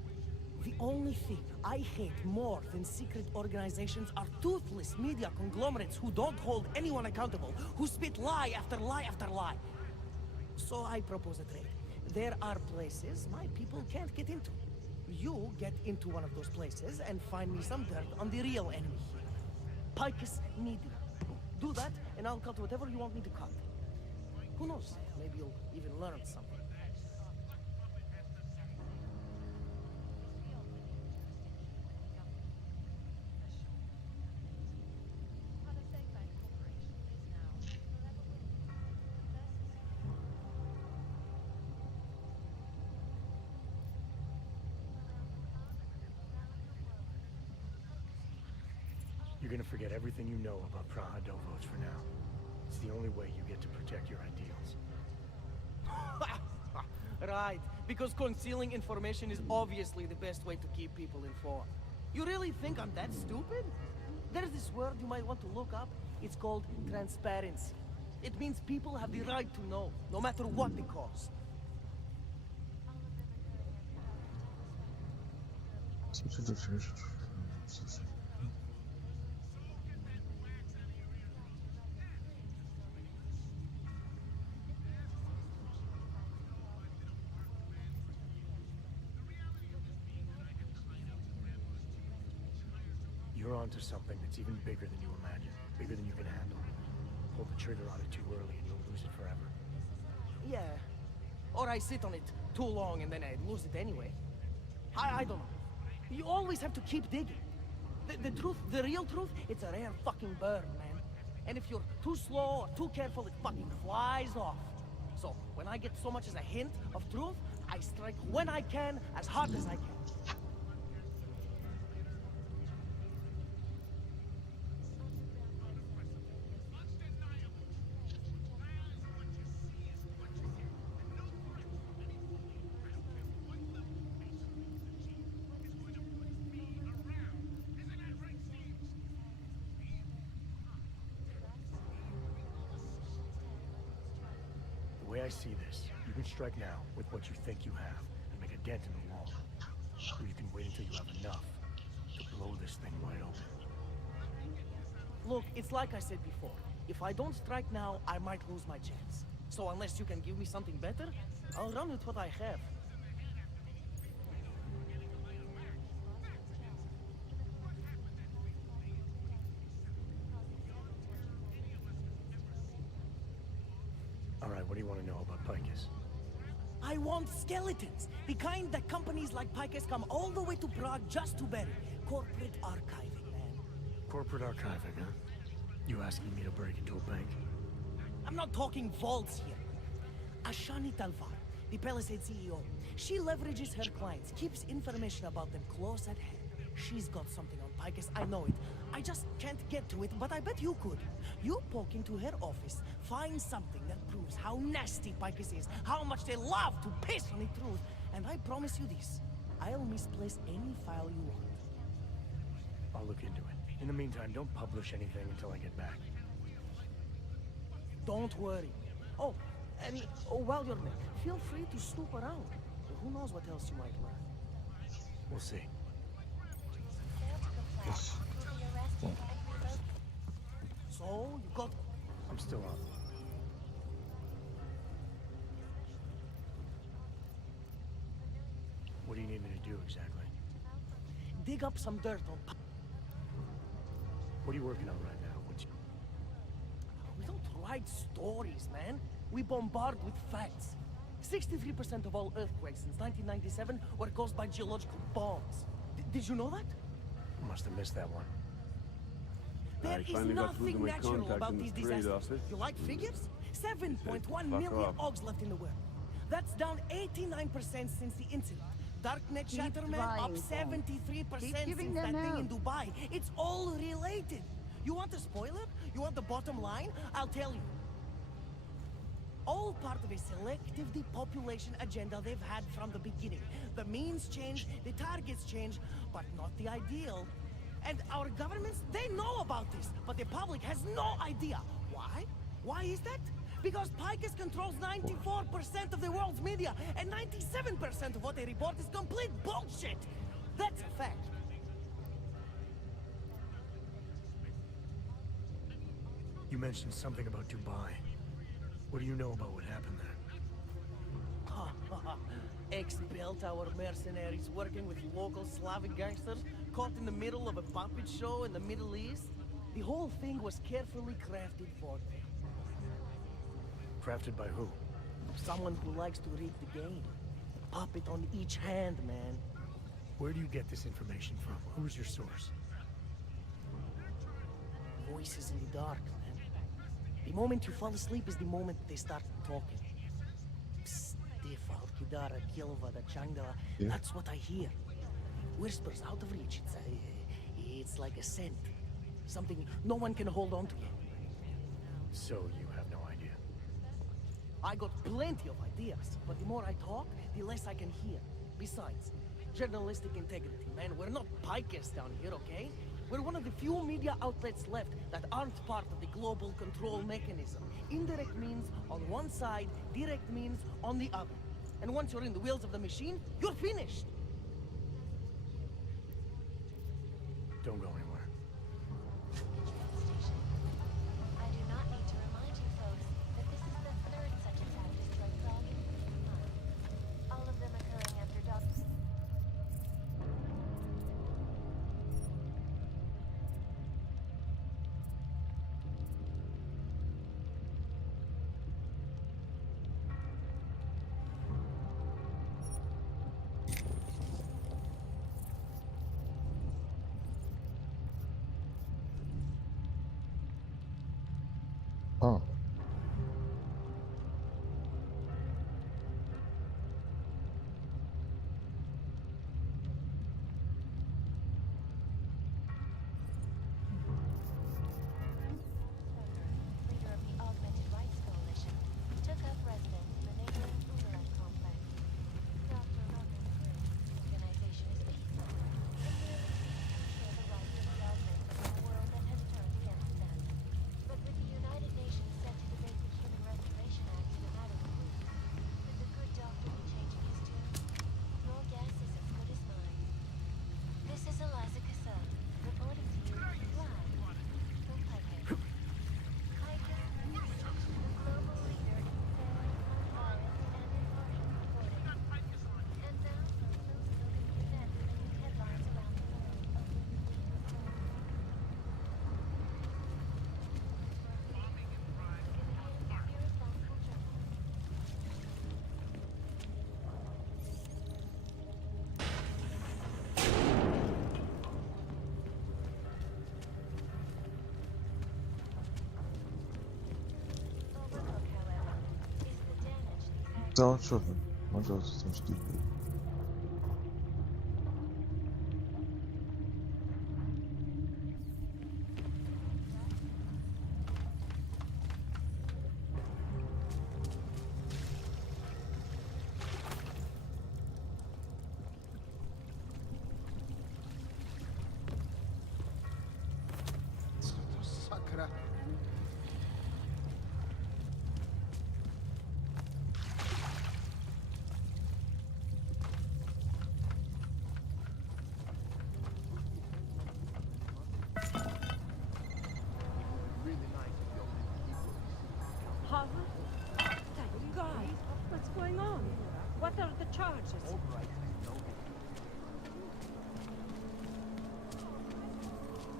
The only thing I hate more than secret organizations are toothless media conglomerates who don't hold anyone accountable, who spit lie after lie after lie. So I propose a trade. There are places my people can't get into. You get into one of those places and find me some dirt on the real enemy here. Picus Media. Do that, and I'll cut whatever you want me to cut. Who knows? Maybe you'll even learn something. You're gonna forget everything you know about Brahadovos for now. It's the only way you get to protect your ideals. Right, because concealing information is obviously the best way to keep people informed. You really think I'm that stupid? There's this word you might want to look up. It's called transparency. It means people have the right to know, no matter what the cost. You're onto something that's even bigger than you imagine. Bigger than you can handle. Pull the trigger on it too early and you'll lose it forever. Yeah. Or I sit on it too long and then I lose it anyway. I don't know. You always have to keep digging. The truth, the real truth, it's a rare fucking bird, man. And if you're too slow or too careful, it fucking flies off. So, when I get so much as a hint of truth, I strike when I can, as hard as I can. way I see this, you can strike now with what you think you have and make a dent in the wall. Or you can wait until you have enough to blow this thing wide open. Look, it's like I said before. If I don't strike now, I might lose my chance. So unless you can give me something better, I'll run with what I have. All right, what do you want to know about Picus? I want skeletons. The kind that companies like Picus come all the way to Prague just to bury. Corporate archiving, man. Corporate archiving, huh? You asking me to break into a bank? I'm not talking vaults here. Ashani Talvar, the Palisade CEO, she leverages her clients, keeps information about them close at hand. She's got something on Picus, I know it. I just can't get to it, but I bet you could. You poke into her office, find something that proves how nasty Picus is, how much they love to piss on the truth, and I promise you this, I'll misplace any file you want. I'll look into it. In the meantime, don't publish anything until I get back. Don't worry. Oh, and while you're there, feel free to snoop around. Who knows what else you might learn. We'll see. Yes. So, you got... I'm still on. What do you need me to do exactly? Dig up some dirt on... What are you working on right now? What's... We don't write stories, man. We bombard with facts. 63% of all earthquakes since 1997 were caused by geological bombs. Did you know that? Must have missed that one. There is nothing natural about these disasters. You like figures? 7.1 million OGs left in the world. That's down 89% since the incident. Darknet Shatterman up 73% since that thing in Dubai. It's all related. You want a spoiler? You want the bottom line? I'll tell you. All part of a selective depopulation agenda they've had from the beginning. The means change, the targets change, but not the ideal. And our governments, they know about this, but the public has no idea. Why? Why is that? Because Picus controls 94% of the world's media, and 97% of what they report is complete bullshit. That's a fact. You mentioned something about Dubai. What do you know about what happened there? Ex-bell tower mercenaries working with local Slavic gangsters caught in the middle of a puppet show in the Middle East. The whole thing was carefully crafted for them. Crafted by who? Someone who likes to read the game. Puppet on each hand, man. Where do you get this information from? Who's your source? Voices in the dark, man. The moment you fall asleep is the moment they start talking. Psst, Defal, Kidara, Kilva, the Changdala. Yeah. That's what I hear. Whispers out of reach. It's like a scent. Something no one can hold on to yet. So you have no idea? I got plenty of ideas, but the more I talk, the less I can hear. Besides, journalistic integrity, man. We're not Picus down here, okay? We're one of the few media outlets left that aren't part of the global control mechanism. Indirect means on one side, direct means on the other. And once you're in the wheels of the machine, you're finished. Don't go anywhere. I do not need to remind you folks that this is the third such attack to strike Prague in 6 months. All of them occurring after Dr. Então, deixa eu ver. Onde nós temos que ir? Sacra. Harvard? Thank God. What's going on? What are the charges?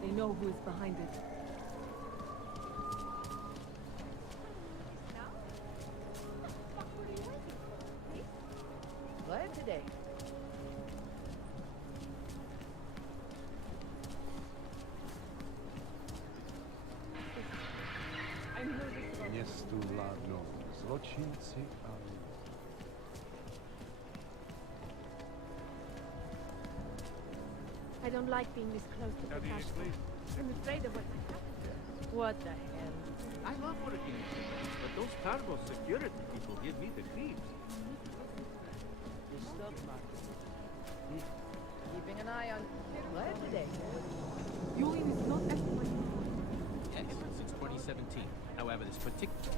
They know who is behind it. Glad today. I'm nervous about Nie stuladno. Zločinci a I don't like being this close to Picasso. I'm afraid of what might happen. what the hell. I love working in cities, but those cargo security people give me the creeps. Keeping an eye on. Glad today. Ewing is not estimating. Yes, since 2017. However, this particular...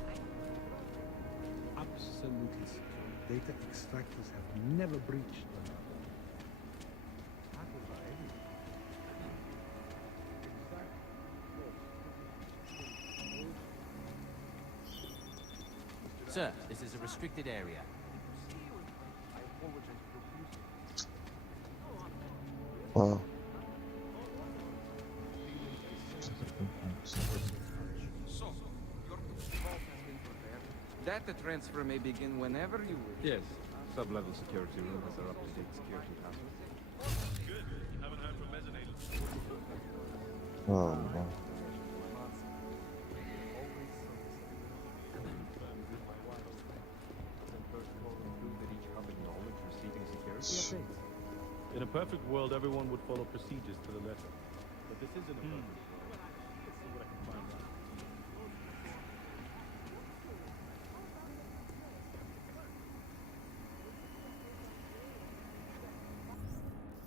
absolutely secure. Data extractors have never breached them. Sir, this is a restricted area. Wow. Data transfer may begin whenever you wish. Yes. Sub-level security rooms are up-to-date security passwords. Good. Haven't heard from Mezzanine. Oh, no. In a perfect world, everyone would follow procedures to the letter. But this isn't a perfect world. Let's see what I can find out.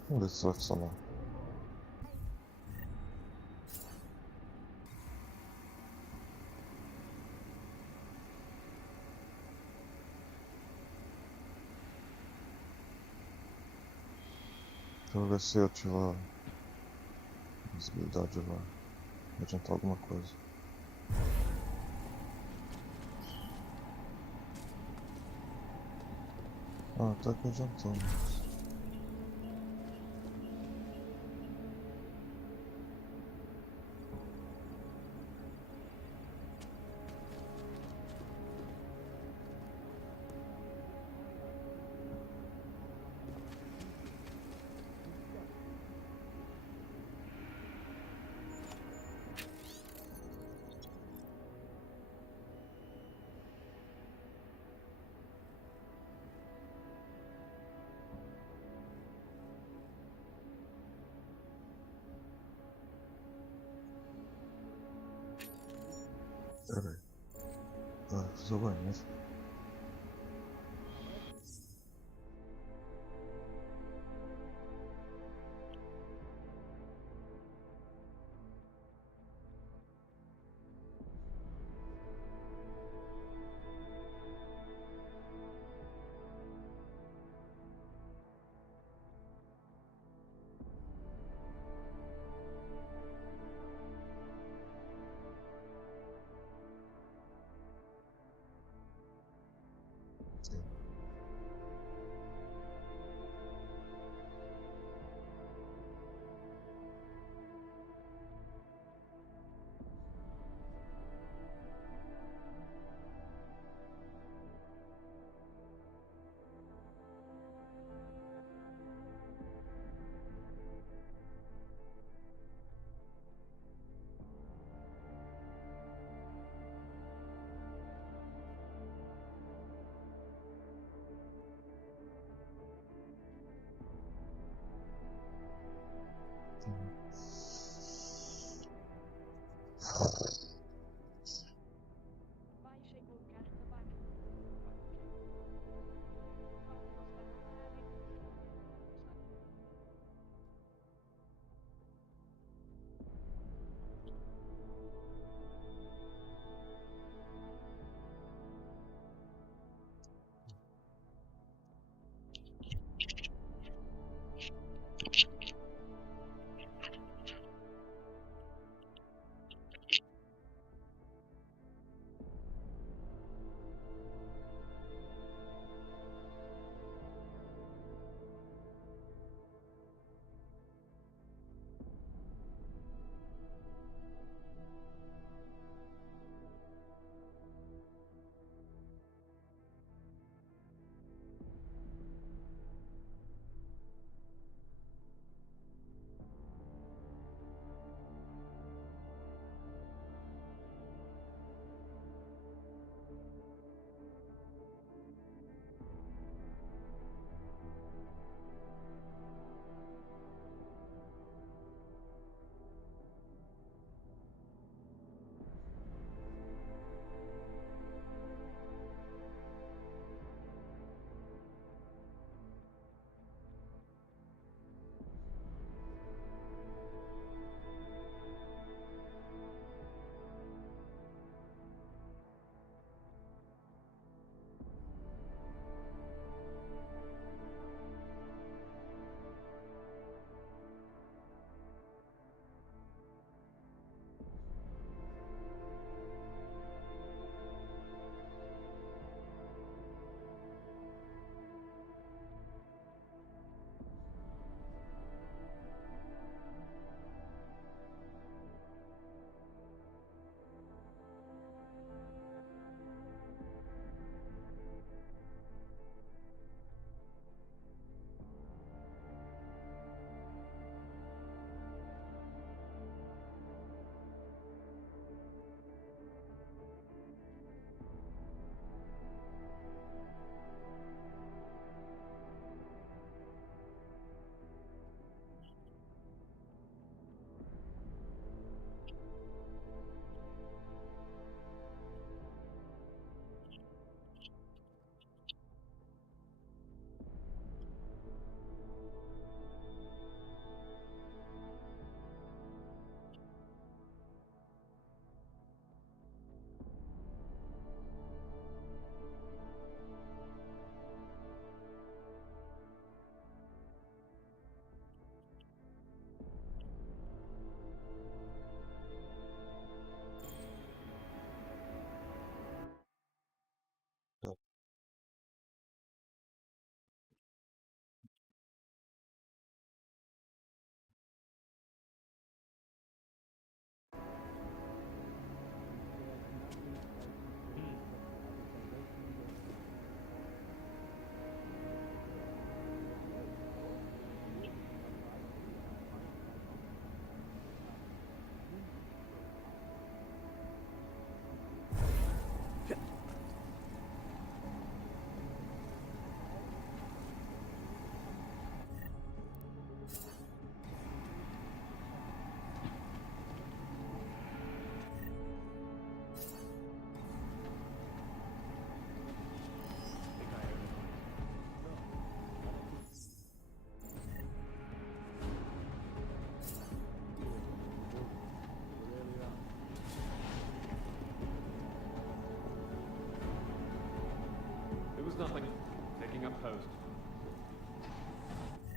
Vamos ver se vai funcionar. Então, ver se eu ativar a visibilidade vai adiantar alguma coisa. Ah, até que adiantou, mas... Peraí. Ah, fiz o banheiro.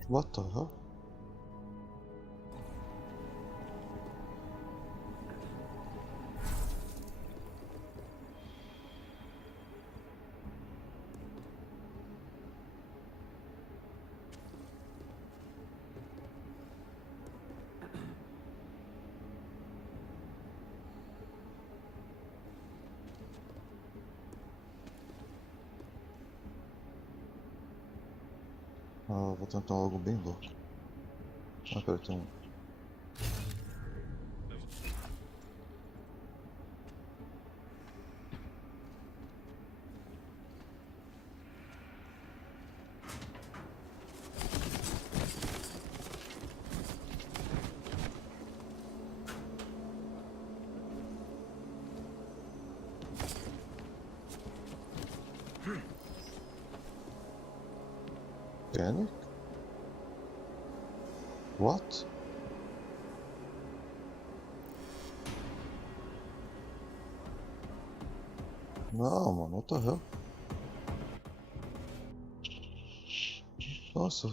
What the hell? Ah, vou tentar algo bem louco. Ah, pera, tem um. Panic? What? Não, mano, what the hell? Nossa.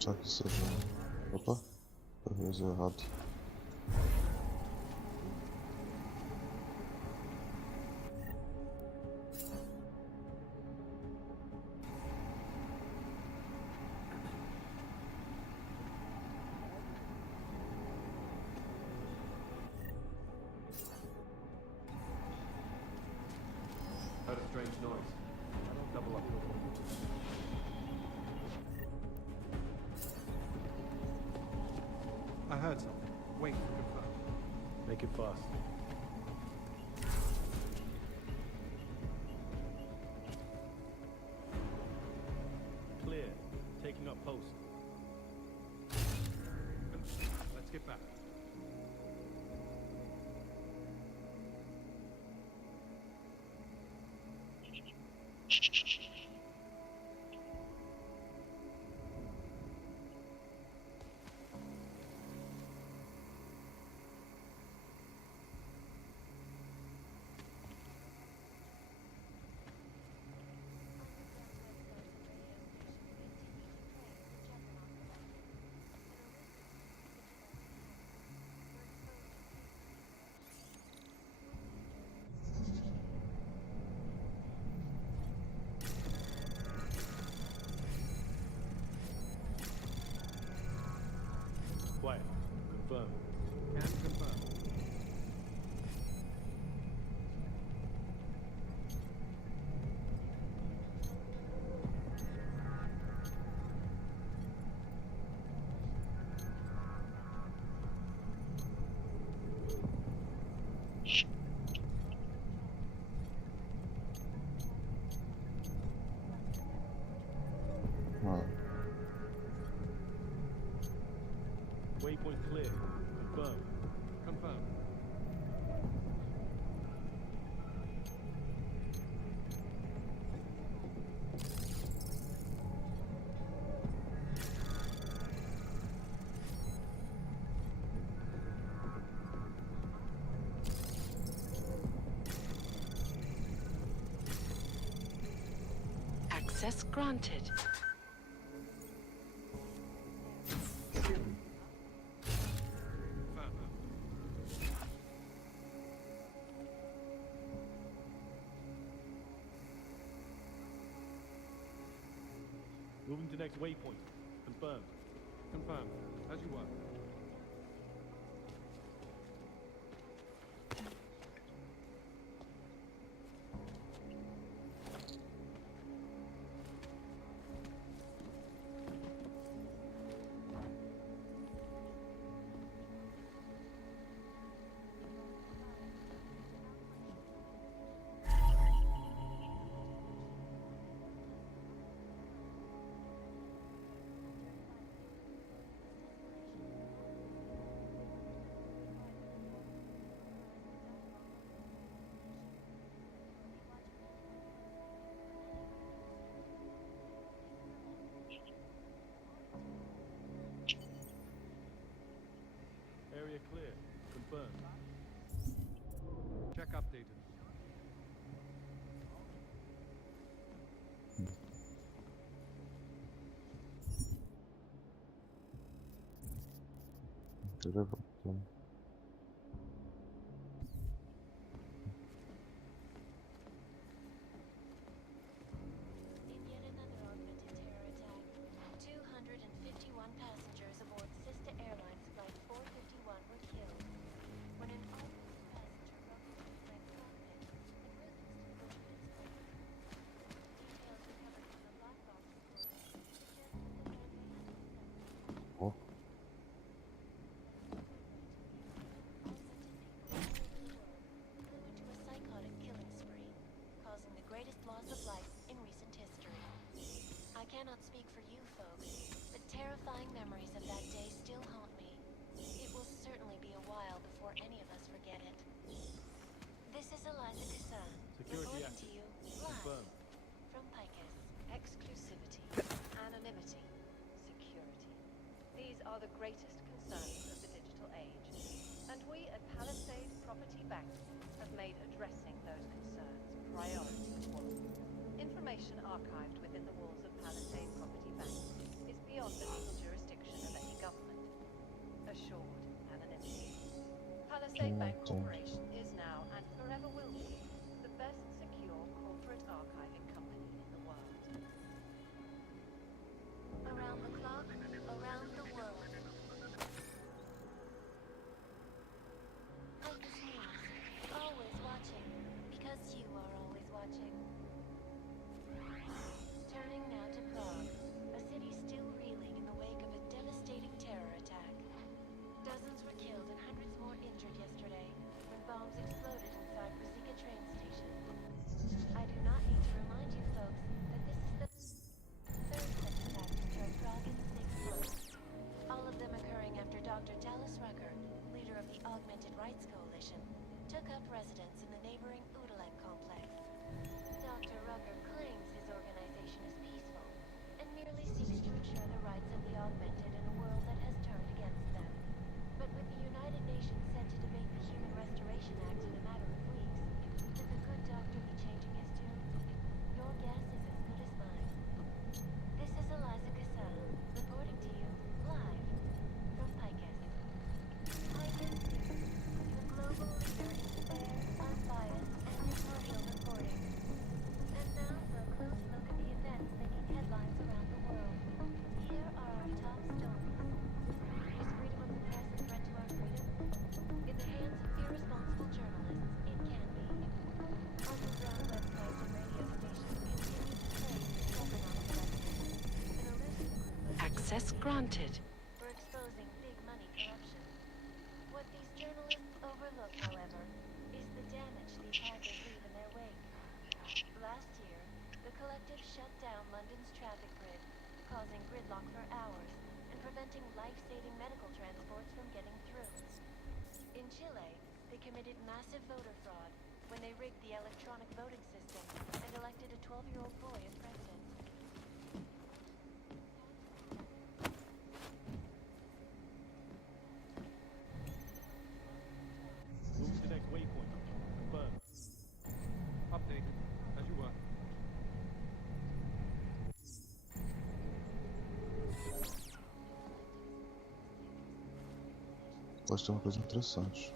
Será que seja... Opa, talvez errado. Heard a strange noise. Double up. I heard something. Wait, confirm. Make it fast. Clear. Taking up post. Let's get back. Quiet. Confirm. Can confirm. Waypoint clear. Confirm. Confirm. Access granted. Moving to next waypoint. Confirmed. Confirmed. As you were. We're clear. Confirmed. Check updated. Deliver. In yet another augmented terror attack, 251 passengers aboard Sister Airlines Flight 451 were killed when an unarmed passenger broke into the flight cockpit and residents to Pittsburgh. Details recovered from the black box recording suggest that the family had been Oh. flew into a psychotic killing spree, causing the greatest loss of life in recent history. I cannot speak for you folks, but terrifying memories of that day still haunt me. It will certainly be a while before any of us forget it. This is Eliza Kassan, Security reporting to active. you live Confirmed. from Picus. Exclusivity, anonymity, security. These are the greatest concerns of the digital age. And we at Palisade Property Bank have made addressing those concerns priority one. Information archived within the walls of Palisade Property Bank is beyond the legal jurisdiction of any government. Assured anonymity. Palisade Bank Corporation is now and forever will be the best secure corporate archiving company in the world. Around the clock, around the world. Picus News, always watching, because you are always watching. Turning now to Prague, a city still reeling in the wake of a devastating terror attack. Dozens were killed and hundreds more injured yesterday when bombs exploded inside Brasica train station. I do not need to remind you folks that this is the third such attack to strike Prague in 6 months. All of them occurring after Dr. Talis Rucker, leader of the Augmented Rights Coalition, took up residence in the neighboring Udalek complex. Dr. Rucker claims his organization is peaceful and merely seeks to ensure the rights of the augmented in a world that has turned against them. But with the United Nations set to debate the Human Restoration Act in a matter of weeks, could the good doctor be changing his tune? Your guess is as good as mine. This is Eliza Kassan, reporting to you live from Picus. Picus News, your global leader in fair, unbiased, and impartial reporting. And now for a close look at the events making headlines around the world. Here are our top stories. Is freedom of the press a threat to our freedom? In the hands of irresponsible journalists, it can be. Underground websites and radio stations continue to praise the economic residents. An elusive group of Access granted. for exposing big money corruption. What these journalists overlook, however, is the damage these hackers leave in their wake. Last year, the collective shut down London's traffic grid, causing gridlock for hours and preventing life-saving medical transports from getting through. In Chile, they committed massive voter fraud when they rigged the electronic voting system and elected a 12-year-old boy as president. Move to next waypoint. Confirmed. Updated. As you were. Pode ter uma coisa interessante.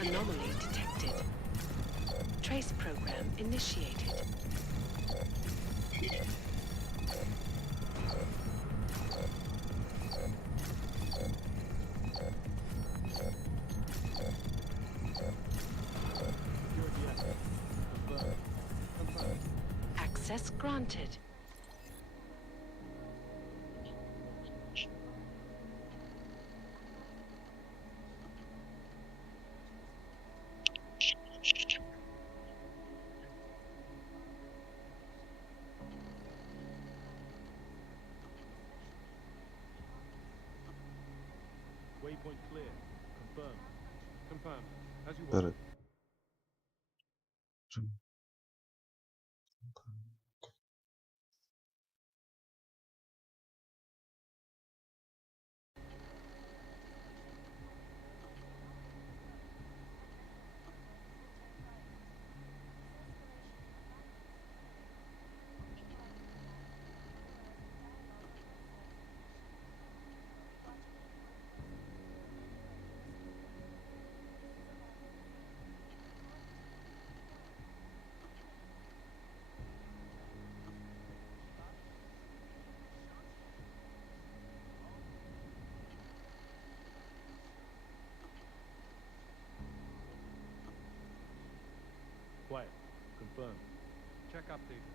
Anomaly detected. Trace program initiated. Access granted. Waypoint Waypoint clear. Confirmed. Confirmed. As you Pera want. aí. Quiet. Confirmed. Check update.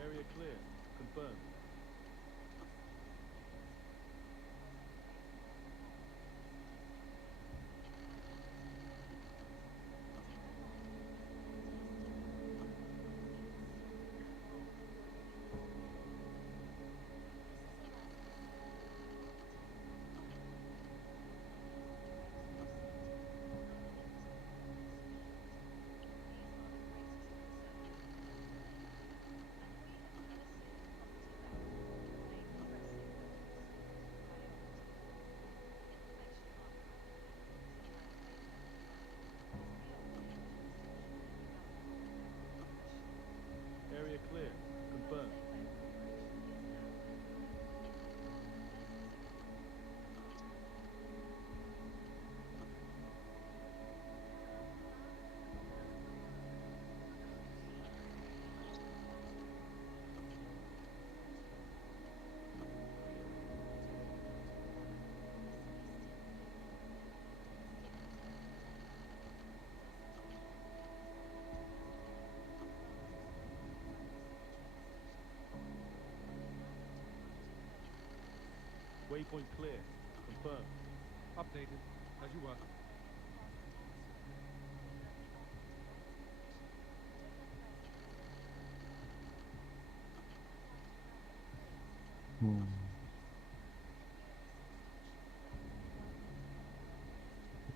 Area clear. Confirmed. Area clear. Confirmed. Waypoint clear. Confirmed. Updated. As you were.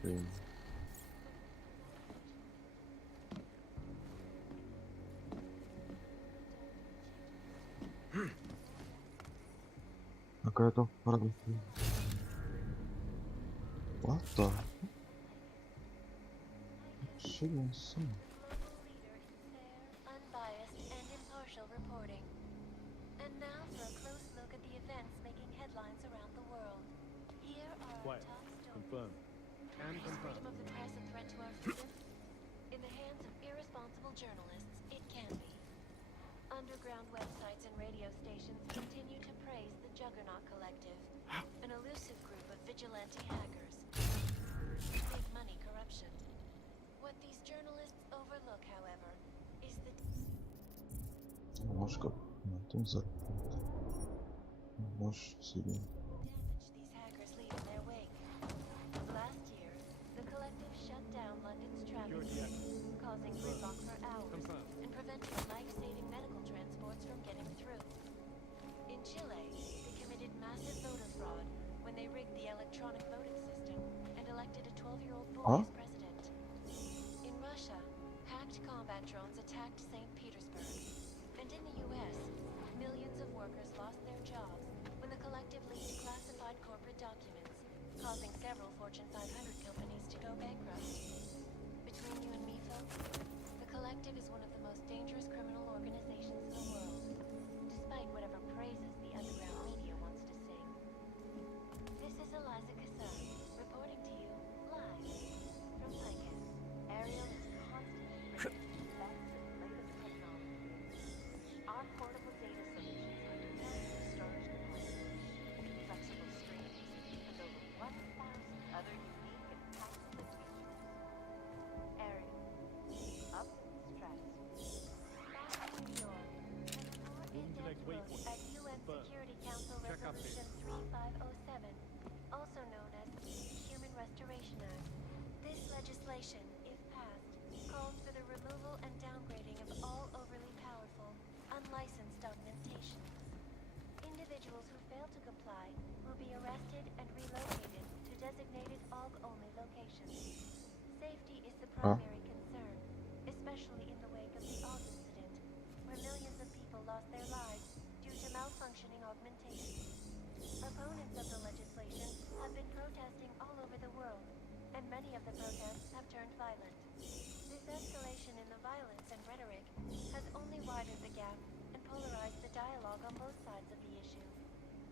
Okay. Okay, to fora do filme. What the? Chega assim. Unbiased and impartial reporting. And now for a close look at the events making headlines around the world. Here are our Quiet. top stories. Confirmed. And Is confirmed. freedom of the press a threat to our freedom? In the hands of irresponsible journalists, it can be. Underground websites and radio stations continue to praise the Juggernaut Collective, an elusive group of vigilante hackers. Big money corruption. What these journalists overlook, however, is the Acho que não tem zero. Acho que seria. damage these hackers leave in their wake. Last year, the collective shut down London's traffic lanes, causing gridlock for hours Confirmed. and preventing life-saving medical transports from getting through. In Chile, they committed massive voter fraud when they rigged the electronic voting system and elected a 12-year-old boy Huh? as president. In Russia, hacked combat drones attacked St. Petersburg. And in the US, millions of workers lost their jobs when the collective leaked classified corporate documents, causing several Fortune 500 companies to go bankrupt. Between you and me, folks, the collective is one of the most dangerous criminal organizations in the world, despite whatever praises the underground media wants to sing. This is Eliza Kassan, reporting to you live from Lycus. Ariel is constantly bringing the best and latest technology. Our portable data solutions are designed for storage deployments, flexible screens, and over 1,000 other unique and patented features. Ariel, comply will be arrested and relocated to designated AUG-only locations. Safety is the primary concern, especially in the wake of the AUG incident, where millions of people lost their lives due to malfunctioning augmentation. Opponents of the legislation have been protesting all over the world, and many of the protests have turned violent. This escalation in the violence and rhetoric has only widened the gap and polarized the dialogue on both sides of the issue.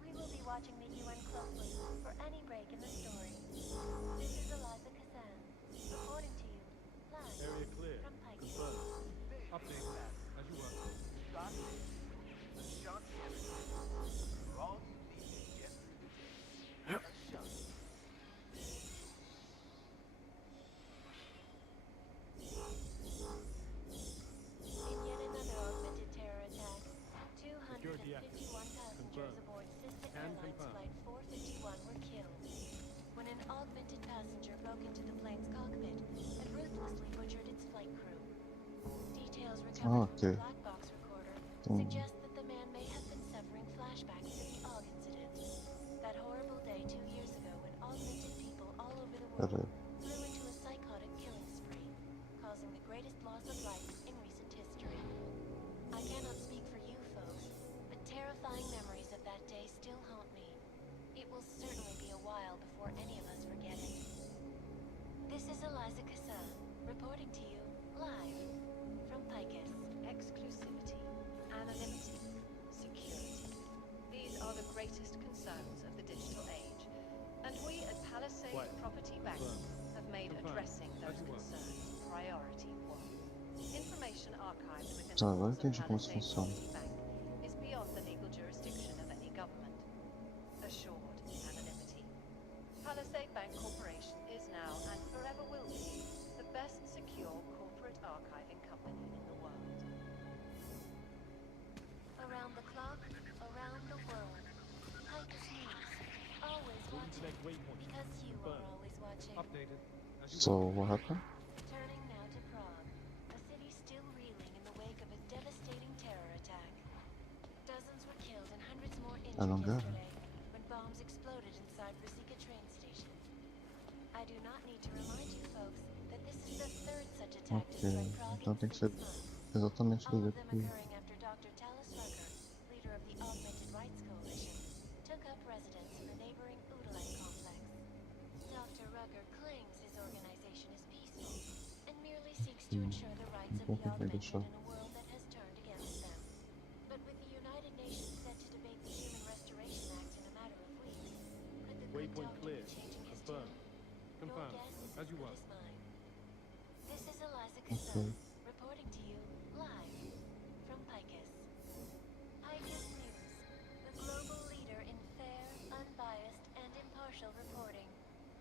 We will be watching the UN closely for any break in the story. This is Eliza Kazan, reporting to you, live Area clear. from Pike. Confirmed. Update that, as you were. In yet another augmented terror attack, 251 passengers aboard Sister Airlines Flight 451 were killed when an augmented passenger broke into the plane's cockpit and ruthlessly butchered its flight crew. Details recovered from the black box recorder suggest that the man may have been suffering flashbacks to the AUG incident. That horrible day 2 years ago when augmented people all over the world flew into a psychotic killing spree, causing the greatest loss of life in recent history. I cannot speak for you folks, but terrifying memories of that day still haunt me. It will certainly be a while before any of us forget it. This is Eliza Kazan, reporting to you, live, from Picus. Exclusivity, anonymity, security. These are the greatest concerns of the digital age. And we at Palisade Property Bank have made addressing those concerns priority one. Information archived within the walls of Palisade Property Bank is beyond the legal jurisdiction of any government. Assured anonymity. Palisade Bank Corporation is now and forever will be the best secure corporate archiving company in the world. Around the clock, around the world. Picus News. Always watching. Because you are always watching. Updated. So what happened? Turning now to Prague, a city still reeling in the wake of a devastating terror attack. Dozens were killed and hundreds more injured yesterday when bombs exploded inside Ruzicka train station. I do not need to remind you folks that this is the third such attack to strike Prague Então tem que ser exatamente do jeito que... occurring after Dr. Talis Rucker, leader of the Augmented Rights Coalition, took up residence in the neighboring Udalen complex. Dr. Rucker claims his organization is peaceful and merely seeks to ensure the rights of the augmented in a world that has turned against them. But with the United Nations set to debate the Human Restoration Act in a matter of weeks, could the good doctor be changing his tune? Your guess is as good as mine. This is Eliza Kazan, reporting to you, live, from Picus. Picus News, the global leader in fair, unbiased, and impartial reporting.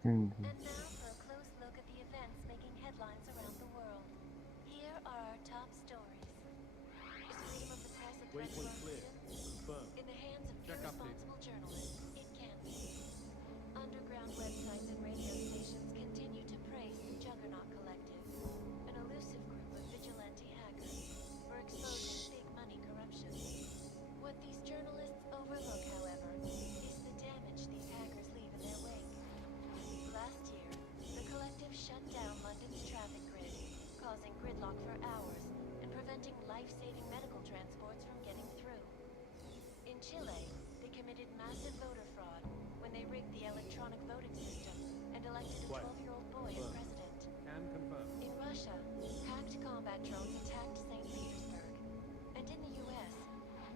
And now for a close look at the events making headlines around the world. Here are our top stories. Is freedom of the press a threat to our freedom? In the hands of irresponsible journalists, it can be. Underground websites and radio stations continue to praise the Juggernaut Collective, an elusive group of vigilante hackers, for exposing big money corruption. What these journalists overlook, however, is the damage these hackers leave in their wake. Last year, the collective shut down London's traffic grid, causing gridlock for hours and preventing life-saving medical transports from getting through. In Chile, they committed massive voter fraud when they rigged the electronic voting system and elected a 12-year-old boy as president. In Russia, hacked combat drones attacked St. Petersburg. And in the US,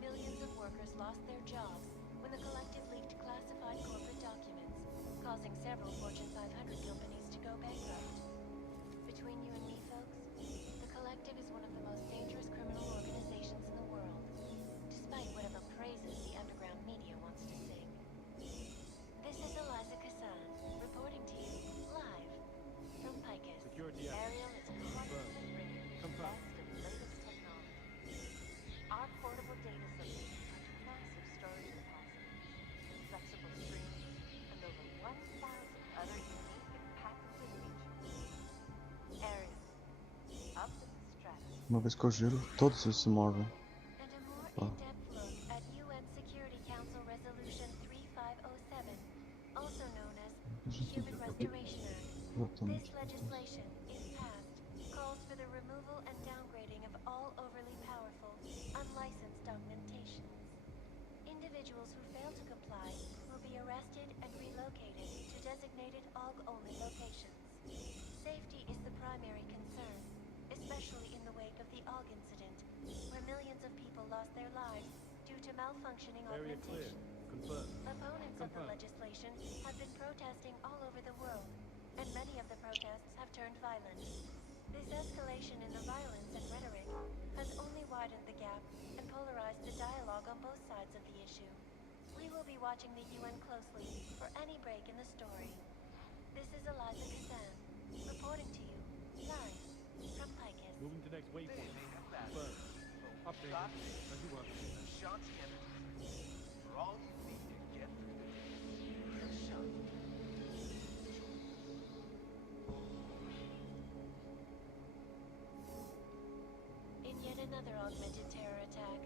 millions of workers lost their jobs when the collective leaked classified corporate documents, causing several Fortune 500 companies to go bankrupt. Between you and me, folks, the collective is one of the most dangerous criminal organizations in the world, despite whatever praises the underground media wants to sing. This is Eliza Kazan, reporting to you, live, from Picus. Ariel is constantly bringing the best and latest technology. Our portable data systems punch massive storage capacities, flexible streams, and over 1,000 other unique and patented features. Ariel, up in the stratosphere. Uma vez que eu giro, todos eles se movem. And a more in-depth look at UN Security Council Resolution 35 Exatamente. legislation, if passed, calls for the removal and downgrading of all overly powerful, unlicensed augmentations. Individuals who fail to comply will be arrested and relocated to designated AUG-only locations. Safety is the primary concern, especially in the wake of the AUG incident, where millions of people lost their lives due to malfunctioning Area clear. augmentations. Confirmed. Opponents of the Confirmed. legislation have been protesting all over the world, and many of the protests have turned violent. This escalation in the violence and rhetoric has only widened the gap and polarized the dialogue on both sides of the issue. We will be watching the UN closely for any break in the story. This is Eliza Kazan, reporting to you, live, from Picus. Moving to next waypoint. Confirmed. Update. As you want. Shots for all you need to get through the day. The shot. In yet another augmented terror attack,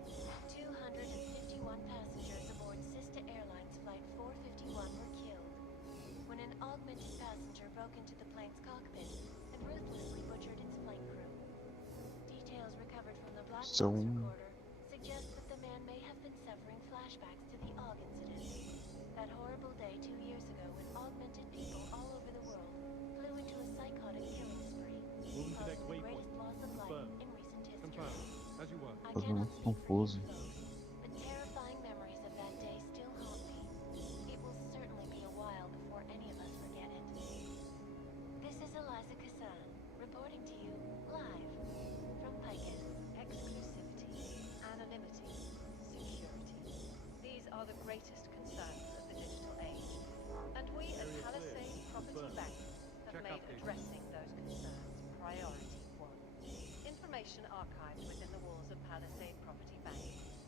251 passengers aboard Sista Airlines Flight 451 were killed when an augmented passenger broke into the plane's cockpit and ruthlessly butchered its flight crew. Details recovered from the black box So, recorder suggest that the man may have been suffering flashbacks to the AUG incident. That horrible day 2 years ago when augmented people all over the world flew into a psychotic killing spree, Moving to next causing the waypoint. greatest loss of life Confirmed. in recent history. Confirmed. As you want. I tô cannot muito confuso. but terrifying memories of that day still haunt me. It will certainly be a while before any of us forget it. This is Eliza Kazan, reporting to you, live, from Picus. Exclusivity, anonymity, security. These are the greatest concerns of the digital age. And we at Area clear. Palisade Property Confirmed. Bank have Check made update. addressing those concerns priority one. Information archived within the walls of Palisade Property Bank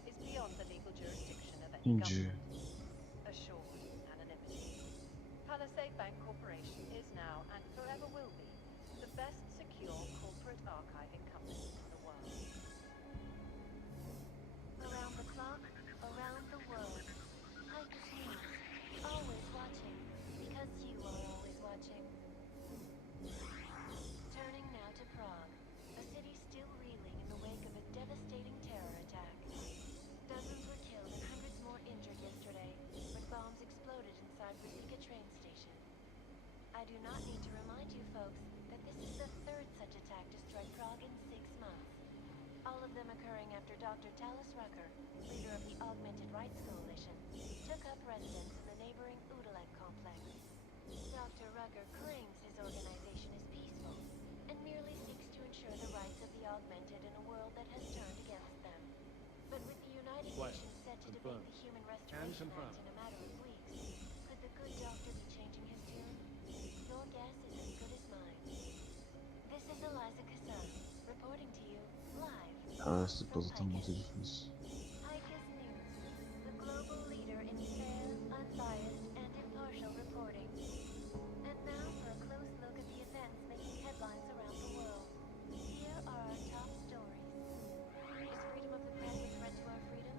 is beyond the legal jurisdiction of any Entendi. government. Assured anonymity. Palisade Bank Corporation is now and forever will be the best secure corporate archiving company in the world. Around the clock, around the world. Picus News, always watching, because you are always watching. Turning now to Prague, a city still reeling in the wake of a devastating terror attack. Dozens were killed and hundreds more injured yesterday when bombs exploded inside Ruzicka train station. I do not need to remind you folks that this is the third such attack to strike Prague in 6 months. All of them occurring after Dr. Talis Rucker, leader of the Augmented Rights Coalition, took up residence in the neighboring Udalek complex. Dr. Rucker claims his organization is peaceful and merely seeks to ensure the rights of the augmented in a world that has turned against them. But with the United Quiet. Nations set to Confirmed. debate the Human Can Restoration confirm. Act in a matter of weeks, could the good doctor be changing his tune? Your guess is as good as mine. This is Eliza Kazan, reporting to you, live. Ah, essa coisa tá muito difícil. Picus News, the global leader in fair, unbiased, and impartial reporting. And now for a close look at the events making headlines around the world. Here are our top stories. Is freedom of the press a threat to our freedom?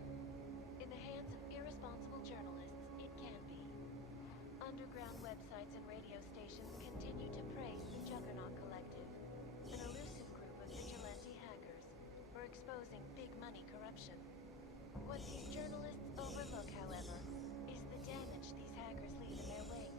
In the hands of irresponsible journalists, it can be. Underground websites and radio stations continue to praise the Juggernaut Collective, an elusive group of vigilante hackers for exposing big money corruption. What these journalists overlook, however, is the damage these hackers leave in their wake.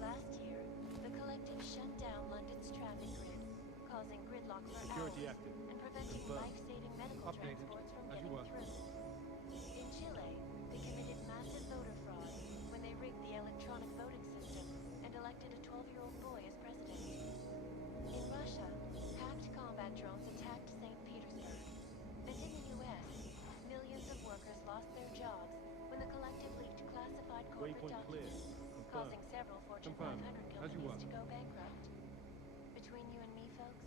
Last year, the collective shut down London's traffic grid, causing gridlock for Security hours active. and preventing Confirmed. life-saving medical Updated. transports from As getting you were. through. In Chile, they committed massive voter fraud when they rigged the electronic voting system and elected a 12-year-old boy as president. In Russia, hacked combat drones attacked St. Petersburg. And in the U.S., millions of workers lost their jobs when the collective leaked classified corporate Waypoint clear. documents, causing several Fortune Confirmed. 500 As you companies want. to go bankrupt. Between you and me, folks,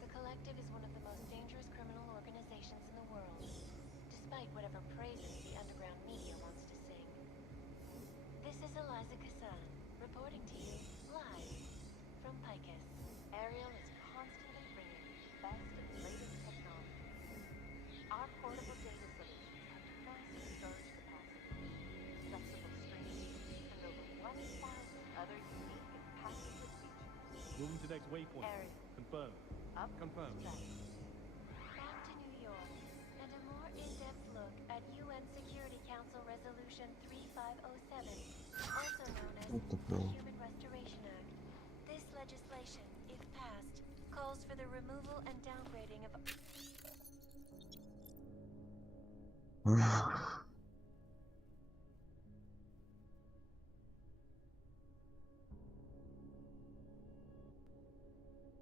the collective is one of the most dangerous criminal organizations in the world, despite whatever praises the underground media wants to sing. This is Eliza Kazan, reporting to you, live, from Picus. Ariel is constantly bringing the best and latest technology. Our portable data solutions have massive storage capacity, flexible streaming, and over 1,000 other unique and patented features. the next waypoint? Area. Confirm. Up. Confirm. Back to New York, and a more in-depth look at UN Security Council Resolution 3507, also known as What the the hell? Human Restoration Act. This legislation, if passed, calls for the removal and downgrading of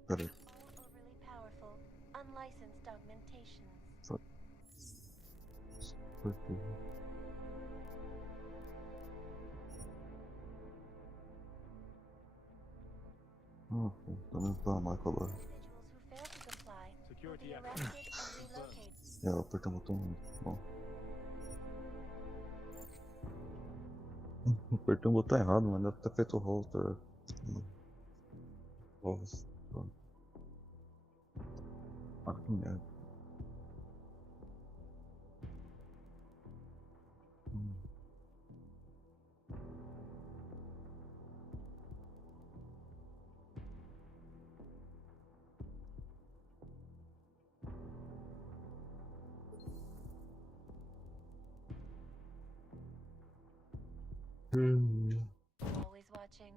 Got it. all overly powerful, unlicensed augmentations. Fuck. Quickly. Oh, também tá mais agora. Individuals who fail to comply will Security be active. arrested and relocated. Eu apertei o botão. Bom. Apertei o botão errado, mas deve ter feito o holster. Ah, que merda. Always watching.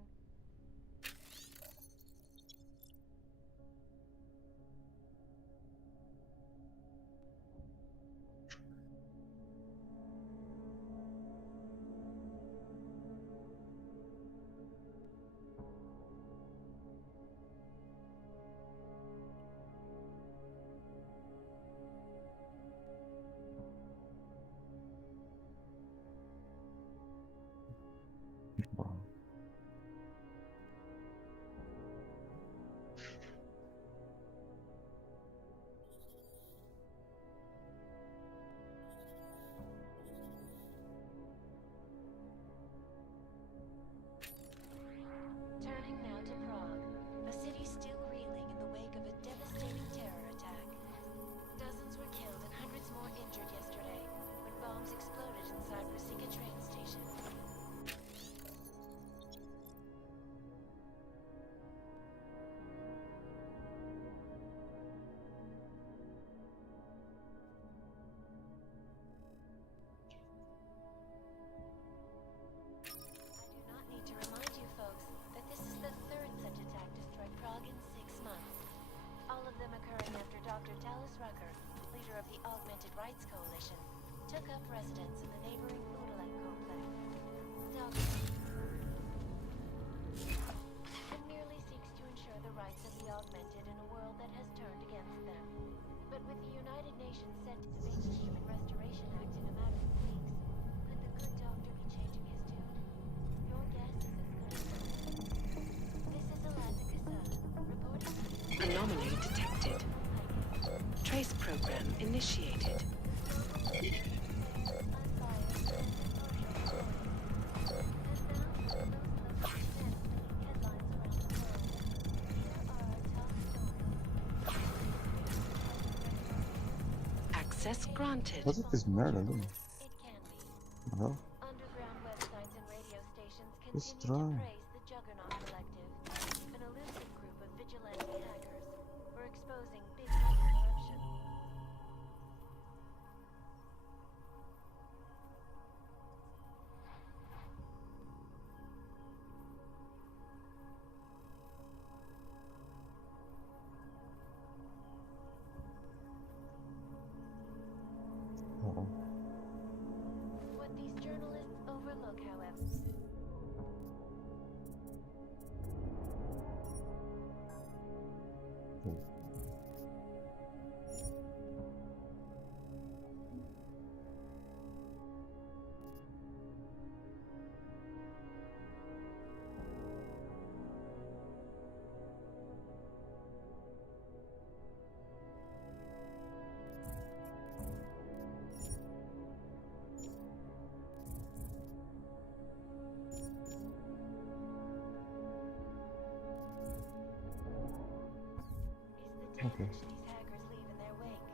Turning now to Prague, a city still reeling in the wake of a devastating terror attack. Dozens were killed and hundreds more injured yesterday when bombs exploded inside Ruzicka train station. I do not need to remind you folks that this is the third such attack to strike Prague in 6 months. All of them occurring after Dr. Talis Rucker, leader of the Augmented Rights Coalition, took up residence in the neighboring Udalek complex. Dr. and merely seeks to ensure the rights of the augmented in a world that has turned against them. But with the United Nations set to debate the Human Restoration Act in a matter of weeks, could the good doctor be changing his tune? Your guess is as good as mine. This is Eliza Casella, reporting. Anomaly detected. Trace program initiated. Access granted. What is this merda ali? Não? Underground websites and radio stations Que continue to estranho. praise the Juggernaut Collective, an elusive group of vigilante hackers, for exposing big money corruption. Uh-oh. What these journalists overlook, however, Okay. these hackers leave in their wake.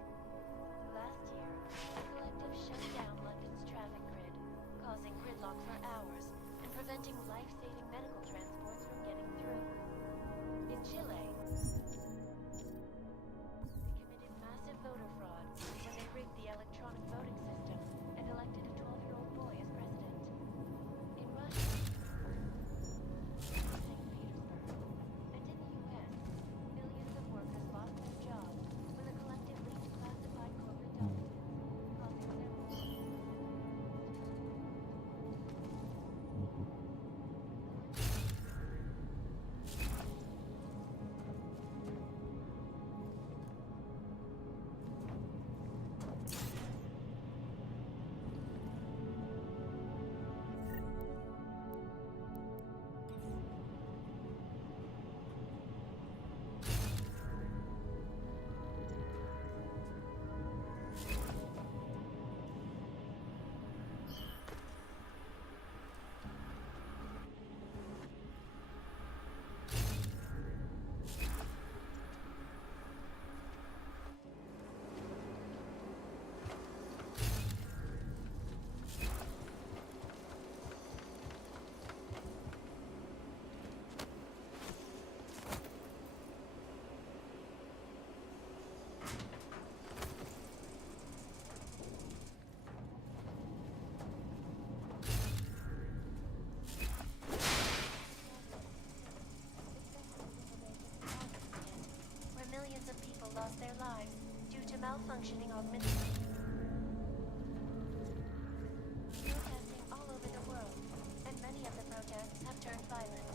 Last year, the collective shut down London's traffic grid, causing gridlock for hours and preventing life-saving medical transports from getting through. In Chile, functioning augmented. Protesting all over the world, and many of the protests have turned violent.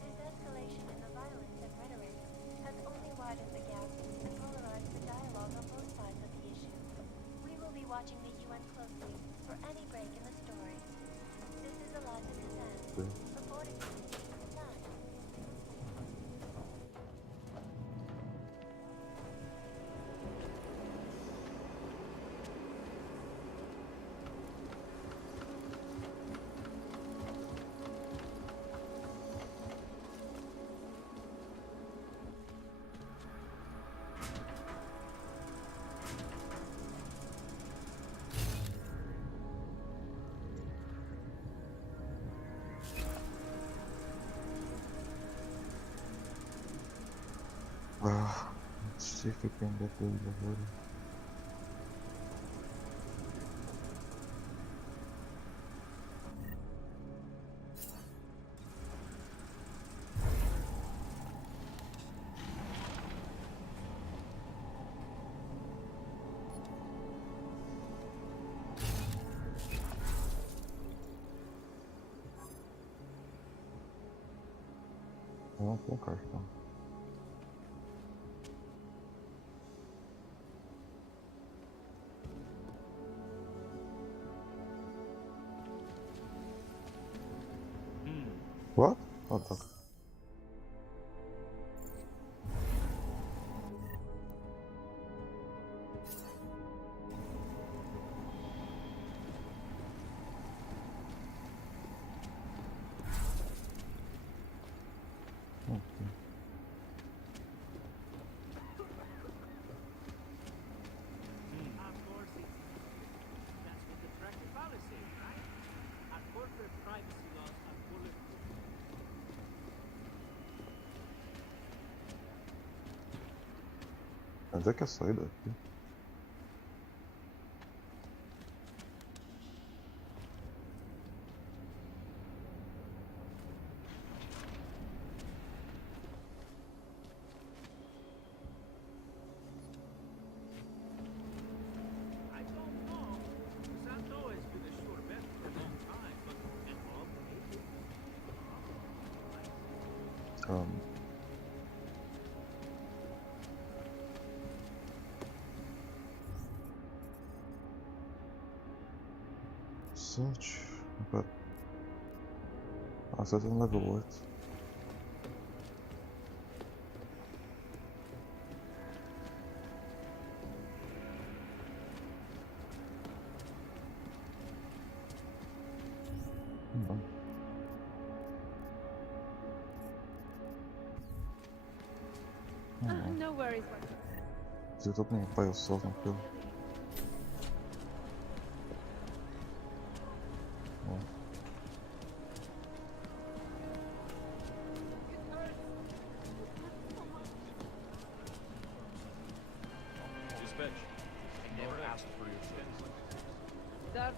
This escalation in the violence and rhetoric has only widened the gap and polarized the dialogue on both sides of the issue. We will be watching the UN closely for any break in the story. This is Eliza Kazan, reporting from the Sun. Let's see if we can get the level. Não tem cartão. What? Oh, fuck. Okay. Of course that's what the tracking policy, right? Our corporate privacy laws are bulletproof. Onde é que é a saída aqui? I don't know. Santo has been a sure bet for a long time, but and all maybe. Search. But I said on level 8. No worries. Zit ook nog bij jezelf nog veel. Dispatch. I never asked for your service. That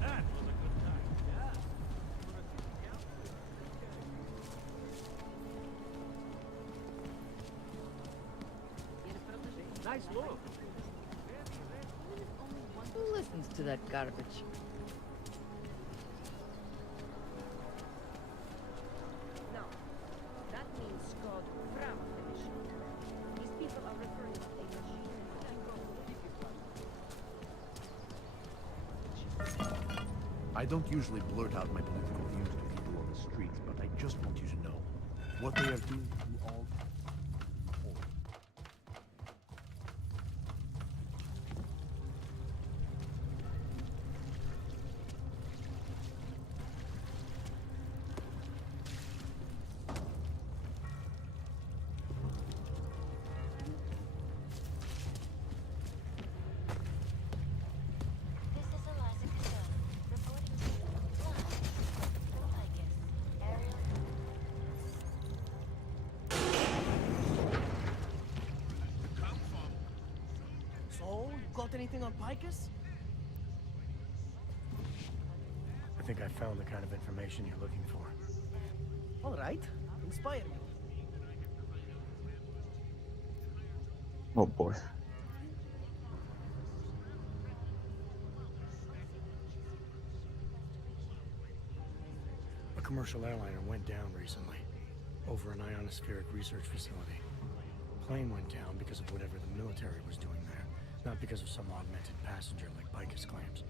That was a good time. Yeah. Nice look. Who listens to that garbage? no. That means called Bravo Division. These people are referring to a machine I don't usually blurt out my political views to people on the streets, but I just want you to know what they are doing to you all. This is Eliza Kazan, reporting to you live from Picus. Aerial. So, you got anything on Picus? I think I found the kind of information you're looking for. All right, inspire me. Oh boy. A commercial airliner went down recently, over an ionospheric research facility. Plane went down because of whatever the military was doing there, not because of some augmented passenger like Picus claims.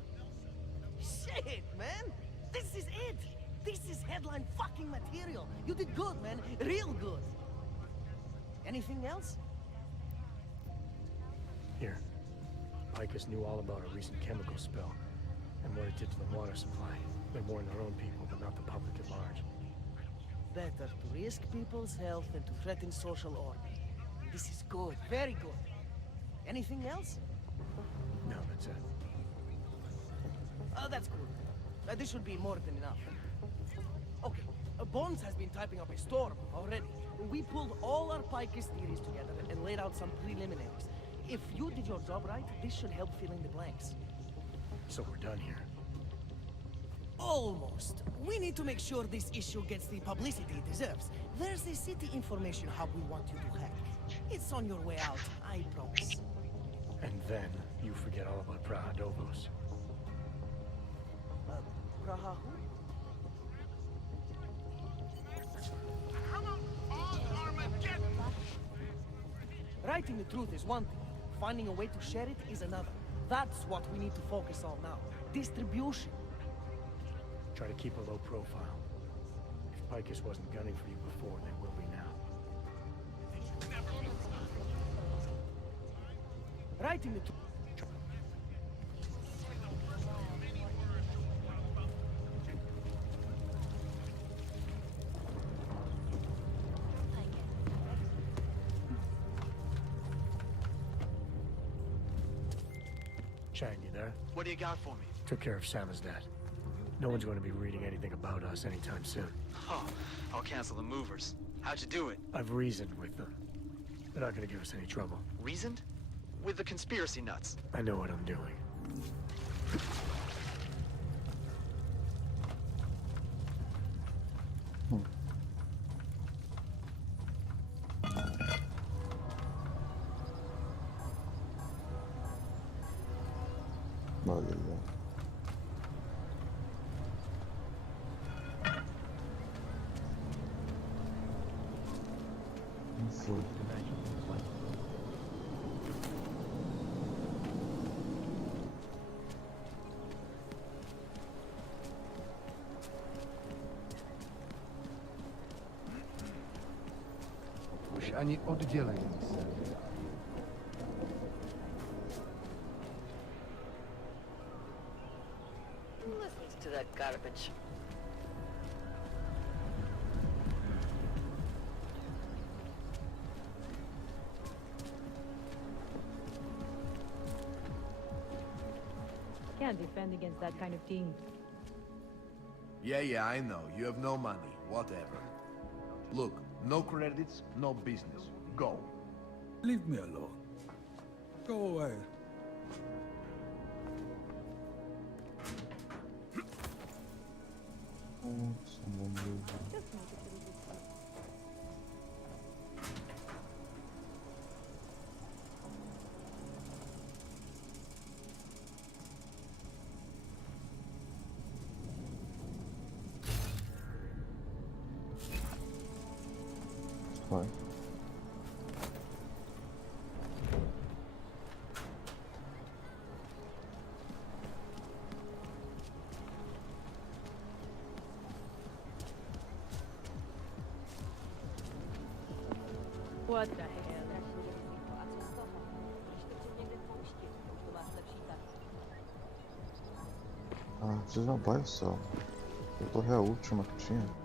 Shit, man! This is it! This is headline fucking material! You did good, man. Real good. Anything else? Here. Picus knew all about a recent chemical spill, and what it did to the water supply. They warned their own people, but not the public at large. Better to risk people's health than to threaten social order. This is good. Very good. Anything else? No, that's it. Oh, that's good. This should be more than enough. Okay, Bones has been typing up a storm already. We pulled all our Picus theories together and laid out some preliminaries. If you did your job right, this should help fill in the blanks. So we're done here. Almost. We need to make sure this issue gets the publicity it deserves. There's a city information hub we want you to hack. It's on your way out, I promise. And then you forget all about Praha Dovos. Praha who? Writing the truth is one thing. Finding a way to share it is another. That's what we need to focus on now. Distribution. Try to keep a low profile. If Picus wasn't gunning for you before, they will be now. Writing the truth. Chang, you there? What do you got for me? Took care of Samizdat. No one's going to be reading anything about us anytime soon. Oh, I'll cancel the movers. How'd you do it? I've reasoned with them. They're not going to give us any trouble. Reasoned? With the conspiracy nuts. I know what I'm doing. Vale, ya. Foi. Już ani oddzieleń nic. Who listens to that garbage? Can't defend against that kind of team. Yeah, I know. You have no money. Whatever. Look, no credits, no business. Go. Leave me alone. Go away. Someone will... Fine. What the hell? Ah, preciso de uma baia só. Eu torrei a última que tinha.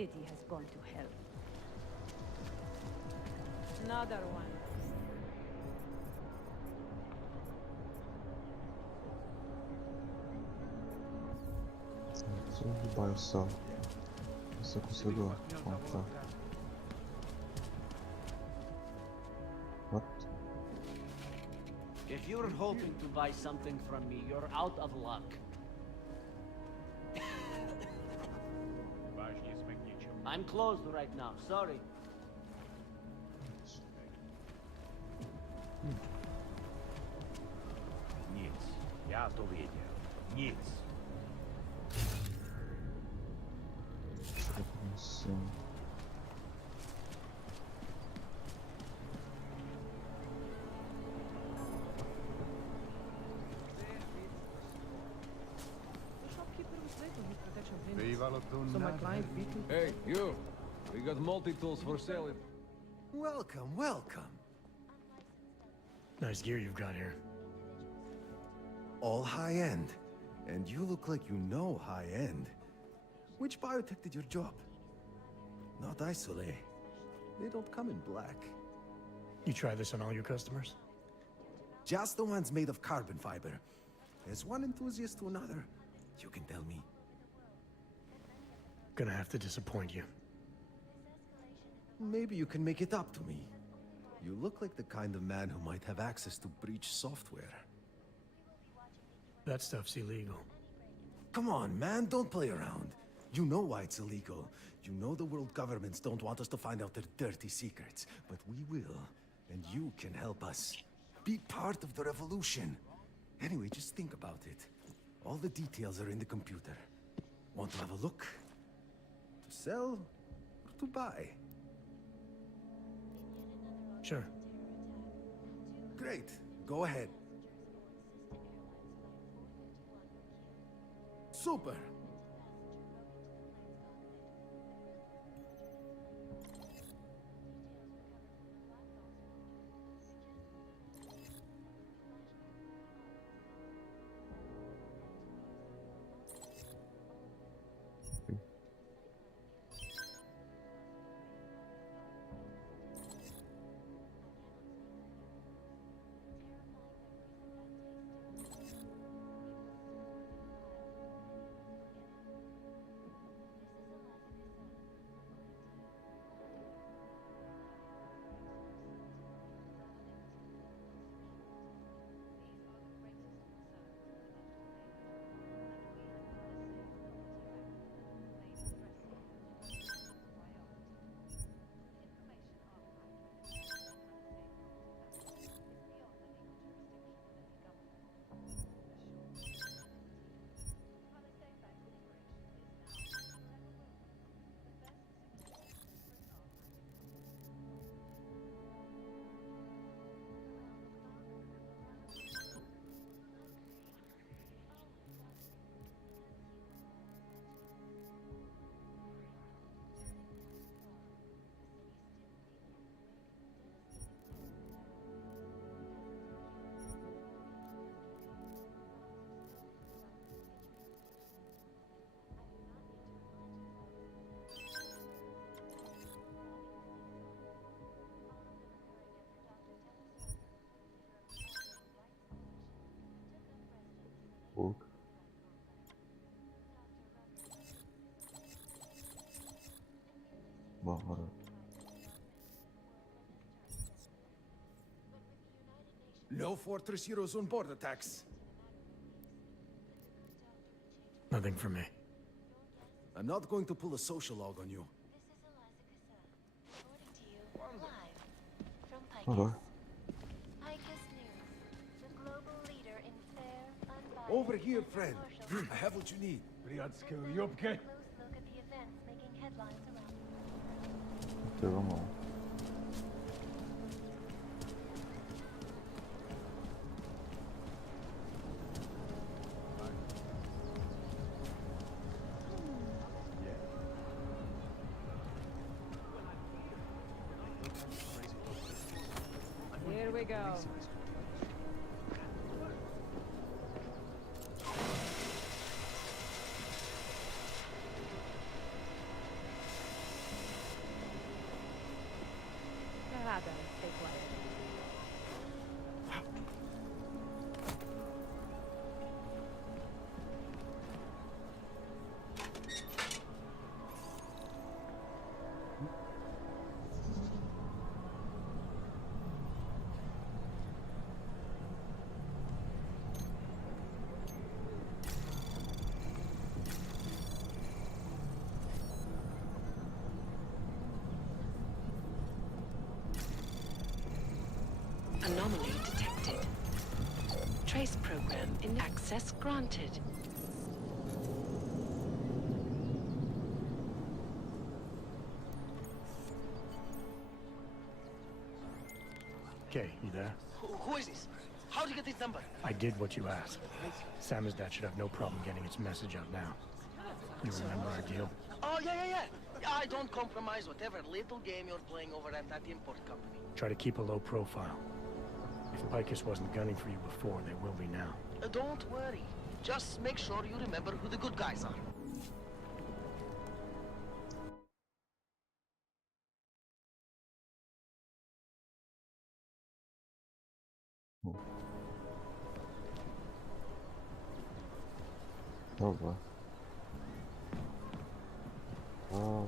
city has gone to hell. Another one. Só de bairro só. Se eu consigo contar. What? If you're hoping to buy something from me, you're out of luck. I'm closed right now, sorry. Nic. Ja to wiedział. Nic. Sim. The shopkeeper was late on his protection Viva la payments. So my client beat me. Hey, you! We got multi-tools for sale. Welcome, welcome. Nice gear you've got here. All high-end. And you look like you know high-end. Which biotech did your job? Not Isolate. They don't come in black. You try this on all your customers? Just the ones made of carbon fiber. As one enthusiast to another, you can tell me. Gonna have to disappoint you. Maybe you can make it up to me. You look like the kind of man who might have access to breach software. That stuff's illegal. Come on, man, don't play around. You know why it's illegal. You know the world governments don't want us to find out their dirty secrets. But we will, and you can help us. Be part of the revolution. Anyway, just think about it. All the details are in the computer. Want to have a look? To sell or to buy? Sure. Great. Go ahead. Super. Book. Bora. No Fortress Eurozone border tax. Nothing for me. I'm not going to pull a social log on you. Hello. Over here, friend. I have what you need. You okay? Ok, vamos lá. Here we go. Trace program in access granted. Okay, you there? Who is this? How did you get this number? I did what you asked. Samizdat should have no problem getting its message out now. You remember our deal? Oh, yeah. I don't compromise whatever little game you're playing over at that import company. Try to keep a low profile. If Picus wasn't gunning for you before, they will be now. Don't worry. Just make sure you remember who the good guys are. Oh boy. Oh.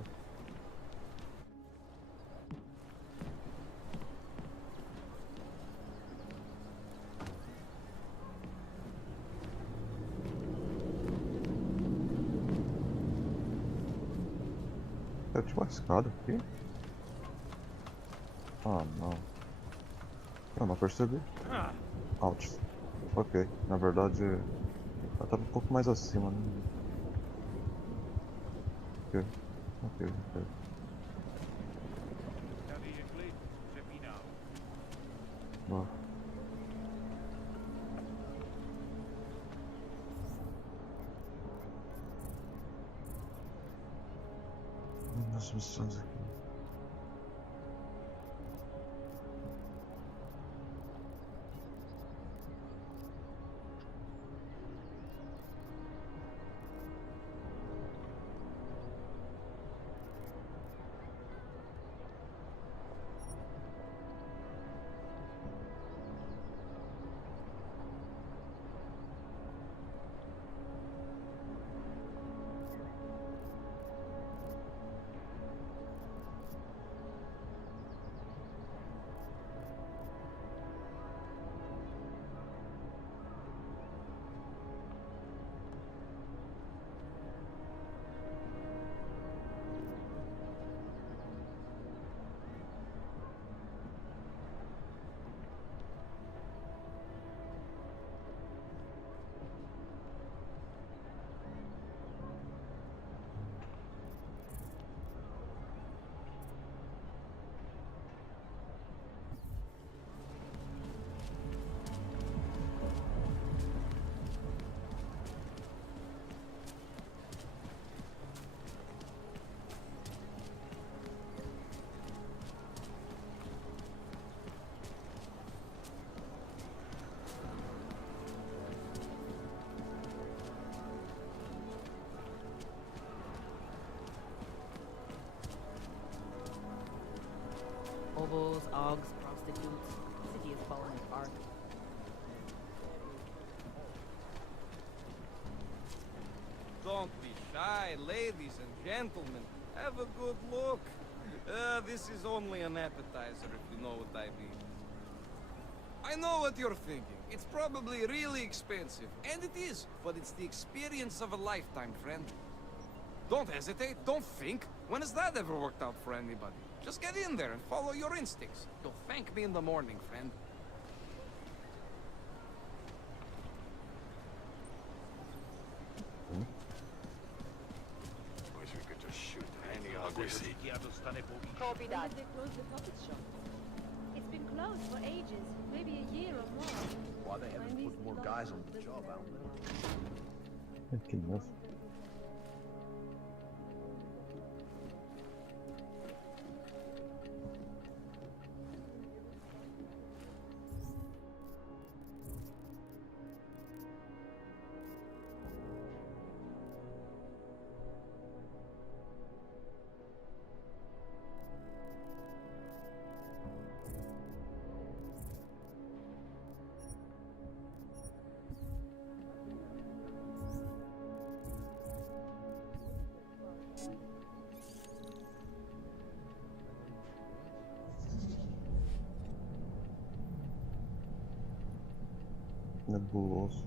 Eu tinha uma escada aqui? Ah, não. Eu não percebi. Ouch. Ok, na verdade ela tava um pouco mais acima, né? Ok. Boa. As missões aqui. Hobos, Augs, prostitutes. The city is falling apart. Don't be shy, ladies and gentlemen. Have a good look. This is only an appetizer, if you know what I mean. I know what you're thinking. It's probably really expensive. And it is, but it's the experience of a lifetime, friend. Don't hesitate, don't think. When has that ever worked out for anybody? Just get in there and follow your instincts. You'll thank me in the morning, friend. Wish we could just shoot any ogresy. Copy When did they close the puppet shop? It's been closed for ages, maybe a year or more. Why they haven't put more guys on the job out there? Que nossa. Nebuloso.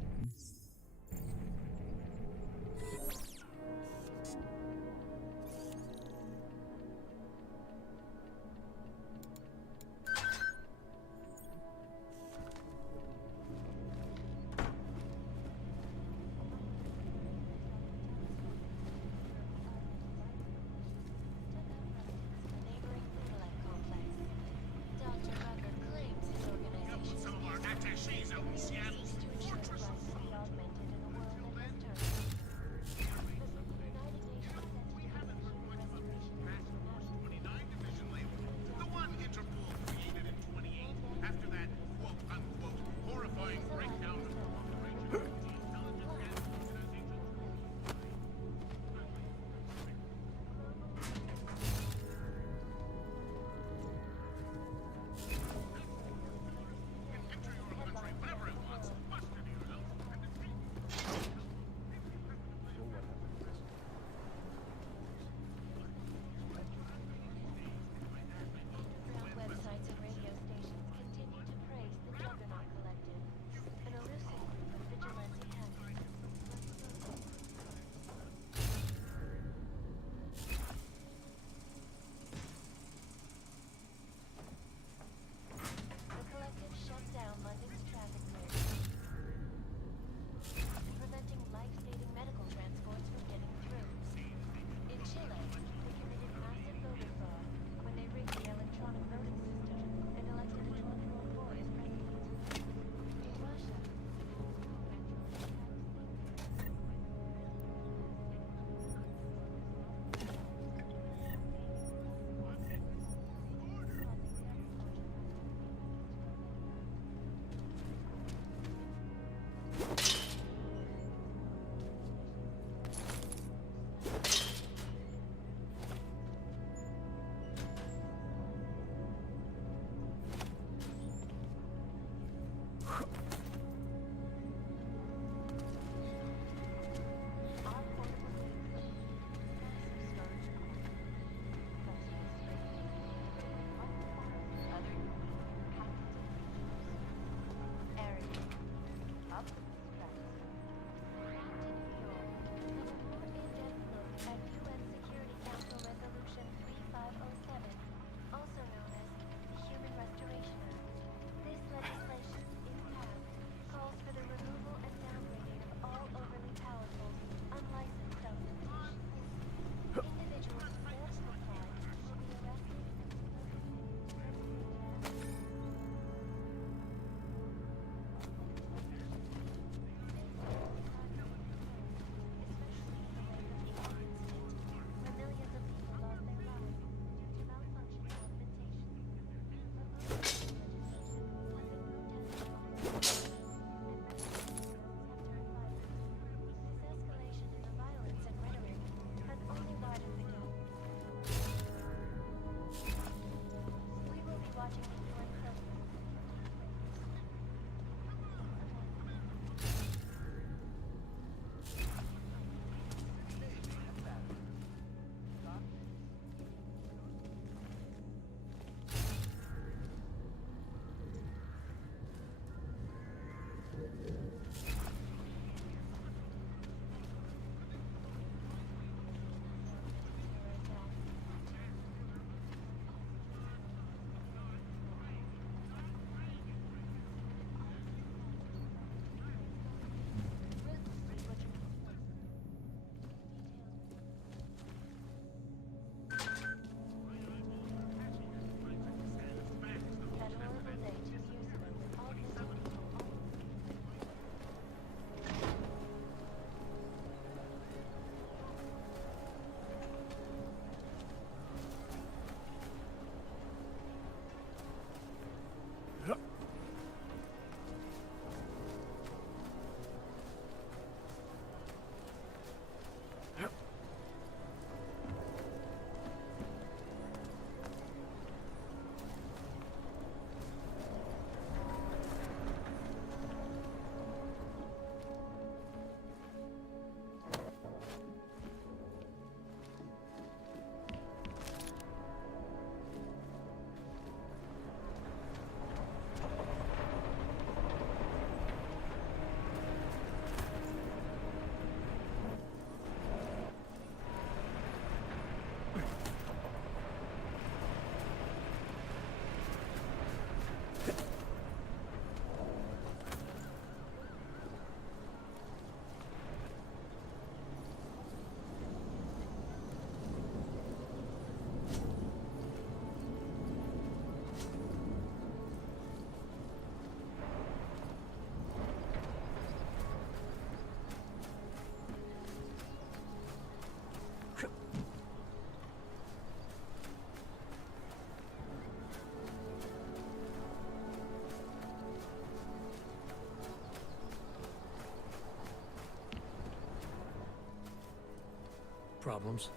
problems.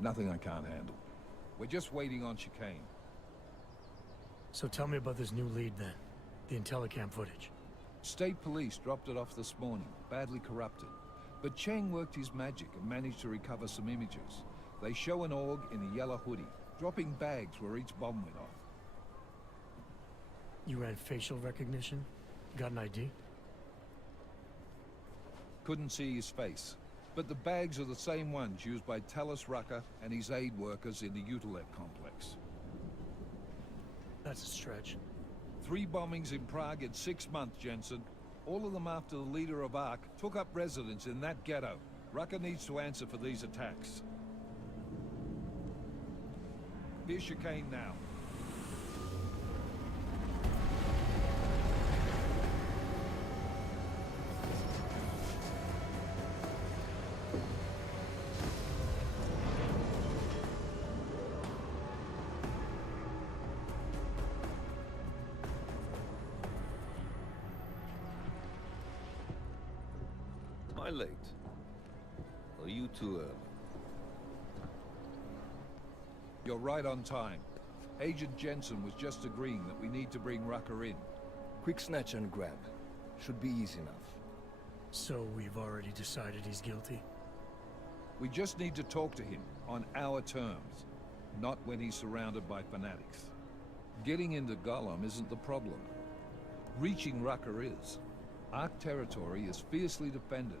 Nothing I can't handle. We're just waiting on chicane. So tell me about this new lead then. The Intellicam footage. State police dropped it off this morning, badly corrupted. But Cheng worked his magic and managed to recover some images. They show an org in a yellow hoodie, dropping bags where each bomb went off. You ran facial recognition? Got an ID? Couldn't see his face. But the bags are the same ones used by Talos Rucker and his aid workers in the Utilek complex. That's a stretch. 3 bombings in Prague in 6 months, Jensen. All of them after the leader of ARC took up residence in that ghetto. Rucker needs to answer for these attacks. Here's chicane now. Am I late? Are you too early? You're right on time. Agent Jensen was just agreeing that we need to bring Rucker in. Quick snatch and grab. Should be easy enough. So we've already decided he's guilty? We just need to talk to him on our terms, not when he's surrounded by fanatics. Getting into Gollum isn't the problem. Reaching Rucker is. Ark territory is fiercely defended.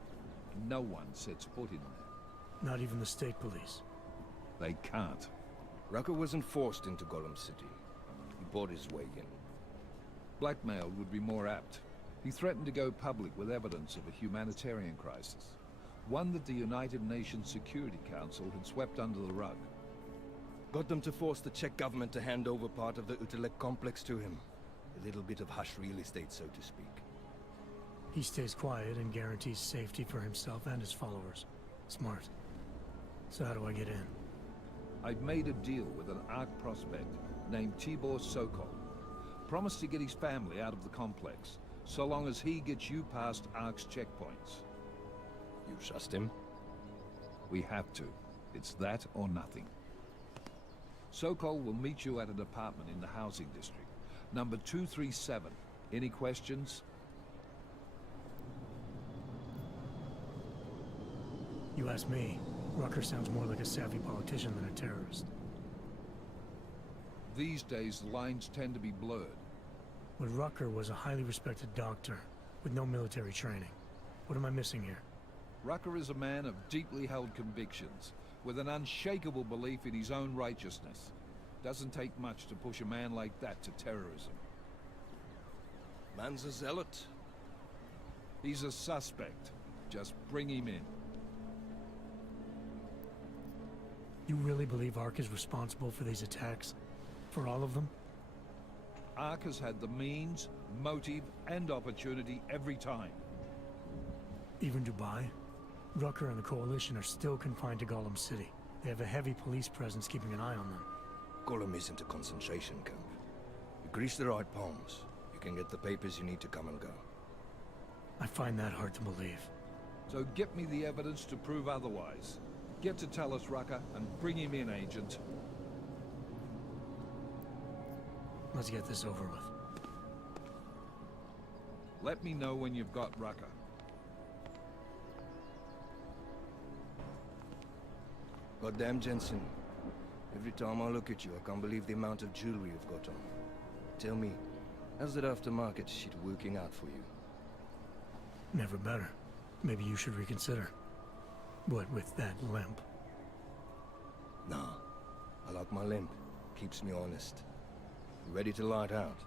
No one sets foot in there. Not even the state police? They can't. Rucker wasn't forced into Gollum City. He bought his way in. Blackmail would be more apt. He threatened to go public with evidence of a humanitarian crisis. One that the United Nations Security Council had swept under the rug. Got them to force the Czech government to hand over part of the Utilek complex to him. A little bit of hush real estate, so to speak. He stays quiet and guarantees safety for himself and his followers. Smart. So how do I get in? I've made a deal with an ARC prospect named Tibor Sokol. Promised to get his family out of the complex, so long as he gets you past ARC's checkpoints. You trust him? We have to. It's that or nothing. Sokol will meet you at an apartment in the housing district. Number 237. Any questions? You ask me. Rucker sounds more like a savvy politician than a terrorist. These days, the lines tend to be blurred. But Rucker was a highly respected doctor, with no military training. What am I missing here? Rucker is a man of deeply held convictions, with an unshakable belief in his own righteousness. Doesn't take much to push a man like that to terrorism. Man's a zealot. He's a suspect. Just bring him in. You really believe ARC is responsible for these attacks? For all of them? ARC has had the means, motive, and opportunity every time. Even Dubai? Rucker and the Coalition are still confined to Gollum City. They have a heavy police presence keeping an eye on them. Gollum isn't a concentration camp. You grease the right palms, you can get the papers you need to come and go. I find that hard to believe. So get me the evidence to prove otherwise. Get to Talos Rucker and bring him in, Agent. Let's get this over with. Let me know when you've got Rucker. Goddamn Jensen. Every time I look at you, I can't believe the amount of jewelry you've got on. Tell me, how's that aftermarket shit working out for you? Never better. Maybe you should reconsider. What with that limp? Nah. I like my limp. Keeps me honest. Ready to light out.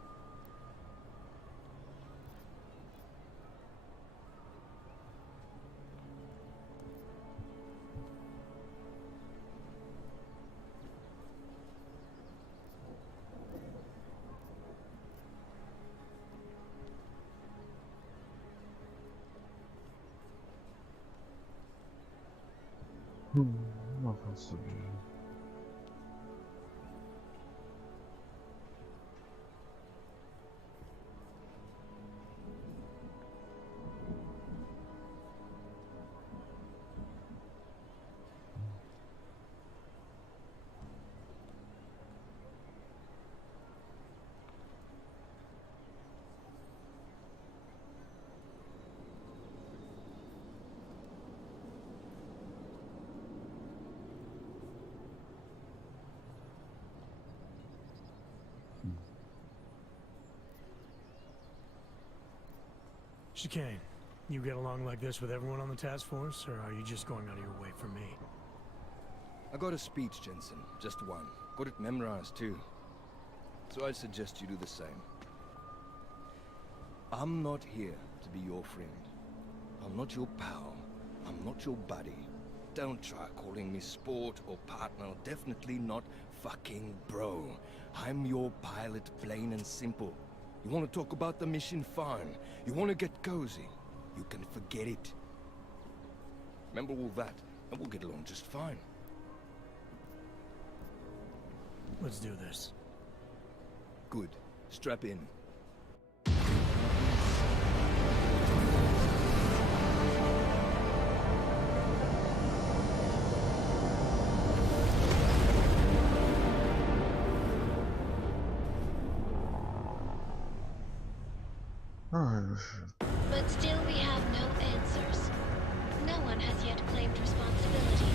Não faço ideia. Chicane, you get along like this with everyone on the task force, or are you just going out of your way for me? I got a speech, Jensen. Just one. Got it memorized, too. So I suggest you do the same. I'm not here to be your friend. I'm not your pal. I'm not your buddy. Don't try calling me sport or partner. Definitely not fucking bro. I'm your pilot, plain and simple. You want to talk about the mission? Fine. You want to get cozy? You can forget it. Remember all that, and we'll get along just fine. Let's do this. Good. Strap in. But still we have no answers. No one has yet claimed responsibility.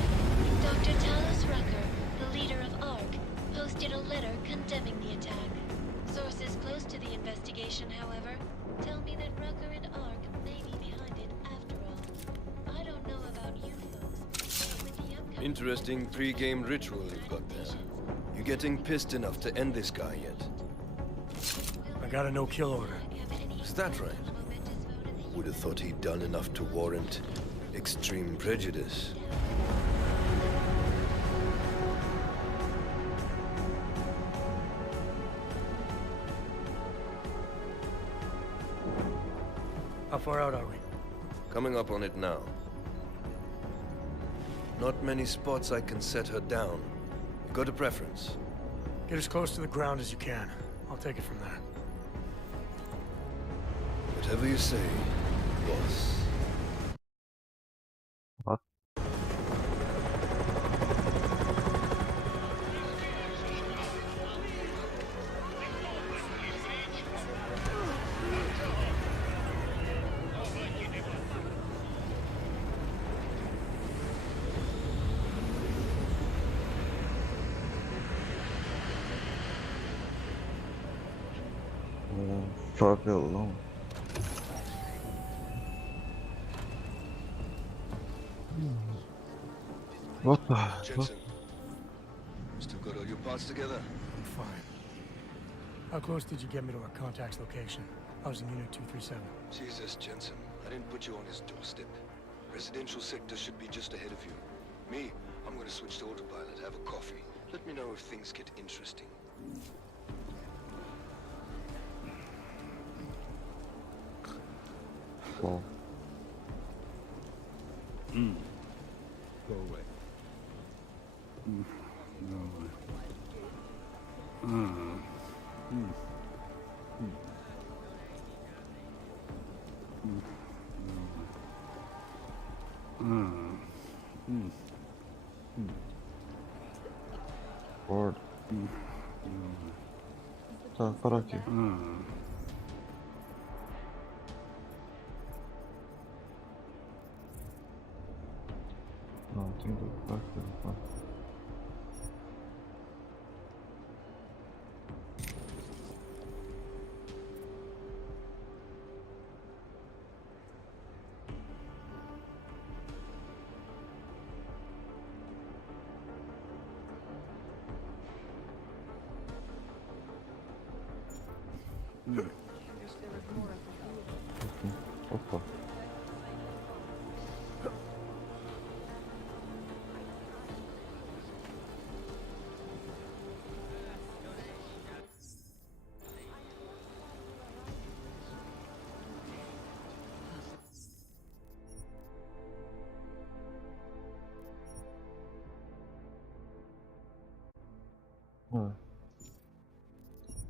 Dr. Talos Rucker, the leader of ARC, posted a letter condemning the attack. Sources close to the investigation, however, tell me that Rucker and ARC may be behind it after all. I don't know about you folks, but with the upcoming... Interesting pre-game ritual you've got there. You getting pissed enough to end this guy yet? I got a no-kill order. Is that right? Would have thought he'd done enough to warrant extreme prejudice. How far out are we? Coming up on it now. Not many spots I can set her down. You got a preference? Get as close to the ground as you can. I'll take it from there. Whatever you say, boss. What? Fuck it alone. What the? Jensen, still got all your parts together? I'm fine. How close did you get me to our contact's location? I was in Unit 237. Jesus, Jensen, I didn't put you on his doorstep. Residential sector should be just ahead of you. Me, I'm gonna switch to autopilot, have a coffee. Let me know if things get interesting. Wow. Go away. No way. Bored. Tá, para aqui. Não, tem que para aqui. Opa.